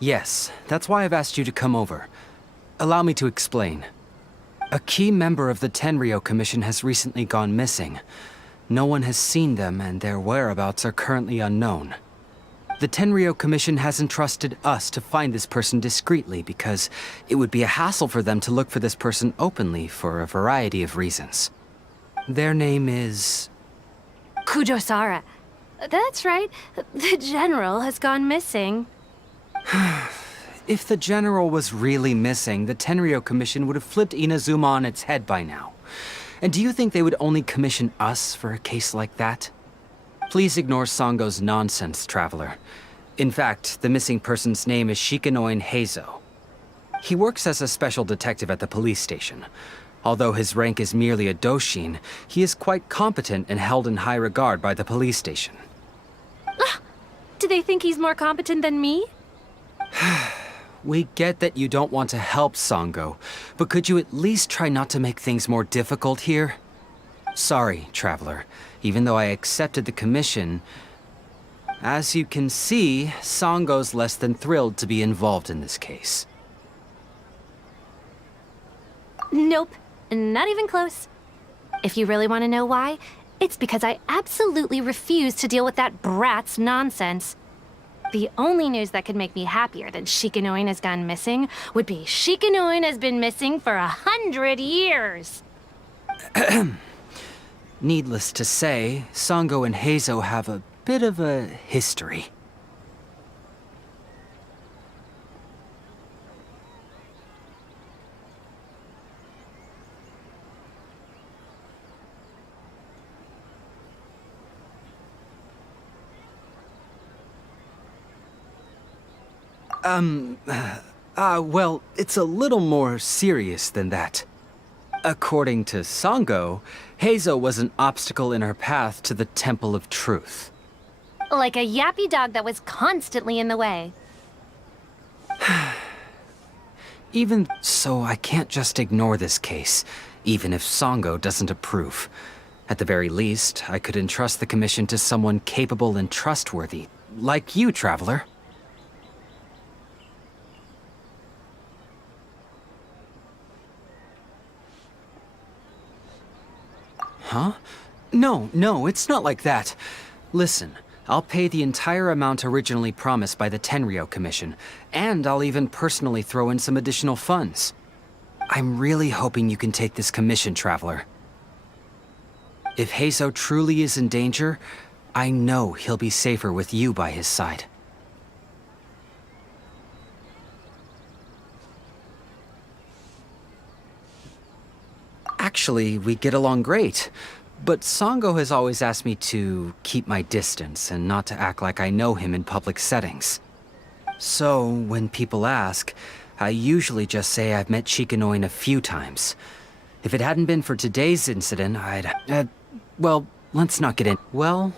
Yes, that's why I've asked you to come over. Allow me to explain. A key member of the Tenryo Commission has recently gone missing. No one has seen them, and their whereabouts are currently unknown. The Tenryo Commission has entrusted us to find this person discreetly because it would be a hassle for them to look for this person openly for a variety of reasons. Their name is... Kujo-sara. That's right. The General has gone missing. If the General was really missing, the Tenryo Commission would have flipped Inazuma on its head by now. And do you think they would only commission us for a case like that? Please ignore Songo's nonsense, Traveler. In fact, the missing person's name is Shikanoin Heizo. He works as a special detective at the police station. Although his rank is merely a doshin, he is quite competent and held in high regard by the police station. Do they think he's more competent than me? We get that you don't want to help Sango, but could you at least try not to make things more difficult here? Sorry, Traveler. Even though I accepted the commission, as you can see, Sango's less than thrilled to be involved in this case. Nope, not even close. If you really want to know why, it's because I absolutely refuse to deal with that brat's nonsense. The only news that could make me happier than Shikanoin has gone missing would be Shikanoin has been missing for 100 years. Needless to say, Sango and Heizo have a bit of a history. Well, it's a little more serious than that. According to Sango, Heizo was an obstacle in her path to the Temple of Truth. Like a yappy dog that was constantly in the way. Even so, I can't just ignore this case, even if Sango doesn't approve. At the very least, I could entrust the commission to someone capable and trustworthy, like you, Traveler. Huh? No, it's not like that. Listen, I'll pay the entire amount originally promised by the Tenryou Commission, and I'll even personally throw in some additional funds. I'm really hoping you can take this commission, Traveler. If Heizo truly is in danger, I know he'll be safer with you by his side. Actually, we get along great. But Sango has always asked me to keep my distance and not to act like I know him in public settings. So, when people ask, I usually just say I've met Shikanoin a few times. If it hadn't been for today's incident, well, let's not get in. Well...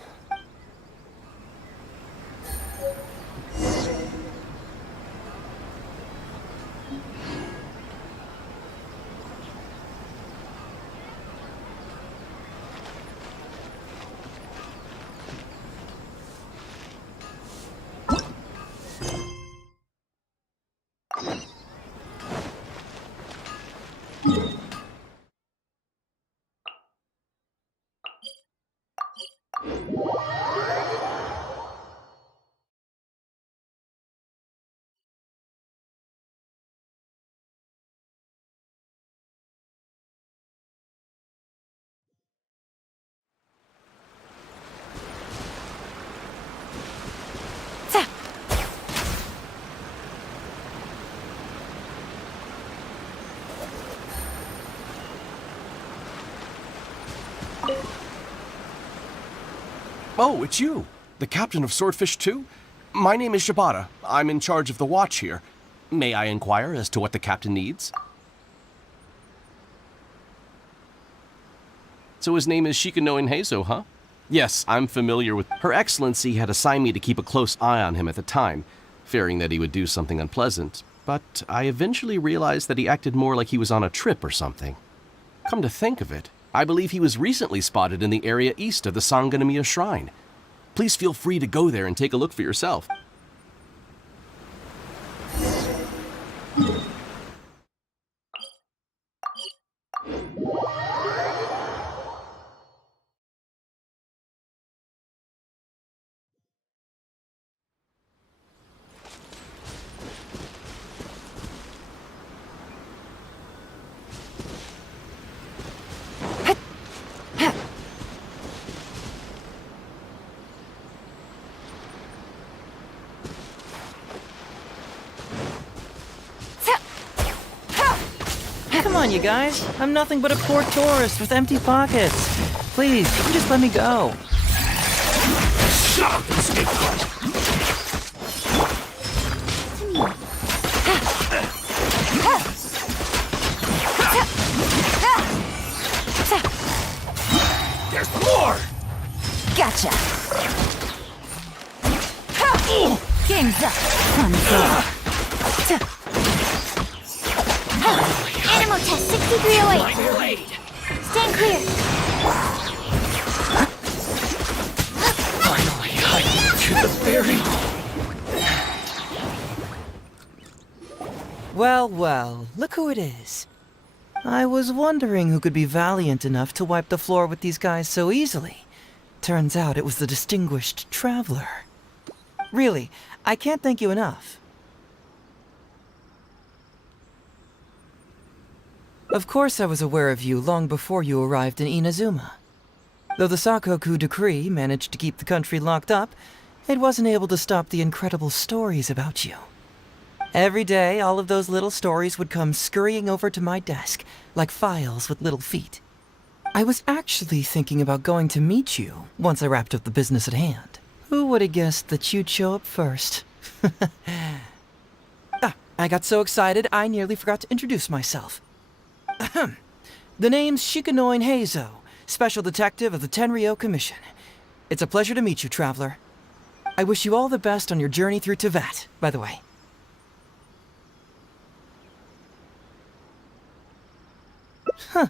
Oh, it's you, the captain of Swordfish 2? My name is Shibata. I'm in charge of the watch here. May I inquire as to what the captain needs? So his name is Shikanoin Heizo, huh? Yes, I'm familiar with... Her Excellency had assigned me to keep a close eye on him at the time, fearing that he would do something unpleasant, but I eventually realized that he acted more like he was on a trip or something. Come to think of it, I believe he was recently spotted in the area east of the Sangonomiya Shrine. Please feel free to go there and take a look for yourself. Come on, you guys. I'm nothing but a poor tourist with empty pockets. Please, just let me go. Shut up and stay put! There's more! Gotcha! Game's up! Animal test 6308. Stand clear. Finally, I to the burial. Well, well, look who it is. I was wondering who could be valiant enough to wipe the floor with these guys so easily. Turns out it was the distinguished traveler. Really, I can't thank you enough. Of course I was aware of you long before you arrived in Inazuma. Though the Sakoku decree managed to keep the country locked up, it wasn't able to stop the incredible stories about you. Every day, all of those little stories would come scurrying over to my desk, like files with little feet. I was actually thinking about going to meet you once I wrapped up the business at hand. Who would have guessed that you'd show up first? I got so excited I nearly forgot to introduce myself. Ahem. The name's Shikanoin Heizo, Special Detective of the Tenryou Commission. It's a pleasure to meet you, Traveler. I wish you all the best on your journey through Teyvat, by the way. Huh.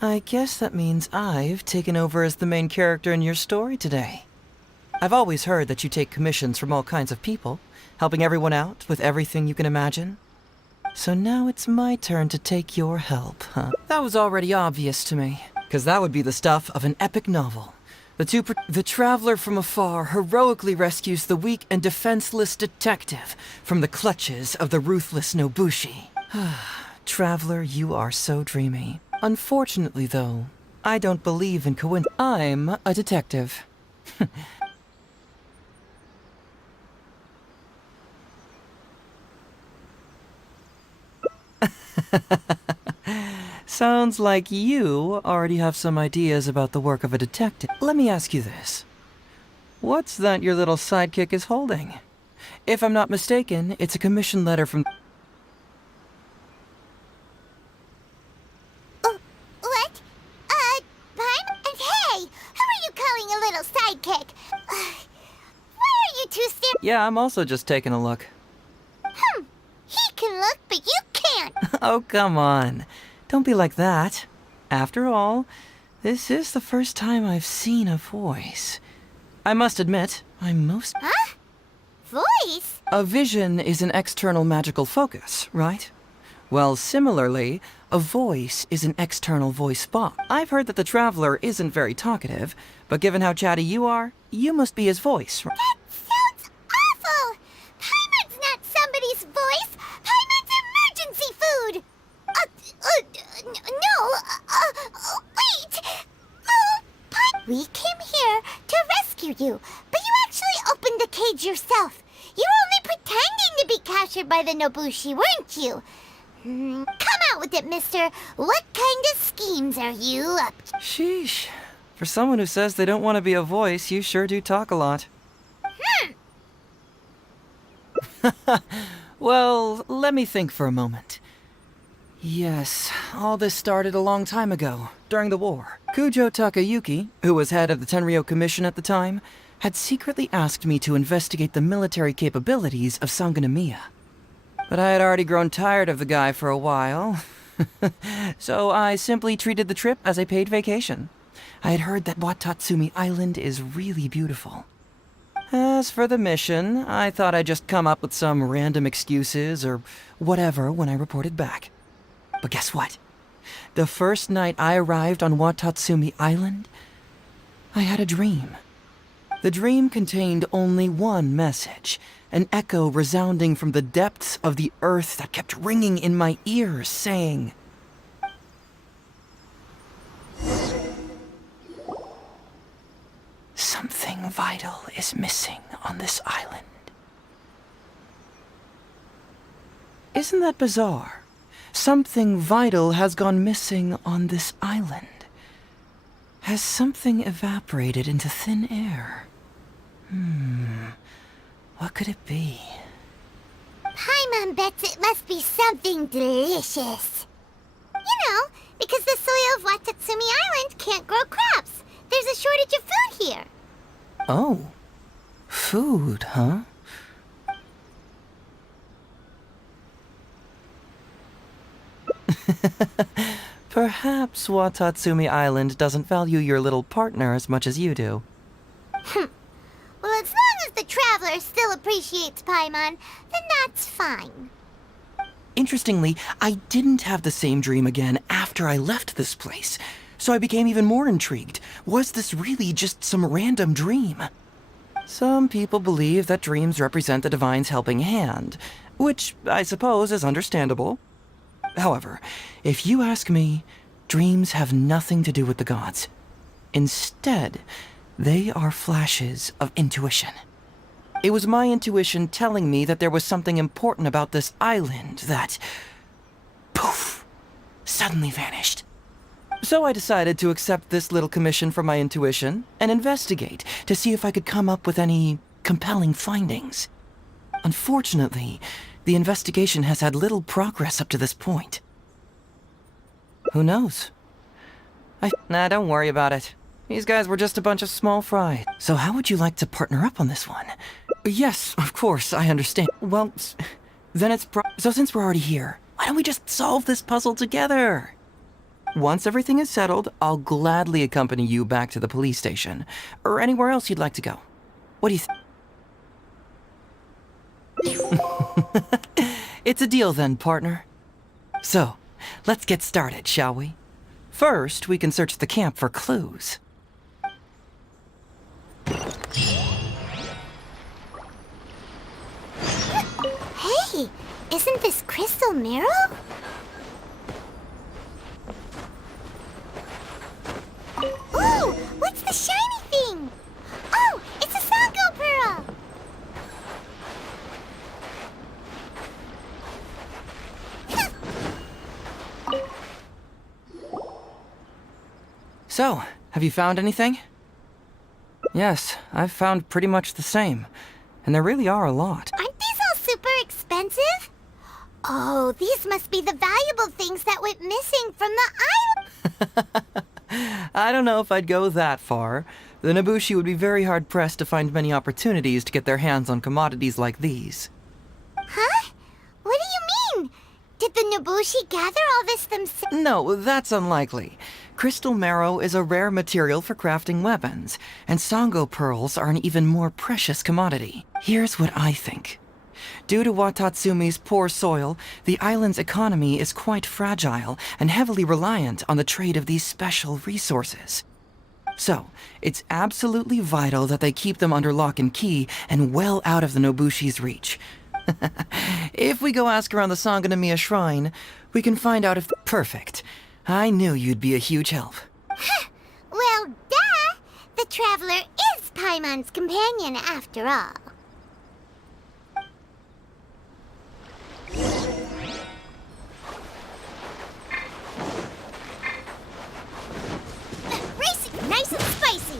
I guess that means I've taken over as the main character in your story today. I've always heard that you take commissions from all kinds of people, helping everyone out with everything you can imagine. So now it's my turn to take your help, huh? That was already obvious to me, because that would be the stuff of an epic novel. The traveler from afar heroically rescues the weak and defenseless detective from the clutches of the ruthless Nobushi. Traveler, you are so dreamy. Unfortunately, though, I don't believe in coincidence. I'm a detective. Sounds like you already have some ideas about the work of a detective. Let me ask you this. What's that your little sidekick is holding? If I'm not mistaken, it's a commission letter from... What? Paimon? And hey, who are you calling a little sidekick? Why are you two staring? Yeah, I'm also just taking a look. He can look, but you can't. Oh, come on. Don't be like that. After all, this is the first time I've seen a voice. I must admit, I'm most... Huh? Voice? A vision is an external magical focus, right? Well, similarly, a voice is an external voice box. I've heard that the Traveler isn't very talkative, but given how chatty you are, you must be his voice, right? That sounds awful! Paimon's not somebody's voice! Paimon's emergency food! Wait! We came here to rescue you, but you actually opened the cage yourself. You were only pretending to be captured by the Nobushi, weren't you? Come out with it, mister. What kind of schemes are you up to? Sheesh. For someone who says they don't want to be a voice, you sure do talk a lot. Well, let me think for a moment. Yes, all this started a long time ago, during the war. Kujo Takayuki, who was head of the Tenryou Commission at the time, had secretly asked me to investigate the military capabilities of Sangonomiya. But I had already grown tired of the guy for a while, so I simply treated the trip as a paid vacation. I had heard that Watatsumi Island is really beautiful. As for the mission, I thought I'd just come up with some random excuses or whatever when I reported back. But guess what? The first night I arrived on Watatsumi Island, I had a dream. The dream contained only one message, an echo resounding from the depths of the earth that kept ringing in my ears, saying, "Something vital is missing on this island." Isn't that bizarre? Something vital has gone missing on this island. Has something evaporated into thin air? What could it be? Paimon bets it must be something delicious. You know, because the soil of Watatsumi Island can't grow crops. There's a shortage of food here. Oh, food, huh? Perhaps Watatsumi Island doesn't value your little partner as much as you do. Well, as long as the Traveler still appreciates Paimon, then that's fine. Interestingly, I didn't have the same dream again after I left this place, so I became even more intrigued. Was this really just some random dream? Some people believe that dreams represent the Divine's helping hand, which I suppose is understandable. However, if you ask me, dreams have nothing to do with the gods. Instead, they are flashes of intuition. It was my intuition telling me that there was something important about this island that, poof, suddenly vanished. So I decided to accept this little commission from my intuition and investigate to see if I could come up with any compelling findings. Unfortunately, the investigation has had little progress up to this point. Who knows? Nah, don't worry about it. These guys were just a bunch of small fry. So how would you like to partner up on this one? Yes, of course, I understand. Well, then so since we're already here, why don't we just solve this puzzle together? Once everything is settled, I'll gladly accompany you back to the police station, or anywhere else you'd like to go. What do you think? It's a deal then, partner. So, let's get started, shall we? First, we can search the camp for clues. Hey, isn't this Crystal Marrow? Ooh, what's the shiny thing? Oh, it's a Sango Pearl! So, have you found anything? Yes, I've found pretty much the same. And there really are a lot. Aren't these all super expensive? Oh, these must be the valuable things that went missing from the island. I don't know if I'd go that far. The Nobushi would be very hard-pressed to find many opportunities to get their hands on commodities like these. Huh? What do you mean? Did the Nobushi gather all this themselves? No, that's unlikely. Crystal marrow is a rare material for crafting weapons, and Sango pearls are an even more precious commodity. Here's what I think. Due to Watatsumi's poor soil, the island's economy is quite fragile and heavily reliant on the trade of these special resources. So, it's absolutely vital that they keep them under lock and key and well out of the Nobushi's reach. If we go ask around the Sangonomiya Shrine, we can find out if... Perfect. I knew you'd be a huge help. Well, duh! The Traveler is Paimon's companion after all. Racing nice and spicy!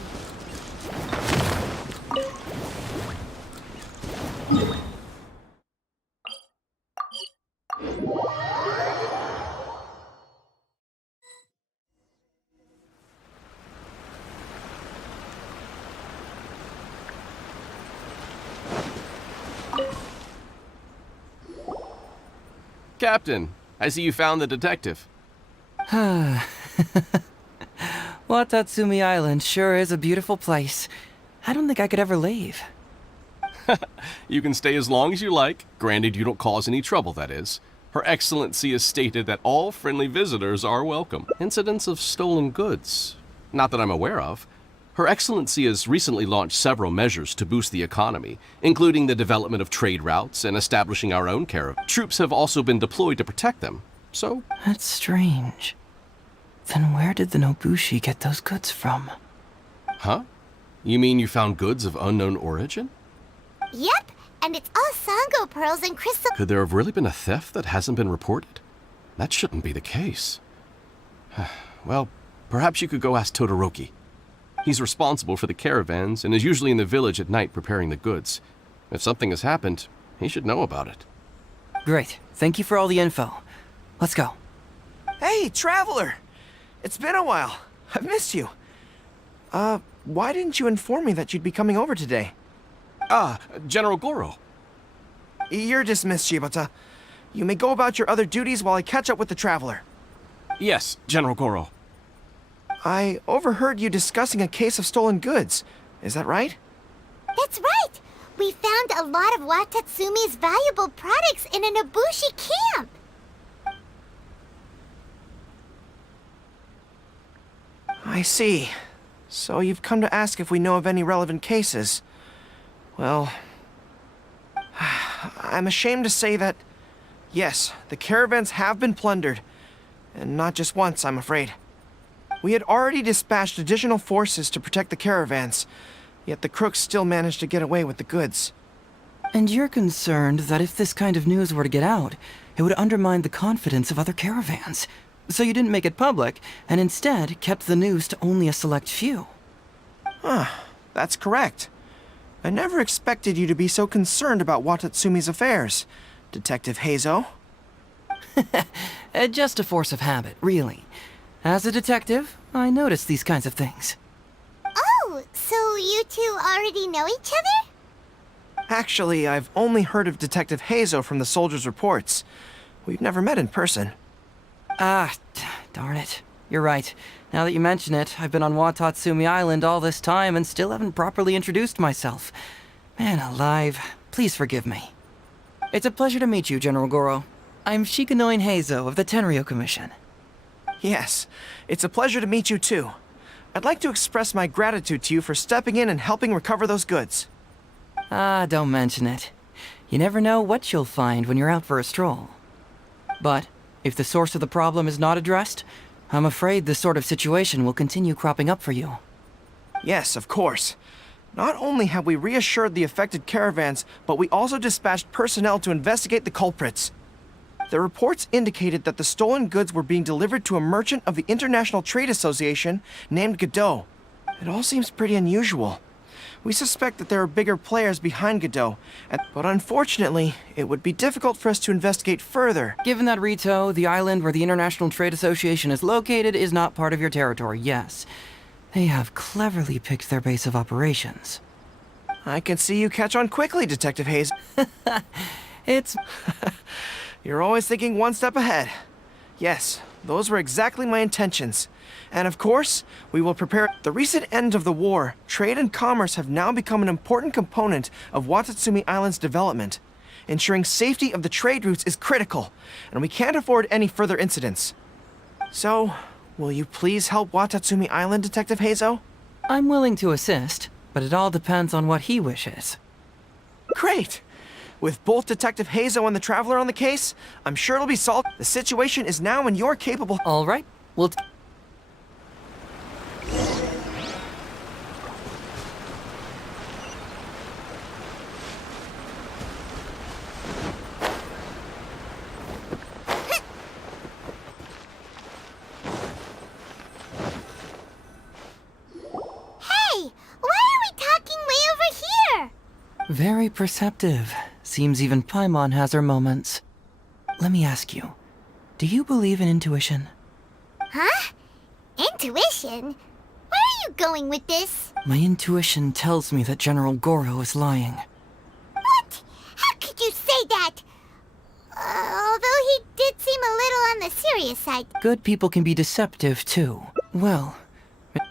Captain, I see you found the detective. Watatsumi Island sure is a beautiful place. I don't think I could ever leave. You can stay as long as you like, granted you don't cause any trouble, that is. Her Excellency has stated that all friendly visitors are welcome. Incidents of stolen goods? Not that I'm aware of. Her Excellency has recently launched several measures to boost the economy, including the development of trade routes and establishing our own caravan. Troops have also been deployed to protect them, so... That's strange. Then where did the Nobushi get those goods from? Huh? You mean you found goods of unknown origin? Yep, and it's all Sango pearls and crystal... Could there have really been a theft that hasn't been reported? That shouldn't be the case. Well, perhaps you could go ask Todoroki. He's responsible for the caravans and is usually in the village at night preparing the goods. If something has happened, he should know about it. Great. Thank you for all the info. Let's go. Hey, Traveler! It's been a while. I've missed you. Why didn't you inform me that you'd be coming over today? General Goro. You're dismissed, Shibata. You may go about your other duties while I catch up with the Traveler. Yes, General Goro. I overheard you discussing a case of stolen goods. Is that right? That's right! We found a lot of Watatsumi's valuable products in an Ibushi camp! I see. So you've come to ask if we know of any relevant cases. Well, I'm ashamed to say that, yes, the caravans have been plundered. And not just once, I'm afraid. We had already dispatched additional forces to protect the caravans, yet the crooks still managed to get away with the goods. And you're concerned that if this kind of news were to get out, it would undermine the confidence of other caravans. So you didn't make it public, and instead kept the news to only a select few. That's correct. I never expected you to be so concerned about Watatsumi's affairs, Detective Heizo. Just a force of habit, really. As a detective, I notice these kinds of things. Oh, so you two already know each other? Actually, I've only heard of Detective Heizo from the soldiers' reports. We've never met in person. Darn it. You're right. Now that you mention it, I've been on Watatsumi Island all this time and still haven't properly introduced myself. Man alive, please forgive me. It's a pleasure to meet you, General Goro. I'm Shikanoin Heizo of the Tenryo Commission. Yes, it's a pleasure to meet you too. I'd like to express my gratitude to you for stepping in and helping recover those goods. Don't mention it. You never know what you'll find when you're out for a stroll. But if the source of the problem is not addressed, I'm afraid this sort of situation will continue cropping up for you. Yes, of course. Not only have we reassured the affected caravans, but we also dispatched personnel to investigate the culprits. The reports indicated that the stolen goods were being delivered to a merchant of the International Trade Association named Godot. It all seems pretty unusual. We suspect that there are bigger players behind Godot, but unfortunately, it would be difficult for us to investigate further. Given that Rito, the island where the International Trade Association is located, is not part of your territory, yes. They have cleverly picked their base of operations. I can see you catch on quickly, Detective Hayes. It's... You're always thinking one step ahead. Yes, those were exactly my intentions. And of course, we will prepare. The recent end of the war, trade and commerce have now become an important component of Watatsumi Island's development. Ensuring safety of the trade routes is critical, and we can't afford any further incidents. So, will you please help Watatsumi Island, Detective Heizo? I'm willing to assist, but it all depends on what he wishes. Great! With both Detective Heizo and the Traveler on the case, I'm sure it'll be solved. The situation is now in your capable... All right, we'll... Very perceptive. Seems even Paimon has her moments. Let me ask you, do you believe in intuition? Huh? Intuition? Where are you going with this? My intuition tells me that General Goro is lying. What? How could you say that? Although he did seem a little on the serious side. Good people can be deceptive, too. Well,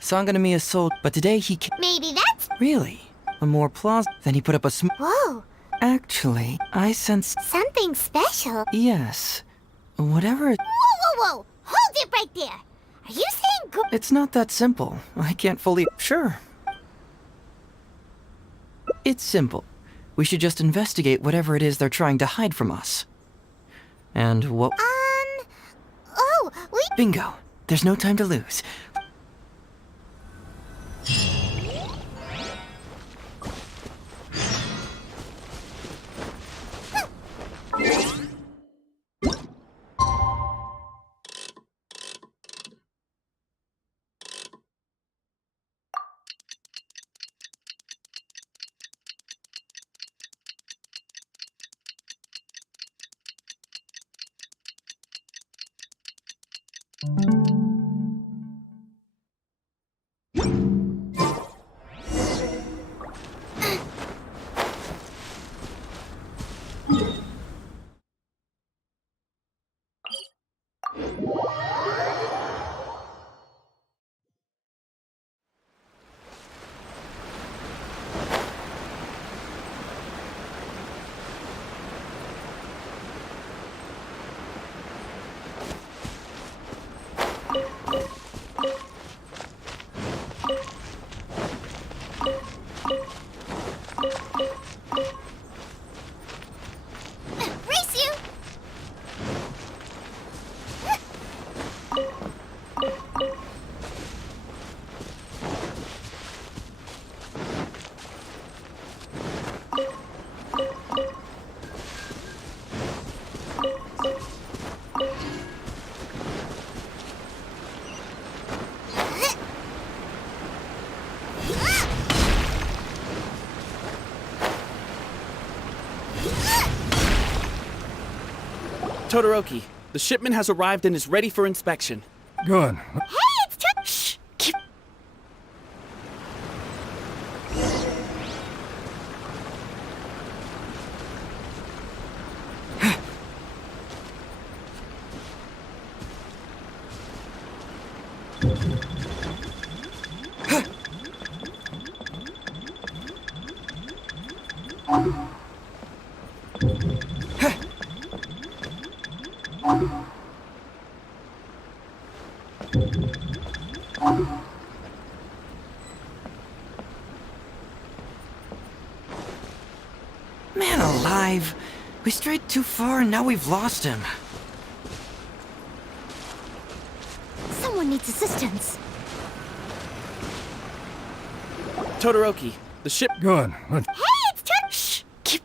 Sanganami is sold, but today he Maybe that's... Really? A more Then he put up a Whoa! Actually, I sense... Something special? Yes. Whatever... Whoa! Hold it right there! Are you saying It's not that simple. I can't fully... Sure. It's simple. We should just investigate whatever it is they're trying to hide from us. And what... Oh, we... Bingo. There's no time to lose. Todoroki, the shipment has arrived and is ready for inspection. Good. Hey, it's Shh! Keep... Man alive. We strayed too far and now we've lost him. Someone needs assistance. Todoroki, the ship... Good. Hey, it's Shh! Keep...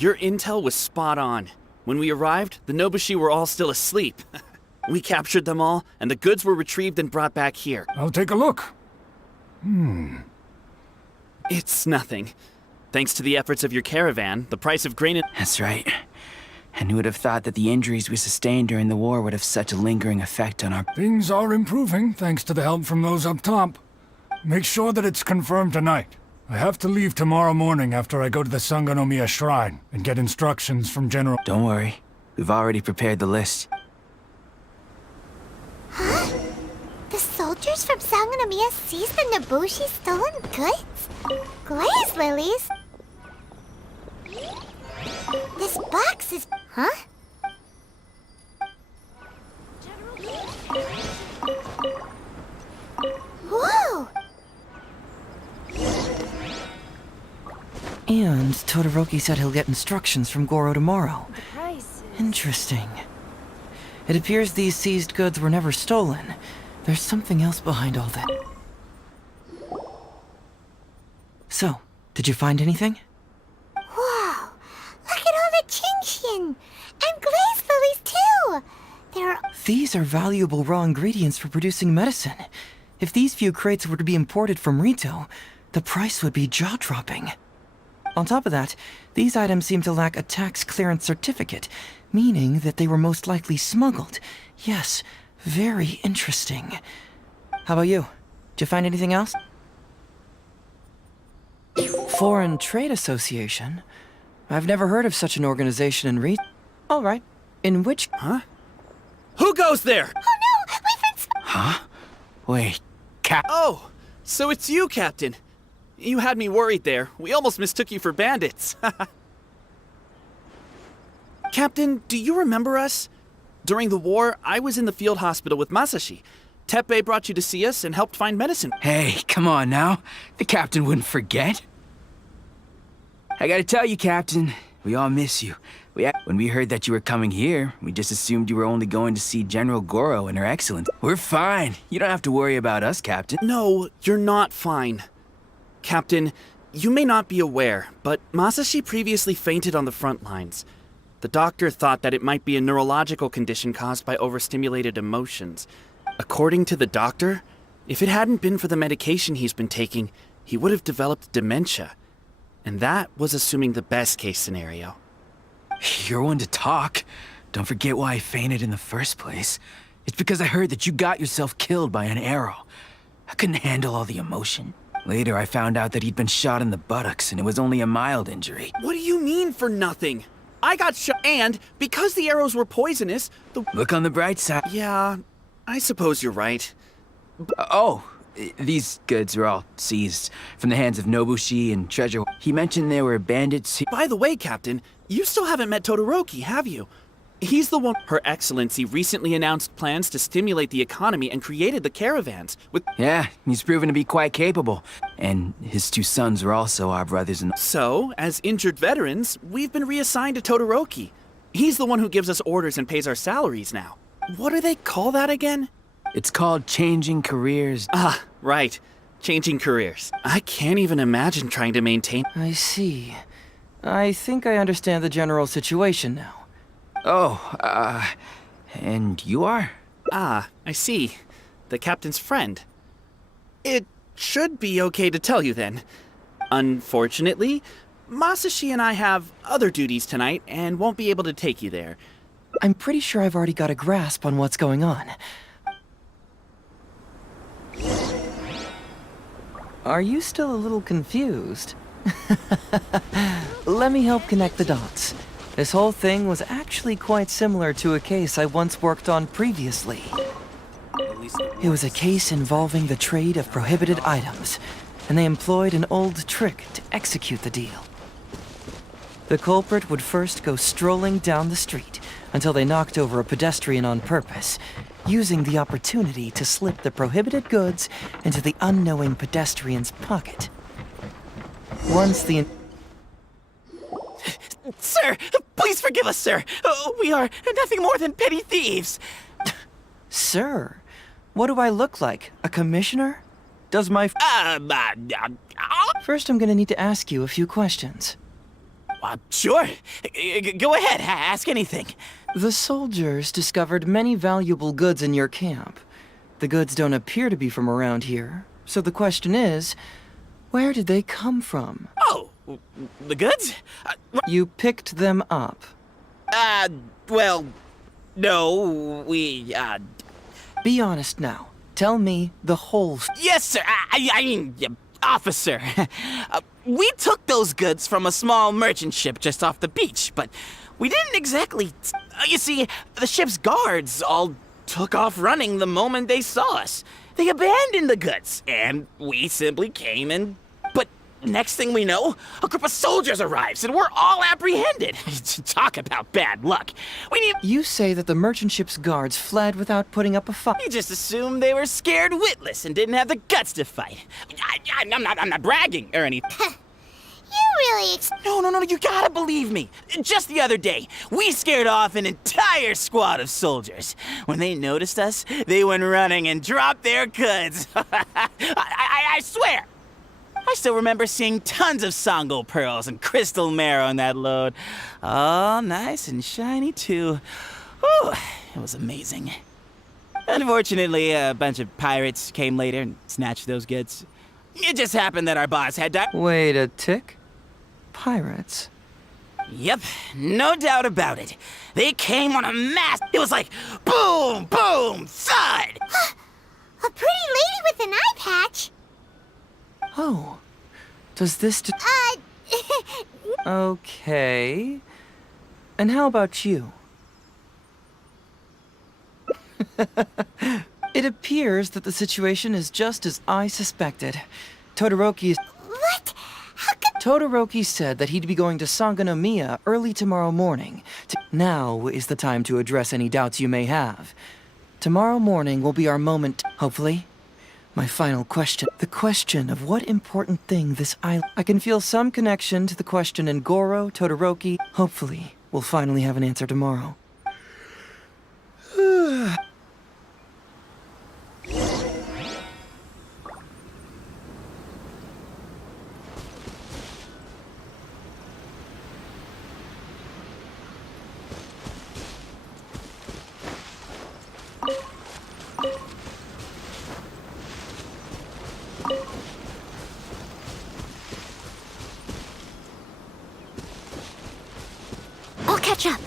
Your intel was spot on. When we arrived, the Nobushi were all still asleep. We captured them all, and the goods were retrieved and brought back here. I'll take a look. It's nothing. Thanks to the efforts of your caravan, the price of grain... That's right. And who would have thought that the injuries we sustained during the war would have such a lingering effect on our... Things are improving, thanks to the help from those up top. Make sure that it's confirmed tonight. I have to leave tomorrow morning after I go to the Sangonomiya Shrine and get instructions from General... Don't worry. We've already prepared the list. Huh? The soldiers from Sangonomiya seized the Nobushi stolen goods? Glaze lilies? This box is... Huh? Whoa! And Todoroki said he'll get instructions from Goro tomorrow. Interesting. It appears these seized goods were never stolen. There's something else behind all that. So, did you find anything? Whoa! Look at all the Chingshin! And glaze lilies, too! They're... These are valuable raw ingredients for producing medicine. If these few crates were to be imported from Rito, the price would be jaw-dropping. On top of that, these items seem to lack a tax clearance certificate, meaning that they were most likely smuggled. Yes, very interesting. How about you? Did you find anything else? Foreign Trade Association? I've never heard of such an organization in Rito. All right. In which... Huh? Who goes there? Oh no! We've been... Huh? Wait, Oh, so it's you, Captain. You had me worried there. We almost mistook you for bandits. Captain, do you remember us? During the war, I was in the field hospital with Masashi. Teppei brought you to see us and helped find medicine. Hey, come on now. The captain wouldn't forget. I gotta tell you, Captain, we all miss you. When we heard that you were coming here, we just assumed you were only going to see General Goro and Her Excellency. We're fine. You don't have to worry about us, Captain. No, you're not fine. Captain, you may not be aware, but Masashi previously fainted on the front lines. The doctor thought that it might be a neurological condition caused by overstimulated emotions. According to the doctor, if it hadn't been for the medication he's been taking, he would have developed dementia. And that was assuming the best-case scenario. You're one to talk. Don't forget why I fainted in the first place. It's because I heard that you got yourself killed by an arrow. I couldn't handle all the emotion. Later, I found out that he'd been shot in the buttocks, and it was only a mild injury. What do you mean for nothing? I got shot, and because the arrows were poisonous, Look on the bright side. Yeah, I suppose you're right. Oh, these goods were all seized from the hands of Nobushi and Treasure. He mentioned there were bandits. By the way, Captain, you still haven't met Todoroki, have you? He's the one. Her Excellency recently announced plans to stimulate the economy and created the caravans with. Yeah, he's proven to be quite capable. And his two sons were also our brothers in. So, as injured veterans, we've been reassigned to Todoroki. He's the one who gives us orders and pays our salaries now. What do they call that again? It's called changing careers. Ah, right. Changing careers. I can't even imagine trying to maintain. I see. I think I understand the general situation now. Oh, and you are? Ah, I see. The captain's friend. It should be okay to tell you then. Unfortunately, Masashi and I have other duties tonight and won't be able to take you there. I'm pretty sure I've already got a grasp on what's going on. Are you still a little confused? Let me help connect the dots. This whole thing was actually quite similar to a case I once worked on previously. It was a case involving the trade of prohibited items, and they employed an old trick to execute the deal. The culprit would first go strolling down the street until they knocked over a pedestrian on purpose, using the opportunity to slip the prohibited goods into the unknowing pedestrian's pocket. Once the... Sir, please forgive us, sir. We are nothing more than petty thieves. Sir, what do I look like? A commissioner? Does my... First, I'm gonna need to ask you a few questions. Sure. Go ahead, ask anything. The soldiers discovered many valuable goods in your camp. The goods don't appear to be from around here, so the question is, where did they come from? Oh, the goods? You picked them up. Well, no, we, Be honest now. Tell me the whole... Yes, sir. I mean, officer. We took those goods from a small merchant ship just off the beach, but we didn't exactly... You see, the ship's guards all took off running the moment they saw us. They abandoned the goods, and we simply came and... But next thing we know, a group of soldiers arrives, and we're all apprehended. Talk about bad luck. We need... You say that the merchant ship's guards fled without putting up a fight. You just assumed they were scared witless and didn't have the guts to fight. I'm not bragging or anything. You really... No, you gotta believe me. Just the other day, we scared off an entire squad of soldiers. When they noticed us, they went running and dropped their goods. I swear. I still remember seeing tons of Songo pearls and crystal marrow in that load. All nice and shiny, too. Whew, it was amazing. Unfortunately, a bunch of pirates came later and snatched those goods. It just happened that our boss had died. Wait a tick. Pirates? Yep, no doubt about it. They came on a mass. It was like boom, boom, thud. A pretty lady with an eye patch. Oh. Does this... Okay. And how about you? It appears that the situation is just as I suspected. Todoroki is... What? Todoroki said that he'd be going to Sangonomiya early tomorrow morning. Now is the time to address any doubts you may have. Tomorrow morning will be our moment, hopefully. My final question. The question of what important thing this island... I can feel some connection to the question in Goro, Todoroki. Hopefully, we'll finally have an answer tomorrow. I'll catch up.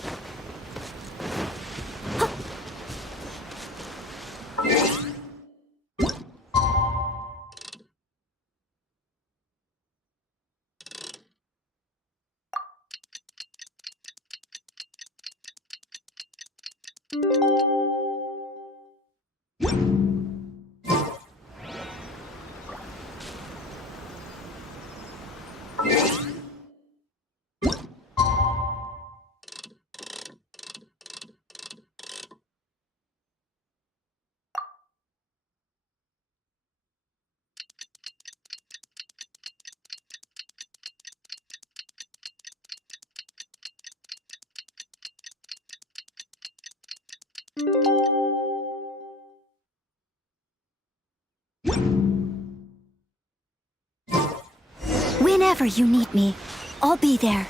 Whenever you need me, I'll be there.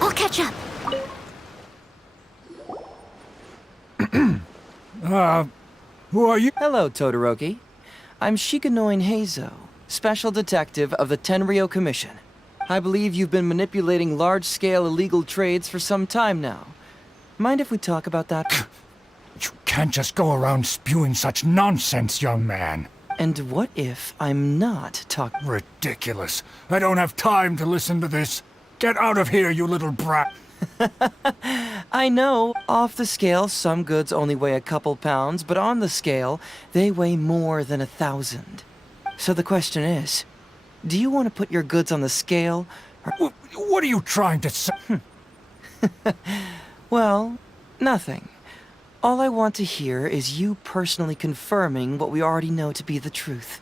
I'll catch up. Who are you? Hello, Todoroki. I'm Shikanoin Heizo, Special Detective of the Tenryou Commission. I believe you've been manipulating large-scale illegal trades for some time now. Mind if we talk about that? You can't just go around spewing such nonsense, young man. And what if I'm not talking? Ridiculous. I don't have time to listen to this. Get out of here, you little brat. I know, off the scale, some goods only weigh a couple pounds, but on the scale, they weigh more than 1,000. So the question is, do you want to put your goods on the scale, or... What are you trying to say? Well, nothing. All I want to hear is you personally confirming what we already know to be the truth.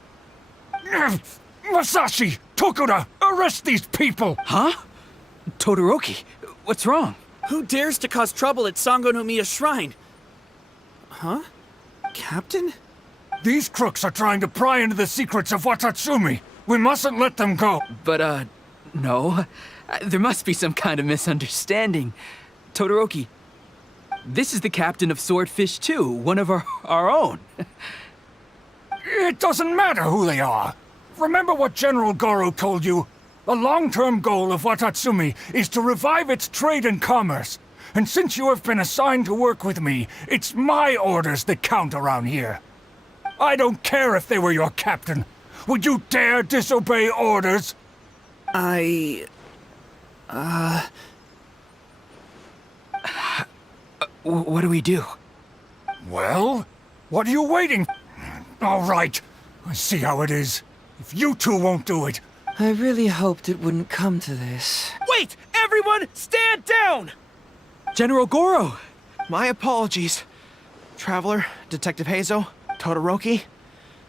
Masashi! Tokuda! Arrest these people! Huh? Todoroki, what's wrong? Who dares to cause trouble at Sangonomiya Shrine? Huh? Captain? These crooks are trying to pry into the secrets of Watatsumi. We mustn't let them go. But, no. There must be some kind of misunderstanding. Todoroki, this is the captain of Swordfish 2, one of our own. It doesn't matter who they are. Remember what General Goro told you? The long-term goal of Watatsumi is to revive its trade and commerce. And since you have been assigned to work with me, it's my orders that count around here. I don't care if they were your captain. Would you dare disobey orders? What do we do? Well, what are you waiting? All right, I see how it is. If you two won't do it... I really hoped it wouldn't come to this. Wait! Everyone, stand down! General Goro! My apologies. Traveler, Detective Heizo, Todoroki.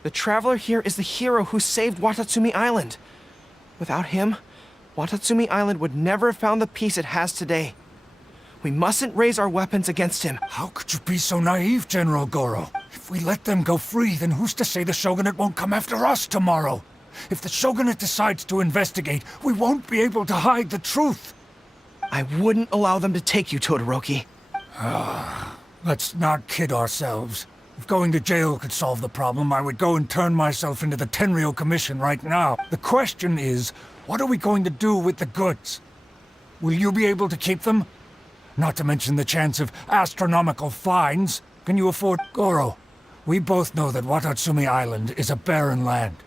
The Traveler here is the hero who saved Watatsumi Island. Without him, Watatsumi Island would never have found the peace it has today. We mustn't raise our weapons against him. How could you be so naive, General Goro? If we let them go free, then who's to say the Shogunate won't come after us tomorrow? If the Shogunate decides to investigate, we won't be able to hide the truth. I wouldn't allow them to take you, Todoroki. Let's not kid ourselves. If going to jail could solve the problem, I would go and turn myself into the Tenryou Commission right now. The question is, what are we going to do with the goods? Will you be able to keep them? Not to mention the chance of astronomical fines. Can you afford... Goro, we both know that Watatsumi Island is a barren land.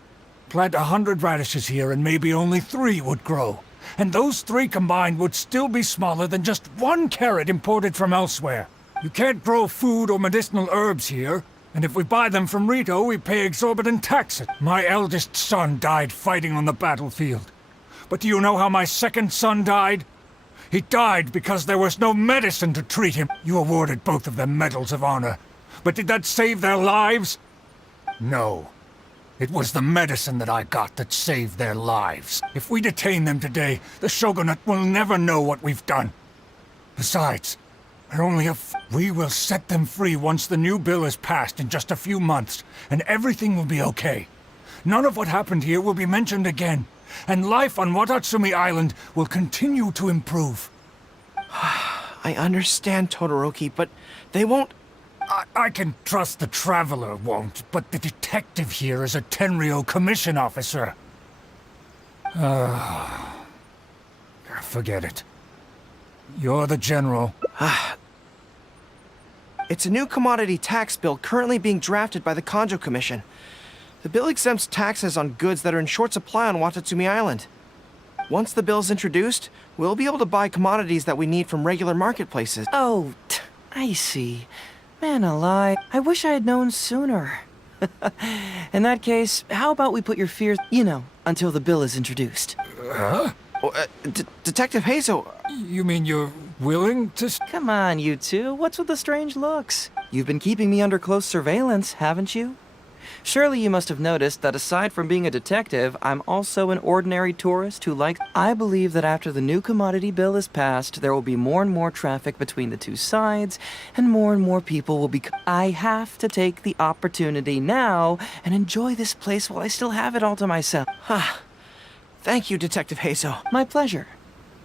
Plant 100 radishes here and maybe only 3 would grow. And those 3 combined would still be smaller than just 1 carrot imported from elsewhere. You can't grow food or medicinal herbs here, and if we buy them from Rito, we pay exorbitant taxes. My eldest son died fighting on the battlefield. But do you know how my second son died? He died because there was no medicine to treat him. You awarded both of them medals of honor. But did that save their lives? No. It was the medicine that I got that saved their lives. If we detain them today, the Shogunate will never know what we've done. Besides, they're only we will set them free once the new bill is passed in just a few months, and everything will be okay. None of what happened here will be mentioned again, and life on Watatsumi Island will continue to improve. I understand, Todoroki, but they won't... I can trust the Traveler won't, but the detective here is a Tenryou Commission officer. Forget it. You're the General. It's a new commodity tax bill currently being drafted by the Kanjo Commission. The bill exempts taxes on goods that are in short supply on Watatsumi Island. Once the bill's introduced, we'll be able to buy commodities that we need from regular marketplaces. Oh, I see. Man alive, I wish I had known sooner. In that case, how about we put your fears, until the bill is introduced? Huh? Detective Heizo... You mean you're willing to... Come on, you two. What's with the strange looks? You've been keeping me under close surveillance, haven't you? Surely you must have noticed that aside from being a detective, I'm also an ordinary tourist who likes... I believe that after the new commodity bill is passed, there will be more and more traffic between the two sides, and more people will be... I have to take the opportunity now and enjoy this place while I still have it all to myself. Thank you, Detective Hazo. My pleasure.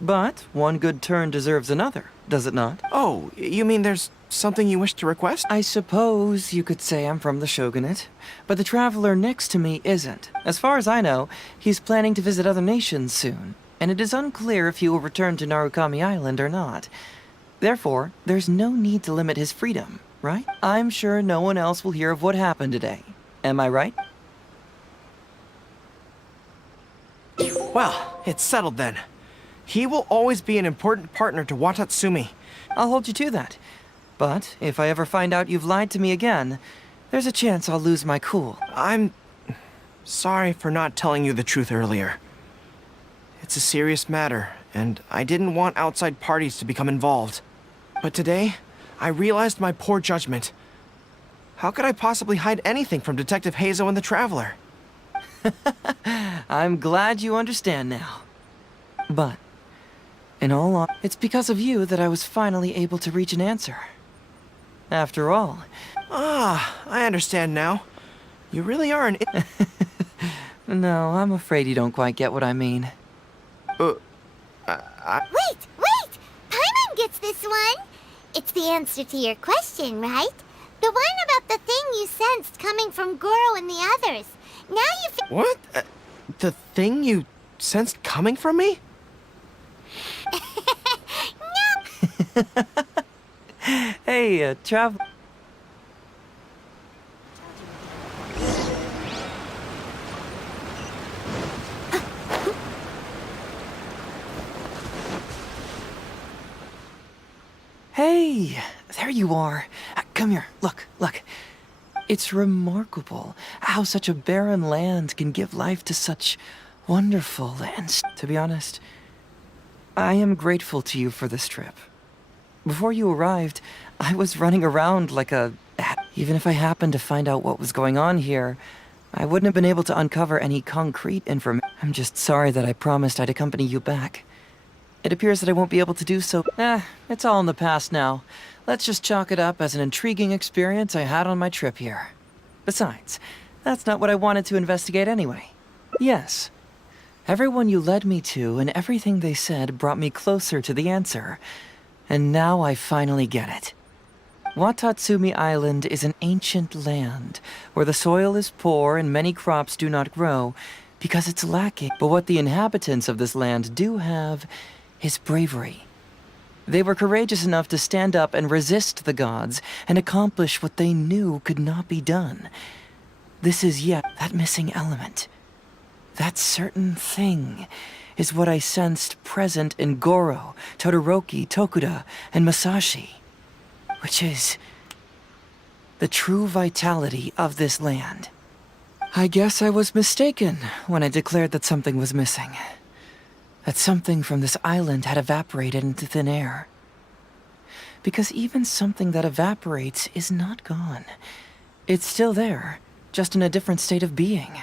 But one good turn deserves another, does it not? Oh, you mean there's something you wish to request? I suppose you could say I'm from the Shogunate, but the traveler next to me isn't. As far as I know, he's planning to visit other nations soon, and it is unclear if he will return to Narukami Island or not. Therefore, there's no need to limit his freedom, right? I'm sure no one else will hear of what happened today. Am I right? Well, it's settled then. He will always be an important partner to Watatsumi. I'll hold you to that. But if I ever find out you've lied to me again, there's a chance I'll lose my cool. I'm sorry for not telling you the truth earlier. It's a serious matter, and I didn't want outside parties to become involved. But today, I realized my poor judgment. How could I possibly hide anything from Detective Hazo and the Traveler? I'm glad you understand now. But, in all honesty, it's because of you that I was finally able to reach an answer. After all... I understand now. You really are an... No, I'm afraid you don't quite get what I mean. Wait! Paimon gets this one! It's the answer to your question, right? The one about the thing you sensed coming from Goro and the others. Now you What? The thing you sensed coming from me? Hey, travel... Hey, there you are. Come here, look. It's remarkable how such a barren land can give life to such wonderful lands. To be honest, I am grateful to you for this trip. Before you arrived, I was running around like a... Even if I happened to find out what was going on here, I wouldn't have been able to uncover any concrete information. I'm just sorry that I promised I'd accompany you back. It appears that I won't be able to do so. It's all in the past now. Let's just chalk it up as an intriguing experience I had on my trip here. Besides, that's not what I wanted to investigate anyway. Yes, everyone you led me to and everything they said brought me closer to the answer. And now I finally get it. Watatsumi Island is an ancient land where the soil is poor and many crops do not grow because it's lacking. But what the inhabitants of this land do have is bravery. They were courageous enough to stand up and resist the gods and accomplish what they knew could not be done. This is yet that missing element. That certain thing is what I sensed present in Goro, Todoroki, Tokuda, and Masashi, which is the true vitality of this land. I guess I was mistaken when I declared that something was missing. That something from this island had evaporated into thin air. Because even something that evaporates is not gone. It's still there, just in a different state of being.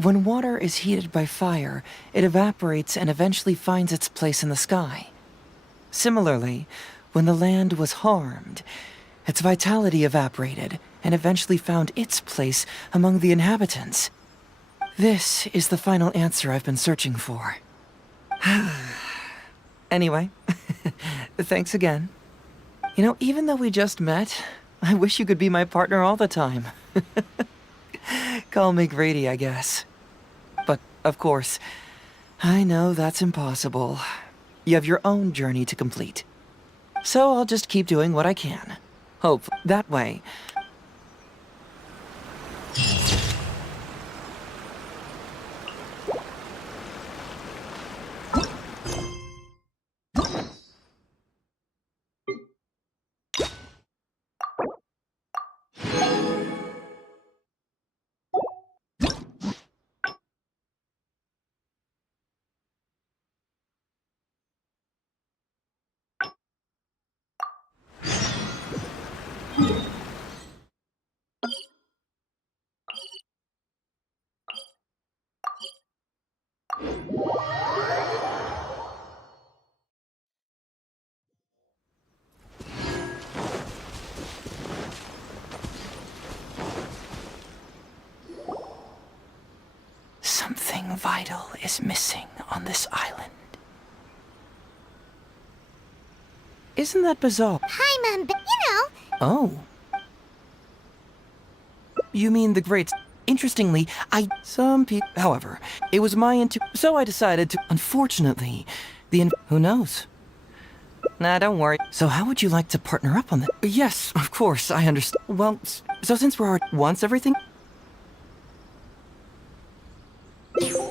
When water is heated by fire, it evaporates and eventually finds its place in the sky. Similarly, when the land was harmed, its vitality evaporated and eventually found its place among the inhabitants. This is the final answer I've been searching for. Anyway, thanks again. You know, even though we just met, I wish you could be my partner all the time. Call me Grady, I guess. But, of course, I know that's impossible. You have your own journey to complete. So I'll just keep doing what I can. Hope that way. vital is missing on this island. Isn't that bizarre? Hi, Mom, Oh. You mean the great... Interestingly, Some people... However, it was my So I decided to... Unfortunately, Who knows? Nah, don't worry. So how would you like to partner up on this? Yes, of course, I understand. Well, so since we're already... Once everything...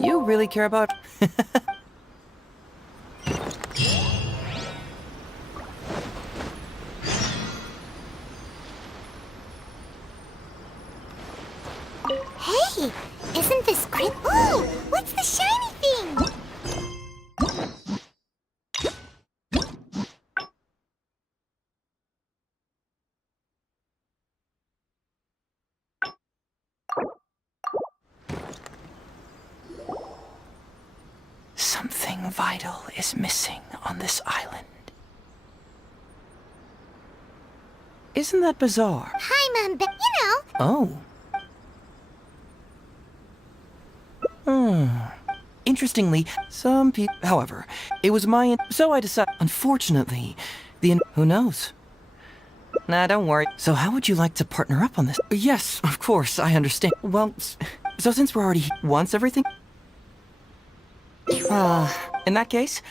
You really care about... Hey, isn't this great? Ooh, what's the shiny thing? Something vital is missing on this island. Isn't that bizarre? Hi, Mom, Oh. Interestingly, some people... However, it was my... So I decided... Unfortunately, Who knows? Nah, don't worry. So how would you like to partner up on this? Yes, of course, I understand. Well, so since we're already... Once everything... in that case...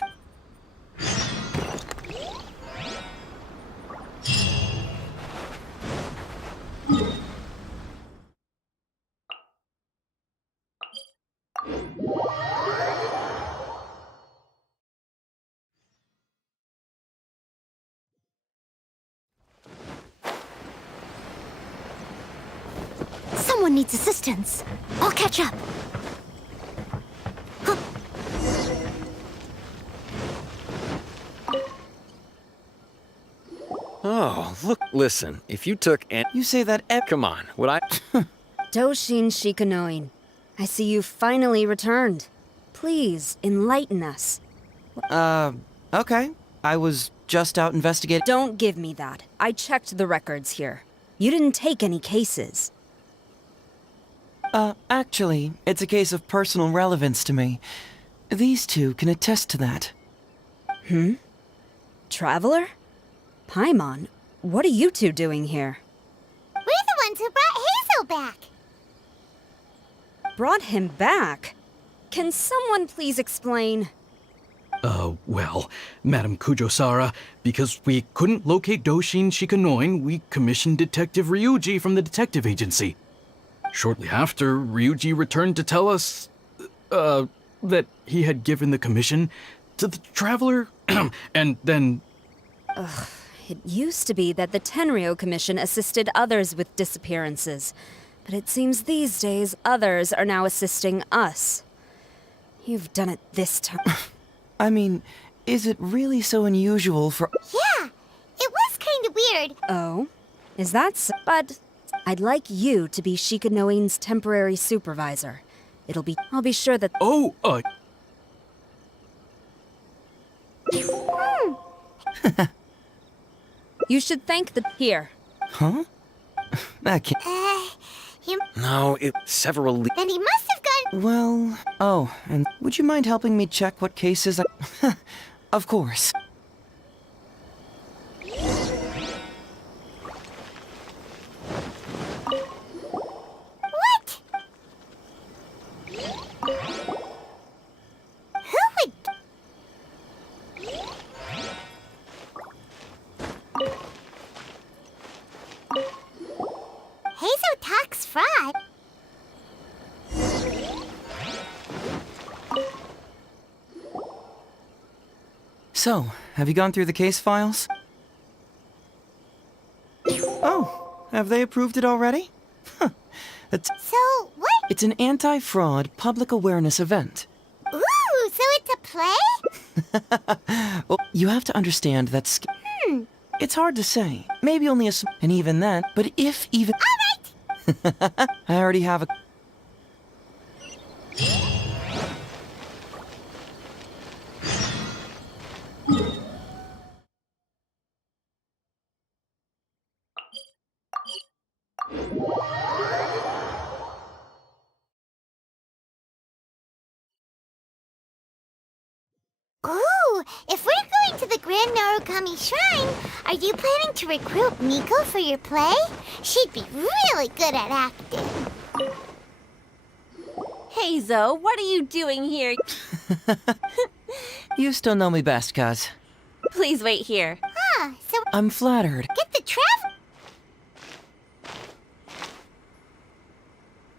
Someone needs assistance. I'll catch up. Oh, look, listen, if you took You say that Come on, would I... Doshin Shikanoin, I see you finally returned. Please, enlighten us. Okay. I was just out investigating... Don't give me that. I checked the records here. You didn't take any cases. Actually, it's a case of personal relevance to me. These two can attest to that. Traveler? Paimon, what are you two doing here? We're the ones who brought Hazel back. Brought him back? Can someone please explain? Well, Madam Kujo-Sara, because we couldn't locate Doshin Shikanoin, we commissioned Detective Ryuji from the detective agency. Shortly after, Ryuji returned to tell us, that he had given the commission to the Traveler, and then... Ugh, it used to be that the Tenryo Commission assisted others with disappearances, but it seems these days others are now assisting us. You've done it this time. I mean, is it really so unusual for... Yeah, it was kind of weird. Oh? Is that so? But I'd like you to be Shikanoin's temporary supervisor. I'll be sure that... Oh, You should thank the... Here. Huh? That can't... No, several... Then he must have gone... Well... Oh, and would you mind helping me check what cases I... Of course. What? Who would... Hazel tax fraud? So, have you gone through the case files? Oh, have they approved it already? Huh. So, what? It's an anti-fraud public awareness event. Ooh, so it's a play? Well, you have to understand that It's hard to say. Maybe only and even then, but if even... All right! I already have a... Ooh, if we're going to the Grand Narukami Shrine, are you planning to recruit Miko for your play? She'd be really good at acting. Hey, Zoe, what are you doing here? You still know me best, cuz. Please wait here. Ah, so I'm flattered. get the travel.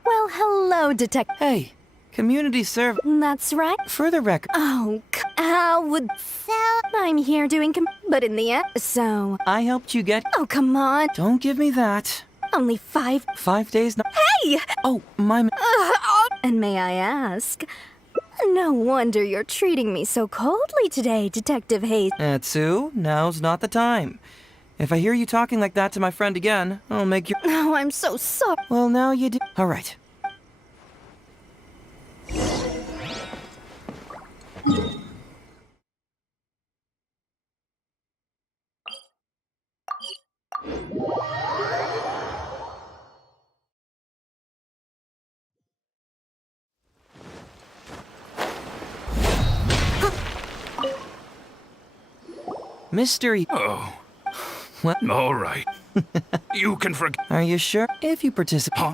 Well, hello, Detective. Hey, community serve. That's right. For the record. Oh, how would... So... I'm here doing but in the end, so... I helped you get... Oh, come on. Don't give me that. Only 5... 5 days no... Hey! Oh, my... And may I ask... No wonder you're treating me so coldly today, Detective Hayes. Atsu, now's not the time. If I hear you talking like that to my friend again, I'll make you... Oh, I'm so sorry. Well, now you do... All right. Mystery. Oh. What? All right. You can forget. Are you sure? If you participate... Huh?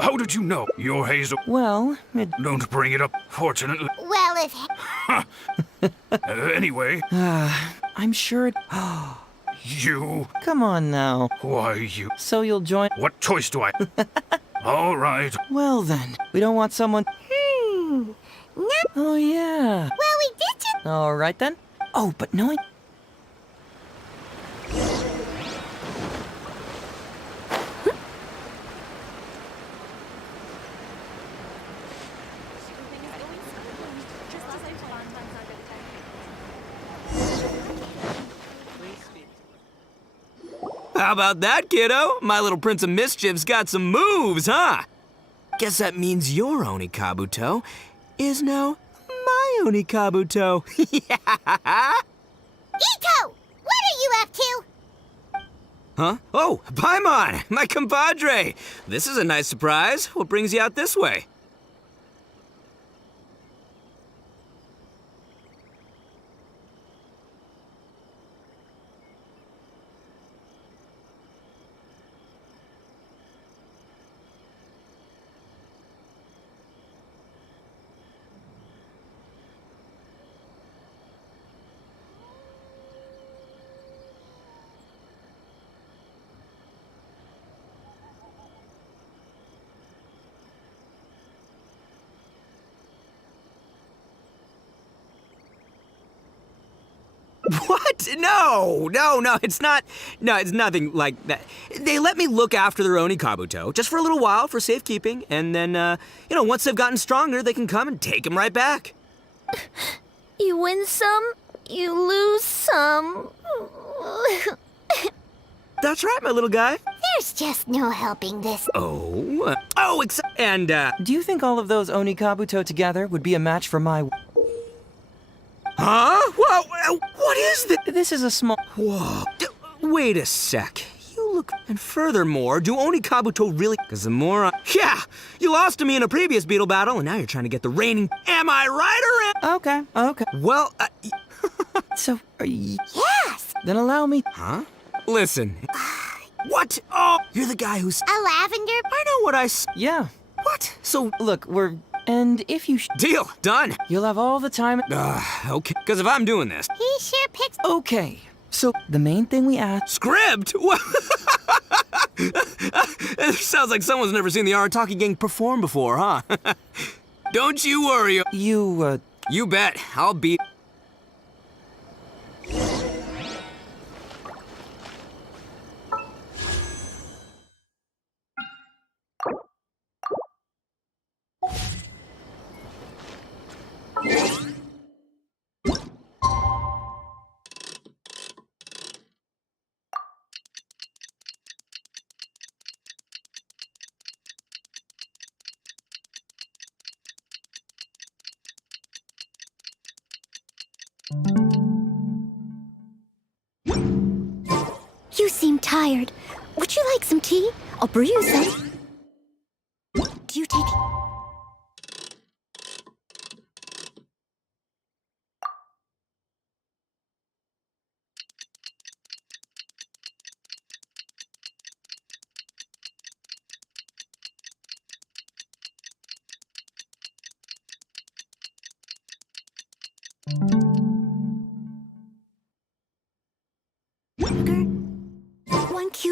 How did you know? You're Hazel. Well, it... Don't bring it up, fortunately. Well, if... Anyway. I'm sure it... You... Come on now. Why, you... So you'll join... What choice do I... All right. Well then, we don't want someone... No. Oh yeah. Well, we did just... All right then. Oh, but knowing... How about that, kiddo? My little Prince of Mischief's got some moves, huh? Guess that means your Onikabuto is now my Onikabuto. Yeah! Ito! What are you up to? Huh? Oh, Paimon, my compadre. This is a nice surprise. What brings you out this way? What? No, it's not. No, it's nothing like that. They let me look after their Onikabuto just for a little while for safekeeping, and then, once they've gotten stronger, they can come and take them right back. You win some, you lose some. That's right, my little guy. There's just no helping this. And, Do you think all of those Onikabuto together would be a match for my... Huh? Whoa, what is this? This is a small... Whoa. Wait a sec. You look... And furthermore, do Onikabuto really... Because the more Yeah! You lost to me in a previous beetle battle, and now you're trying to get the reigning... Am I right or... Okay. Well, So, are you... Yes! Then allow me... Huh? Listen. What? Oh, you're the guy who's... A lavender... I know what I... Yeah. What? So... Look, we're... And if you... Deal. Done. You'll have all the time... Okay. Because if I'm doing this... He sure picks... Okay. So, the main thing we ask... Script? What? It sounds like someone's never seen the Arataki gang perform before, huh? Don't you worry. You, You bet. I'll be... You seem tired. Would you like some tea? I'll brew you some. Do you take...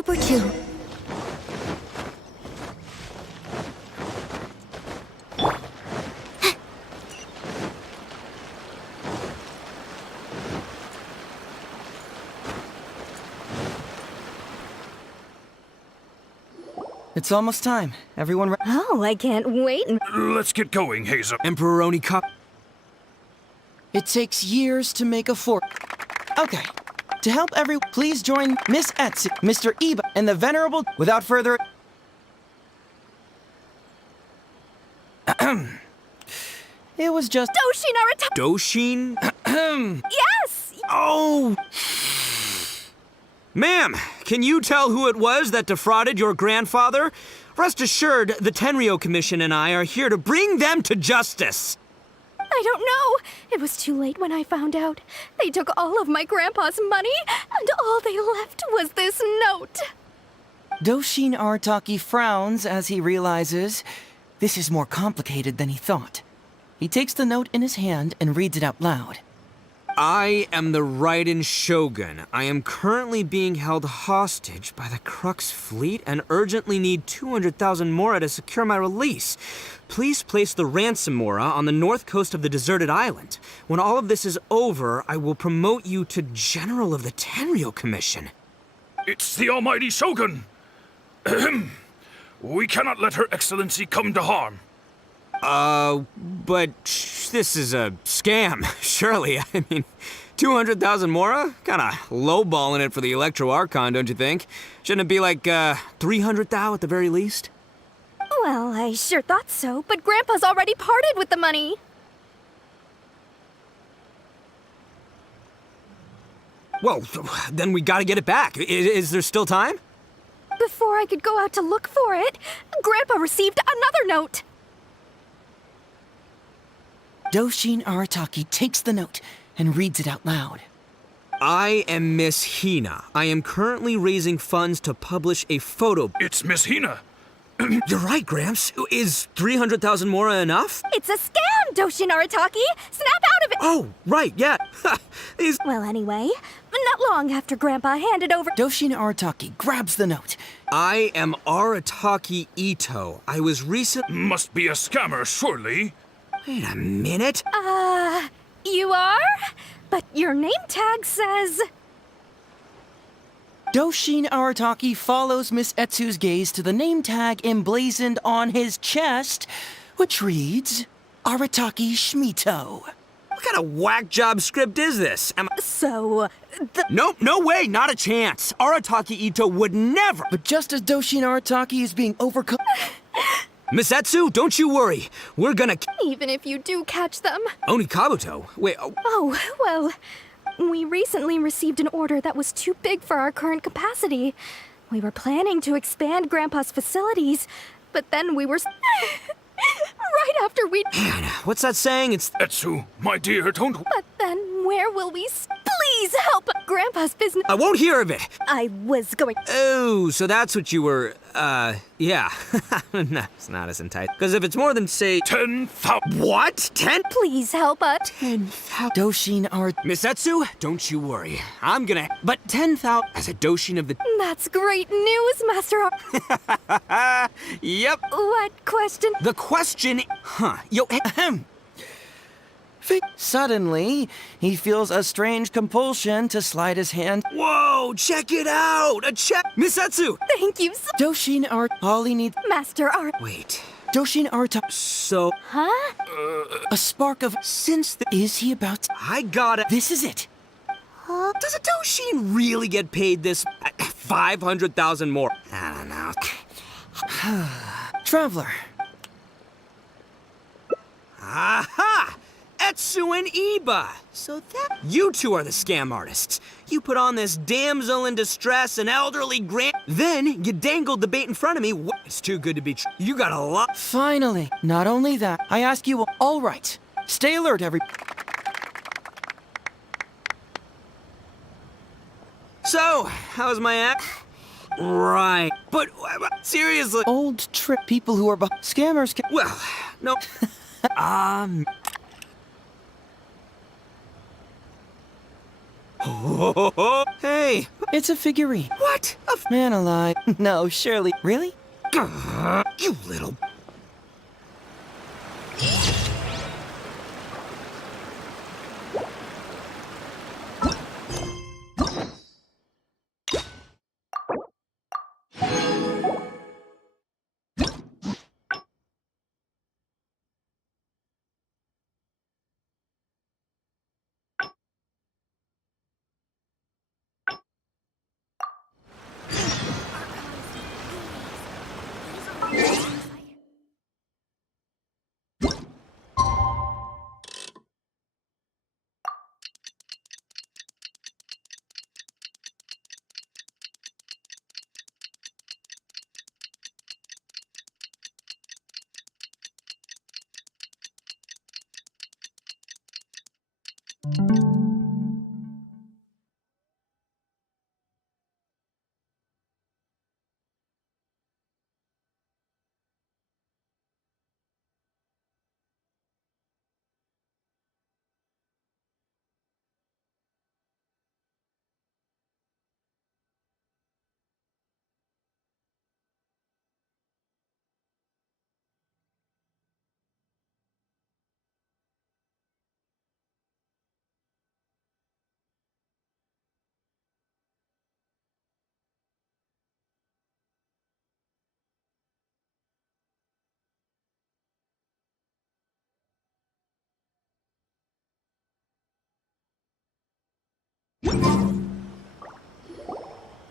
Super 2. It's almost time. Everyone Oh, I can't wait. Let's get going, Hazel. Emperoroni Cup. It takes years to make a fork. Okay. To help please join Miss Etsu, Mr. Iba, and the Venerable. Without further... It was just... Doshin Arataki! Doshin? Yes! Oh! Ma'am, can you tell who it was that defrauded your grandfather? Rest assured, the Tenryo Commission and I are here to bring them to justice. I don't know. It was too late when I found out. They took all of my grandpa's money, and all they left was this note. Doshin Arataki frowns as he realizes this is more complicated than he thought. He takes the note in his hand and reads it out loud. I am the Raiden Shogun. I am currently being held hostage by the Crux fleet and urgently need 200,000 mora to secure my release. Please place the ransom mora on the north coast of the deserted island. When all of this is over, I will promote you to General of the Tenryo Commission. It's the almighty Shogun. We cannot let Her Excellency come to harm. But this is a scam, surely. I mean, 200,000 mora? Kinda lowballing it for the Electro Archon, don't you think? Shouldn't it be like, 300,000 at the very least? Well, I sure thought so, but Grandpa's already parted with the money. Well, then we gotta get it back. Is there still time? Before I could go out to look for it, Grandpa received another note. Doshin Arataki takes the note and reads it out loud. I am Miss Hina. I am currently raising funds to publish a photo. It's Miss Hina. You're right, Gramps. Is 300,000 mora enough? It's a scam, Doshin Arataki! Snap out of it! Oh, right, yeah. Well, anyway, not long after Grandpa handed over... Doshin Arataki grabs the note. I am Arataki Ito. I was Must be a scammer, surely. Wait a minute. You are? But your name tag says... Doshin Arataki follows Miss Etsu's gaze to the name tag emblazoned on his chest, which reads, Arataki Shmito. What kind of whack job script is this? Nope, no way, not a chance. Arataki Ito would never. But just as Doshin Arataki is being overcome... Miss Etsu, don't you worry. We're gonna... Even if you do catch them... Onikabuto? Wait... Oh, well... We recently received an order that was too big for our current capacity. We were planning to expand Grandpa's facilities, but then we were... right after we... Man, what's that saying? It's... Etsu, my dear, don't... But then where will we... Please help! Grandpa's business... I won't hear of it! I was going... Oh, so that's what you were... yeah. No, it's not as entitled. Because if it's more than, say... 10,000... What? 10? Please help us. 10,000... Doshin Arataki... Miss Etsu, don't you worry. I'm gonna... But 10,000... As a Doshin of the... That's great news, Master... Yep. What question? The question... Huh. Yo, ahem. Suddenly, he feels a strange compulsion to slide his hand. Whoa, check it out! A check! Miss Etsu! Thank you so... Doshin Arataki... All he needs... Master Art... Wait. Doshin Arataki... So... Huh? A spark of... Since the... Is he about to... I got it. This is it. Does a Doshin really get paid this... 500,000 more? I don't know. Traveler. Aha! Etsu and Iba! So that... You two are the scam artists. You put on this damsel in distress and elderly Then you dangled the bait in front of me. It's too good to be true. You got a lot... Finally. Not only that, I ask you all right. Stay alert, So, how's my act? Right. But, seriously... Old trick. People who are scammers can... Well, no... Hey, It's a figurine. What? Man alive. No, surely. Really? You little...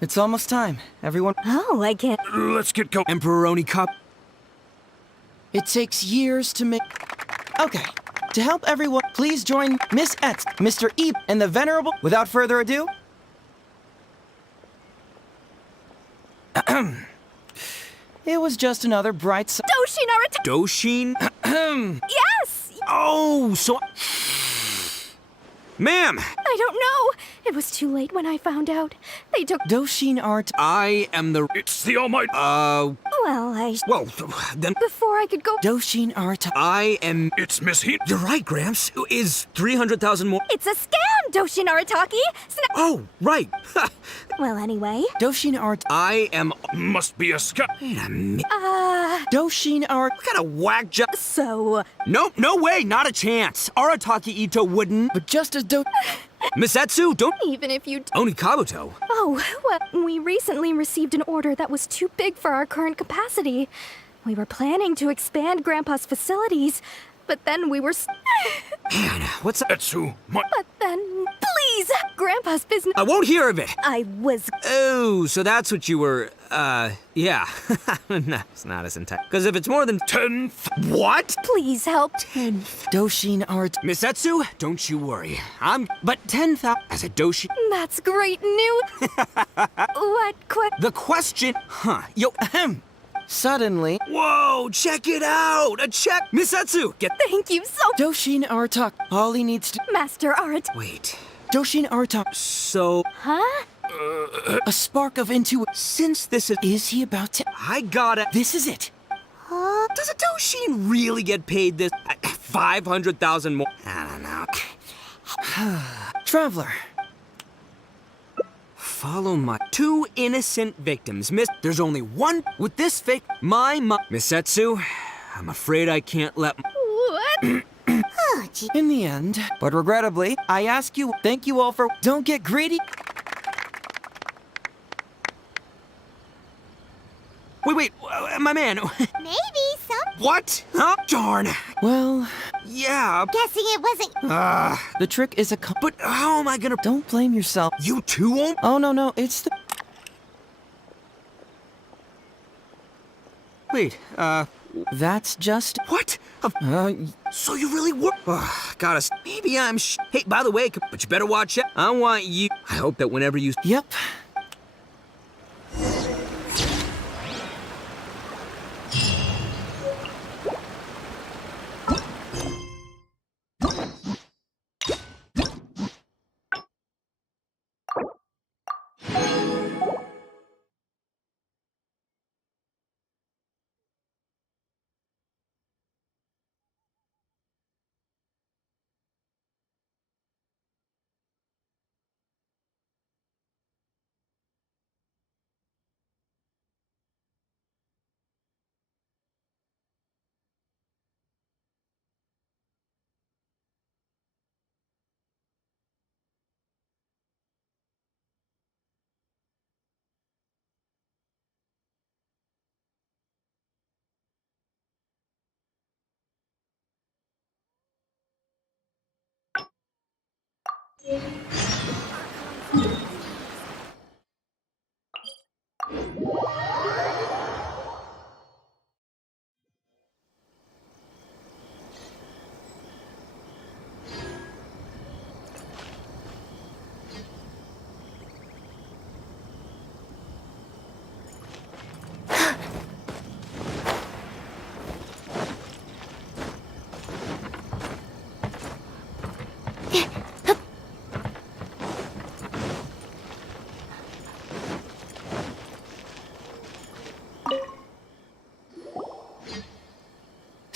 It's almost time. Everyone. Oh, I can't. Let's get going. Emperoroni Cup. It takes years to make. Okay. To help everyone, please join Miss Etz, Mr. Ebe, and the Venerable. Without further ado. It was just another bright sun. Doshin Arata. Doshin? Yes! Oh, so... Ma'am! I don't know. It was too late when I found out. They took Doshin Art. I am the... It's the Almighty... Well, I... Well, then... Before I could go... Doshin Art. I am... It's Miss Heat. You're right, Gramps. Is 300,000 more... It's a scam, Doshin Arataki! Oh, right. Well, anyway... Doshin Art. I am... Must be a scam. Wait a minute. Doshin Art. What kind of whack job... So... No way, not a chance. Arataki Ito wouldn't... But just as Misatsu, don't... Even if you... Onikabuto. Oh, well, we recently received an order that was too big for our current capacity. We were planning to expand Grandpa's facilities, but then we were... Man, what's that? Etsu, But then... Please! Grandpa's business... I won't hear of it! I was... Oh, so that's what you were... yeah. No, it's not as intense. Because if it's more than 10th... What? Please help. 10th... Doshin Art. Misatsu, don't you worry. But 10th as a Doshin... That's great news! The question... Yo, ahem. Suddenly... Whoa, check it out! A check! Misatsu, get... Thank you so... Doshin Artak. All he needs to... Master Art. Wait. Doshin Artak. So... Huh? A spark of intuition. Since this is... Is he about to... I gotta... This is it. Does a Doshin really get paid this... 500,000 more? I don't know. Traveler. Follow my... 2 innocent victims, Miss... There's only one with this fake... My Misatsu, I'm afraid I can't let... What? Oh, gee. In the end, but regrettably, I ask you, thank you all for... Don't get greedy. Wait, my man. Maybe some. What? Huh? Darn. Well... Yeah. Guessing it wasn't. The trick is a... But how am I gonna... Don't blame yourself. You too won't? Oh, no, it's the... Wait, That's just... What? So you really were... Got us. Maybe I'm Hey, by the way, but you better watch it. I want you... I hope that whenever you... Yep.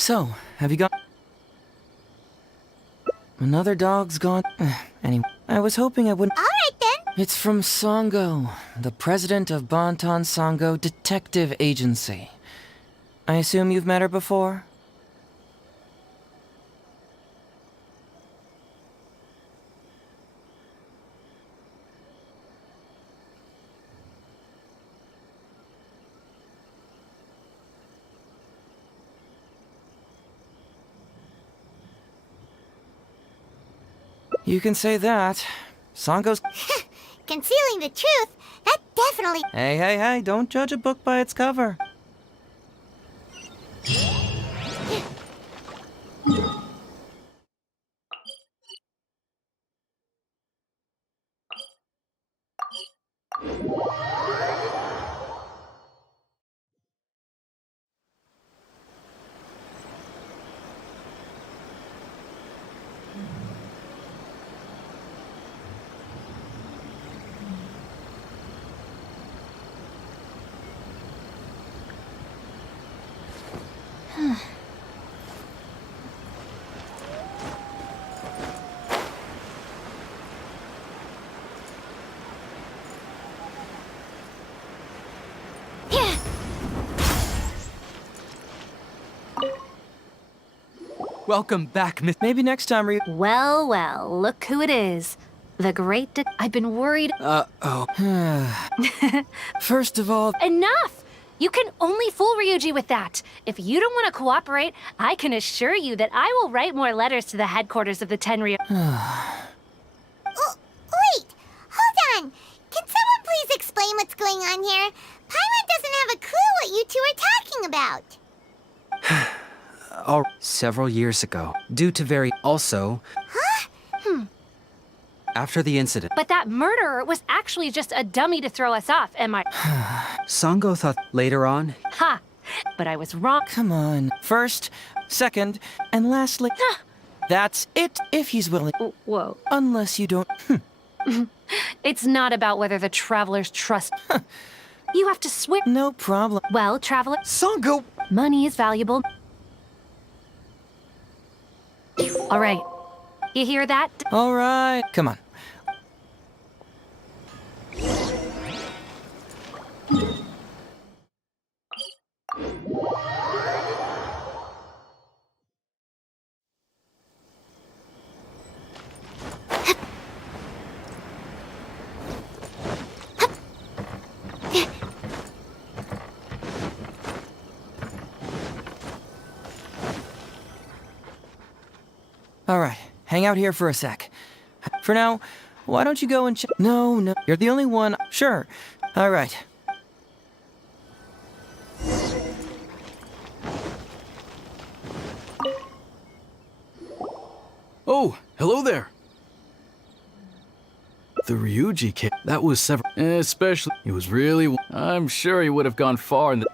So, have you got... Another dog's gone. Anyway, I was hoping I wouldn't... Alright then. It's from Songo, the president of Bonton Songo Detective Agency. I assume you've met her before? You can say that. Songo's... Concealing the truth, that definitely... Hey, don't judge a book by its cover. Welcome back, Miss. Maybe next time, Well, well, look who it is. The great I've been worried. First of all... Enough! You can only fool Ryuji with that. If you don't want to cooperate, I can assure you that I will write more letters to the headquarters of the Tenryo. Wait! Hold on! Can someone please explain what's going on here? Paimon doesn't have a clue what you two are talking about. Several years ago, due to very... Also... After the incident... But that murderer was actually just a dummy to throw us off, am I? Songo thought later on... Ha! But I was wrong. Come on. First, second, and lastly... That's it, if he's willing. Whoa. Unless you don't... It's not about whether the travelers trust... You have to swear... No problem. Well, traveler... Songo! Money is valuable. All right. You hear that? All right. Come on. All right, hang out here for a sec. For now, why don't you go and check? No, you're the only one. Sure. All right. Oh, hello there. The Ryuji kid. That was several. Especially, he was really. I'm sure he would have gone far in the.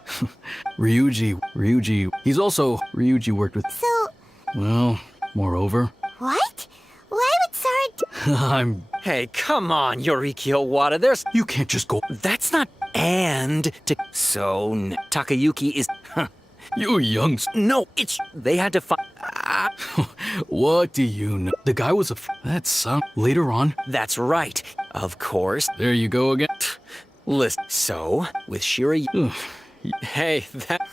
Ryuji. He's also. Ryuji worked with. So. Well, moreover. What? Why would Sara... Hey, come on, Yoriki Owada, there's... You can't just go... That's not and to... So, Takayuki is... You young... No, it's... They had to find... What do you know? The guy was a... That son... Later on... That's right. Of course. There you go again. Listen, so, with Shira... Hey, that...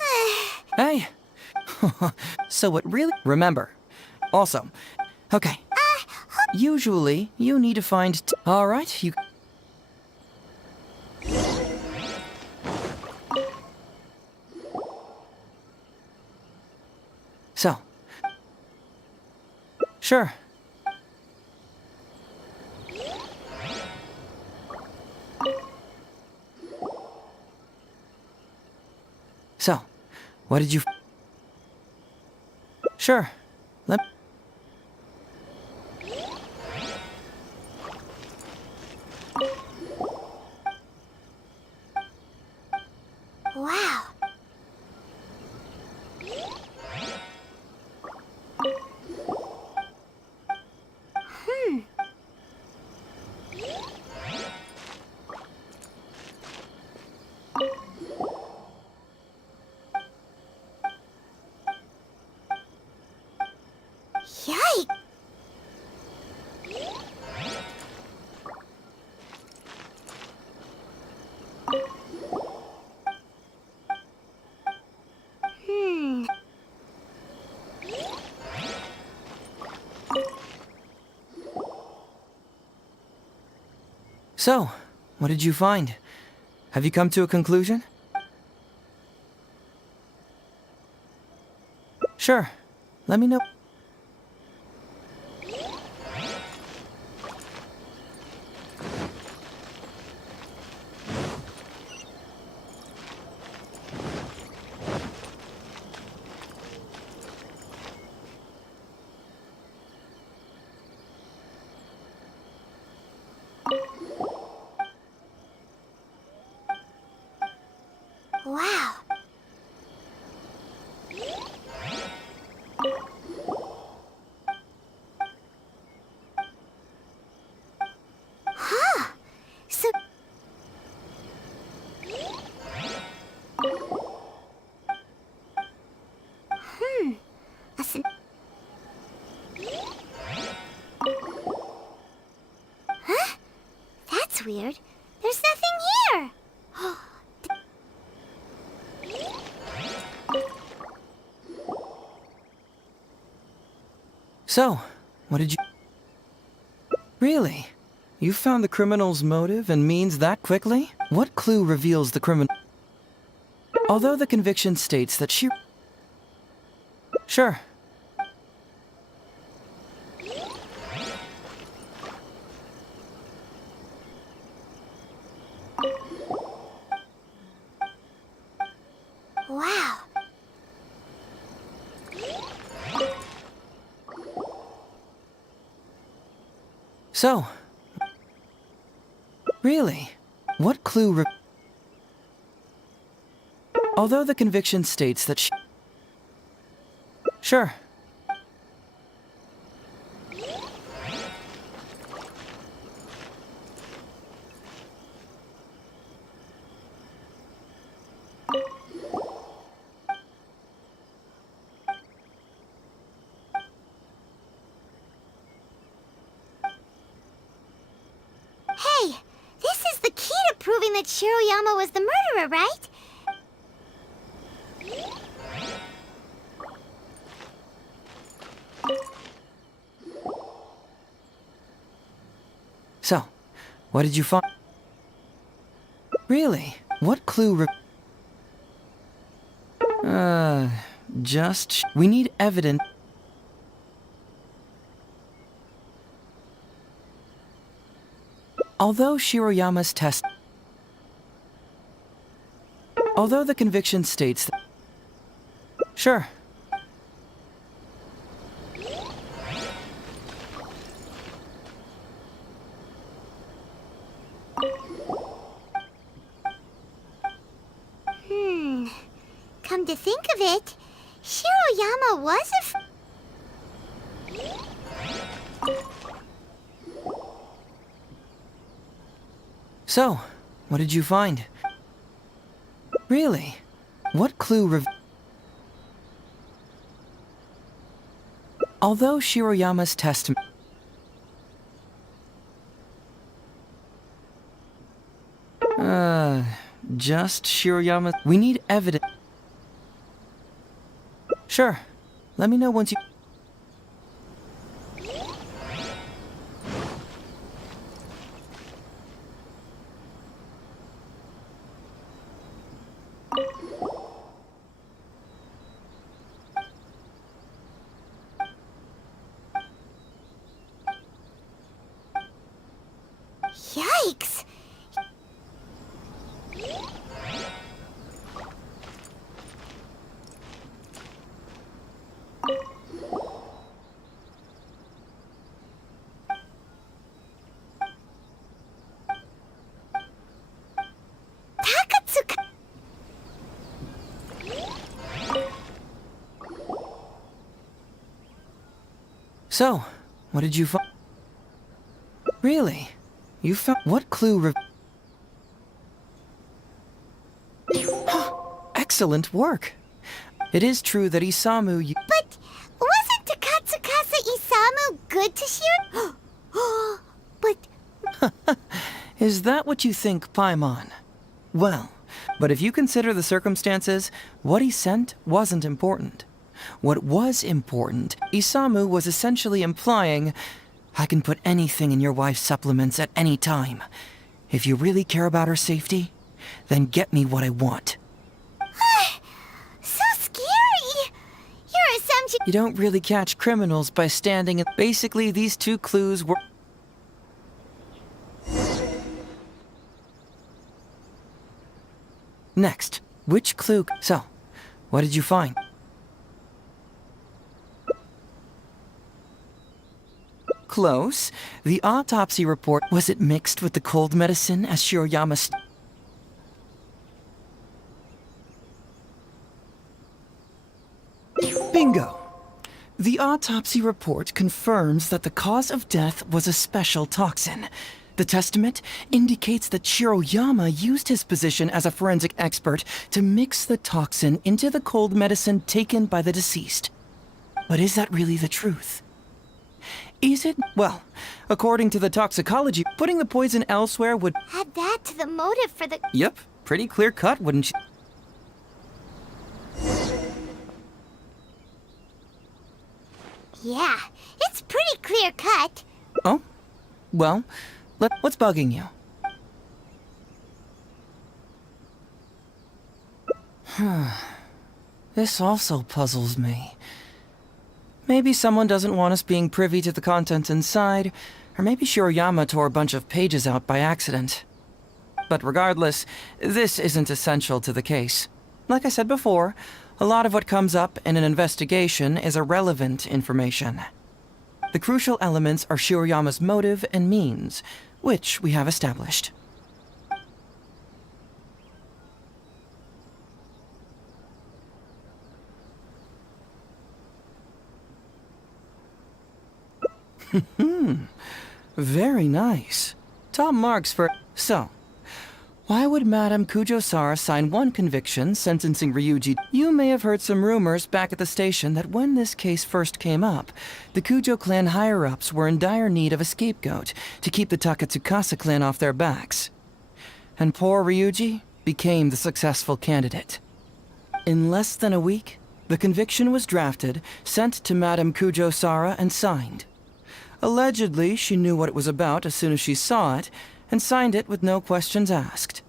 Hey. So it really... Remember. Also... Okay. Usually, you need to find... All right, you... So. Sure. So, what did you... Sure. Let... Wow. So, what did you find? Have you come to a conclusion? Sure. Let me know. Wow. Huh. So... Listen. Huh? That's weird. There's nothing here. So, what did you... Really? You found the criminal's motive and means that quickly? What clue reveals the criminal... Although the conviction states that she... Sure. Wow. So... Really? What clue Although the conviction states that she... Sure. Hey, this is the key to proving that Shiroyama was the murderer, right? So, what did you find? Really? What clue We need evidence. Although Shiroyama's test... Although the conviction states that... Sure. Come to think of it, Shiroyama was So, what did you find? Really? What clue Although Shiroyama's testimony... just Shiroyama... We need evidence... Sure. Let me know once you... Yikes! So, what did you find? Really? You found... What clue Excellent work. It is true that Isamu... But wasn't Takatsukasa Isamu good to Shiro? But... Is that what you think, Paimon? Well, but if you consider the circumstances, what he sent wasn't important. What was important, Isamu was essentially implying, I can put anything in your wife's supplements at any time. If you really care about her safety, then get me what I want. So scary! Your assumption— You don't really catch criminals by standing in— Basically, these two clues were— Next, which clue— So, what did you find? Close. The autopsy report— Was it mixed with the cold medicine as Shiroyama— Bingo! The autopsy report confirms that the cause of death was a special toxin. The testament indicates that Shiroyama used his position as a forensic expert to mix the toxin into the cold medicine taken by the deceased. But is that really the truth? Is it? Well, according to the toxicology, putting the poison elsewhere would— Add that to the motive for the— Yep, pretty clear cut, wouldn't you? Yeah, it's pretty clear cut. Oh? Well, what's bugging you? This also puzzles me. Maybe someone doesn't want us being privy to the contents inside, or maybe Shiroyama tore a bunch of pages out by accident. But regardless, this isn't essential to the case. Like I said before, a lot of what comes up in an investigation is irrelevant information. The crucial elements are Shiroyama's motive and means, which we have established. Very nice. Top marks for— So, why would Madame Kujo-Sara sign one conviction sentencing Ryuji? You may have heard some rumors back at the station that when this case first came up, the Kujo clan higher-ups were in dire need of a scapegoat to keep the Takatsukasa clan off their backs. And poor Ryuji became the successful candidate. In less than a week, the conviction was drafted, sent to Madame Kujo-Sara, and signed. Allegedly, she knew what it was about as soon as she saw it, and signed it with no questions asked.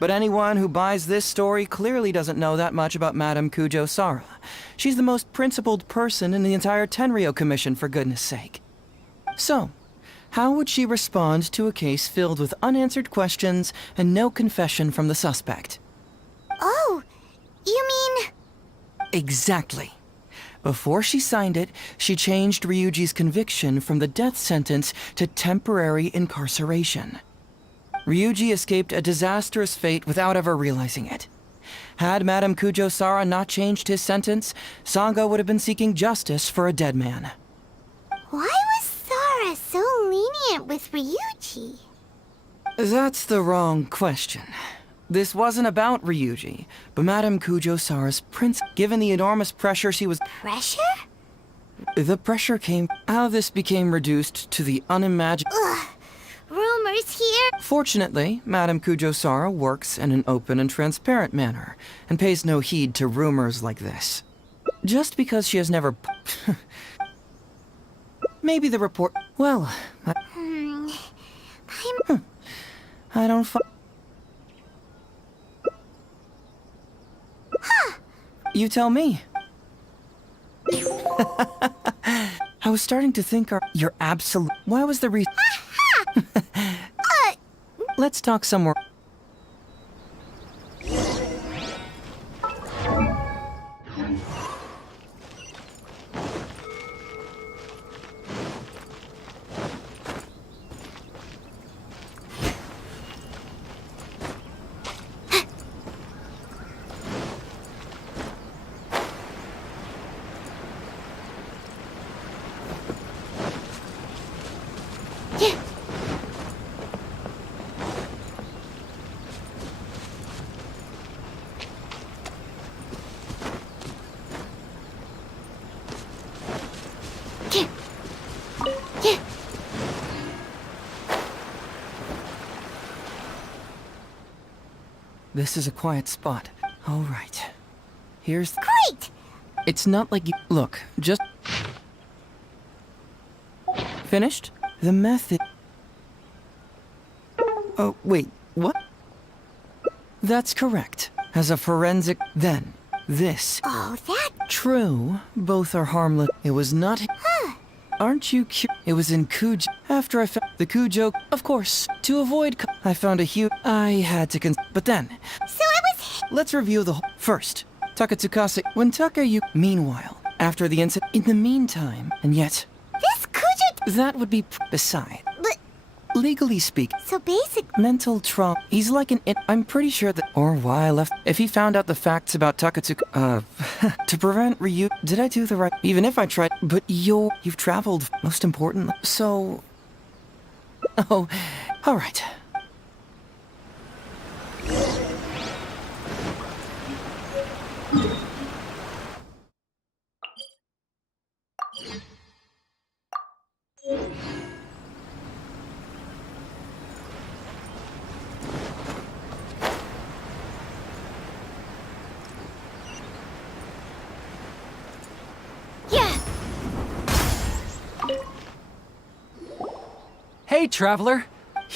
But anyone who buys this story clearly doesn't know that much about Madame Kujo-Sara. She's the most principled person in the entire Tenryou Commission, for goodness sake. So, how would she respond to a case filled with unanswered questions and no confession from the suspect? Oh, you mean— Exactly. Before she signed it, she changed Ryuji's conviction from the death sentence to temporary incarceration. Ryuji escaped a disastrous fate without ever realizing it. Had Madame Kujo-Sara not changed his sentence, Sango would have been seeking justice for a dead man. Why was Sara so lenient with Ryuji? That's the wrong question. This wasn't about Ryuji, but Madame Kujo-Sara's prince. Given the enormous pressure she was— Pressure? The pressure came— How this became reduced to the unimaginable— Ugh. Rumors here? Fortunately, Madame Kujo-Sara works in an open and transparent manner, and pays no heed to rumors like this. Just because she has never— Maybe the report— Well, I don't You tell me. I was starting to think you're absolute— Why was the reason— Let's talk some more. This is a quiet spot. All right. Here's— Great! It's not like you— Look, just— Finished? The method— Oh, wait, what? That's correct. As a forensic, then, this. Oh, that... True, both are harmless. It was not... Aren't you It was in Cujo. After I found the Cujo, of course, to avoid... I found a huge... I had to But then... So it was... Let's review the whole... First, Takatsukasa... When Meanwhile, after the incident... In the meantime, and yet... This Cujo... That would be... Beside... But... Legally speaking... So basic... Mental trauma... He's like an... I'm pretty sure that... Or why I left... If he found out the facts about Takatsuka... to prevent Ryu... Did I do the right... Even if I tried... But you've traveled... Most importantly... So... Oh... Alright. Yeah! Hey, traveler!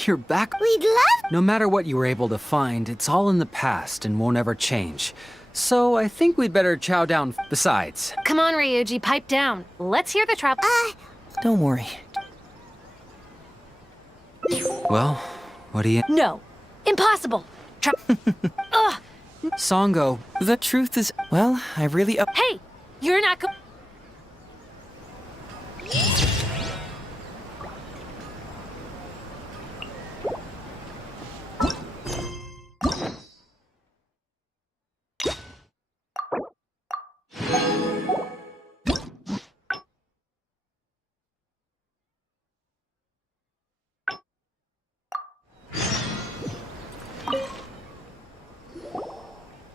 You're back. We'd love... No matter what you were able to find, it's all in the past and won't ever change. So I think we'd better chow down. Besides... Come on, Ryuji, pipe down. Let's hear the travel. Don't worry. Well, what do you... No. Impossible. Ugh. Songo, the truth is... Well, I really... Hey! You're not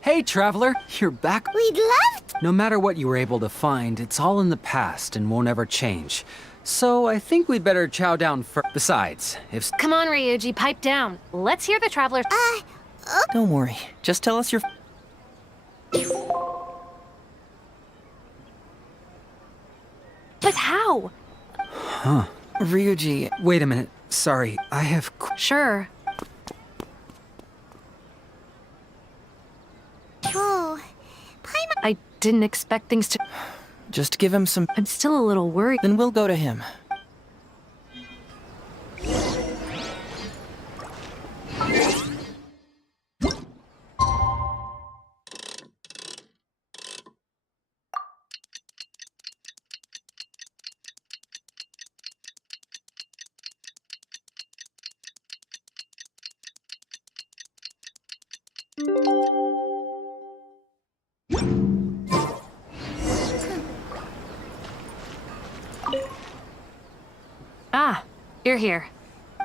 Hey, traveler! You're back. We'd love... No matter what you were able to find, it's all in the past and won't ever change. So I think we'd better chow down first. Besides, if... Come on, Ryuji, pipe down. Let's hear the traveler. Don't worry. Just tell us your... But how? Huh. Ryuji... Wait a minute. Sorry, I have... Sure. Oh... I didn't expect things to... Just give him some... I'm still a little worried. Then we'll go to him. Ah, you're here.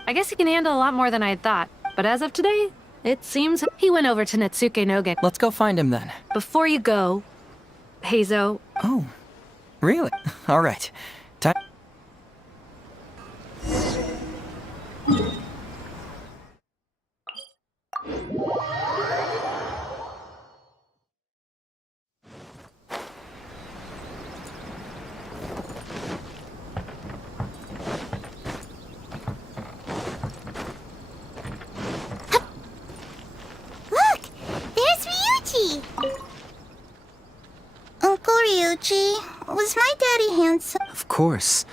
I guess he can handle a lot more than I had thought. But as of today, it seems he went over to Natsuke Nogen. Let's go find him then. Before you go, Heizo... Oh, really? All right. Time... Uncle Ryuji, was my daddy handsome? Of course.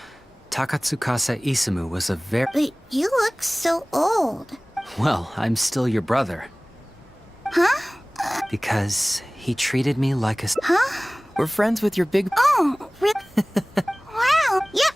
Takatsukasa Isamu was a very... But you look so old. Well, I'm still your brother. Huh? Because he treated me like a... Huh? We're friends with your big... Oh, really? Wow, yep.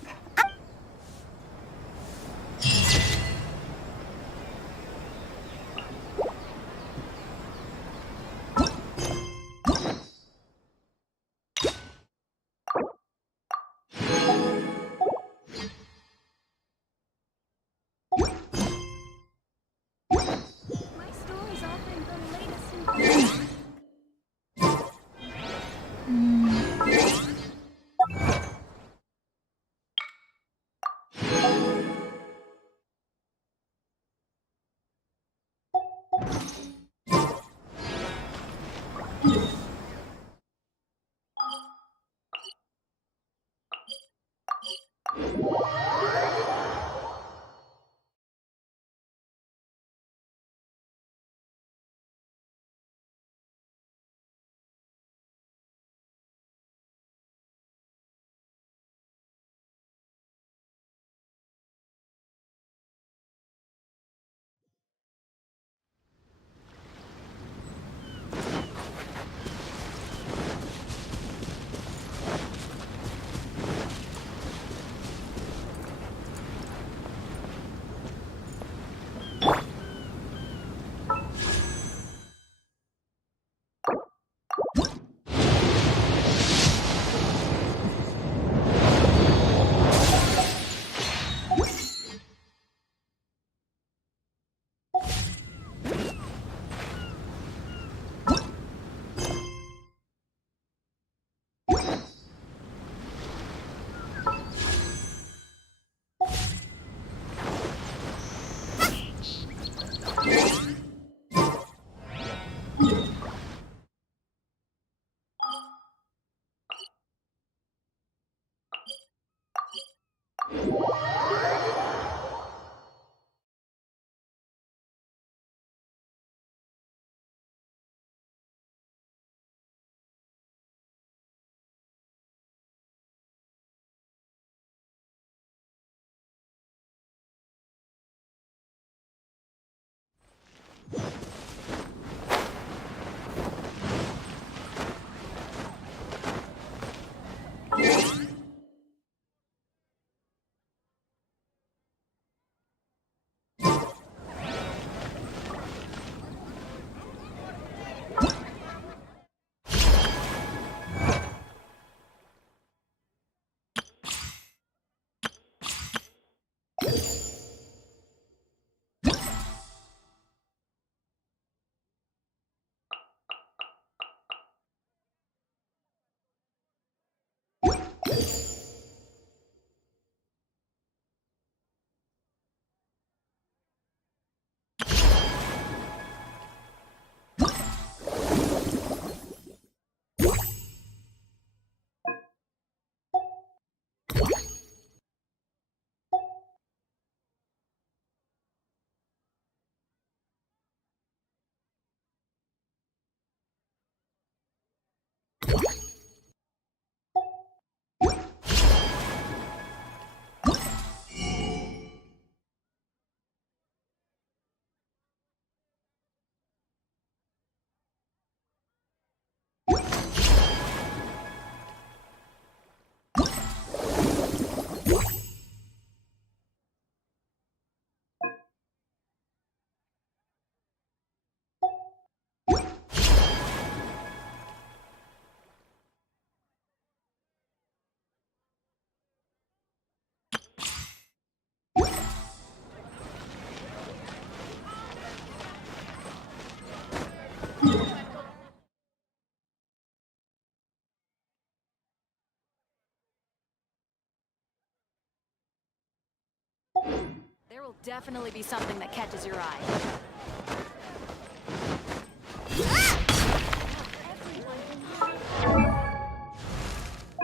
That'll definitely be something that catches your eye.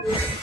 Ah!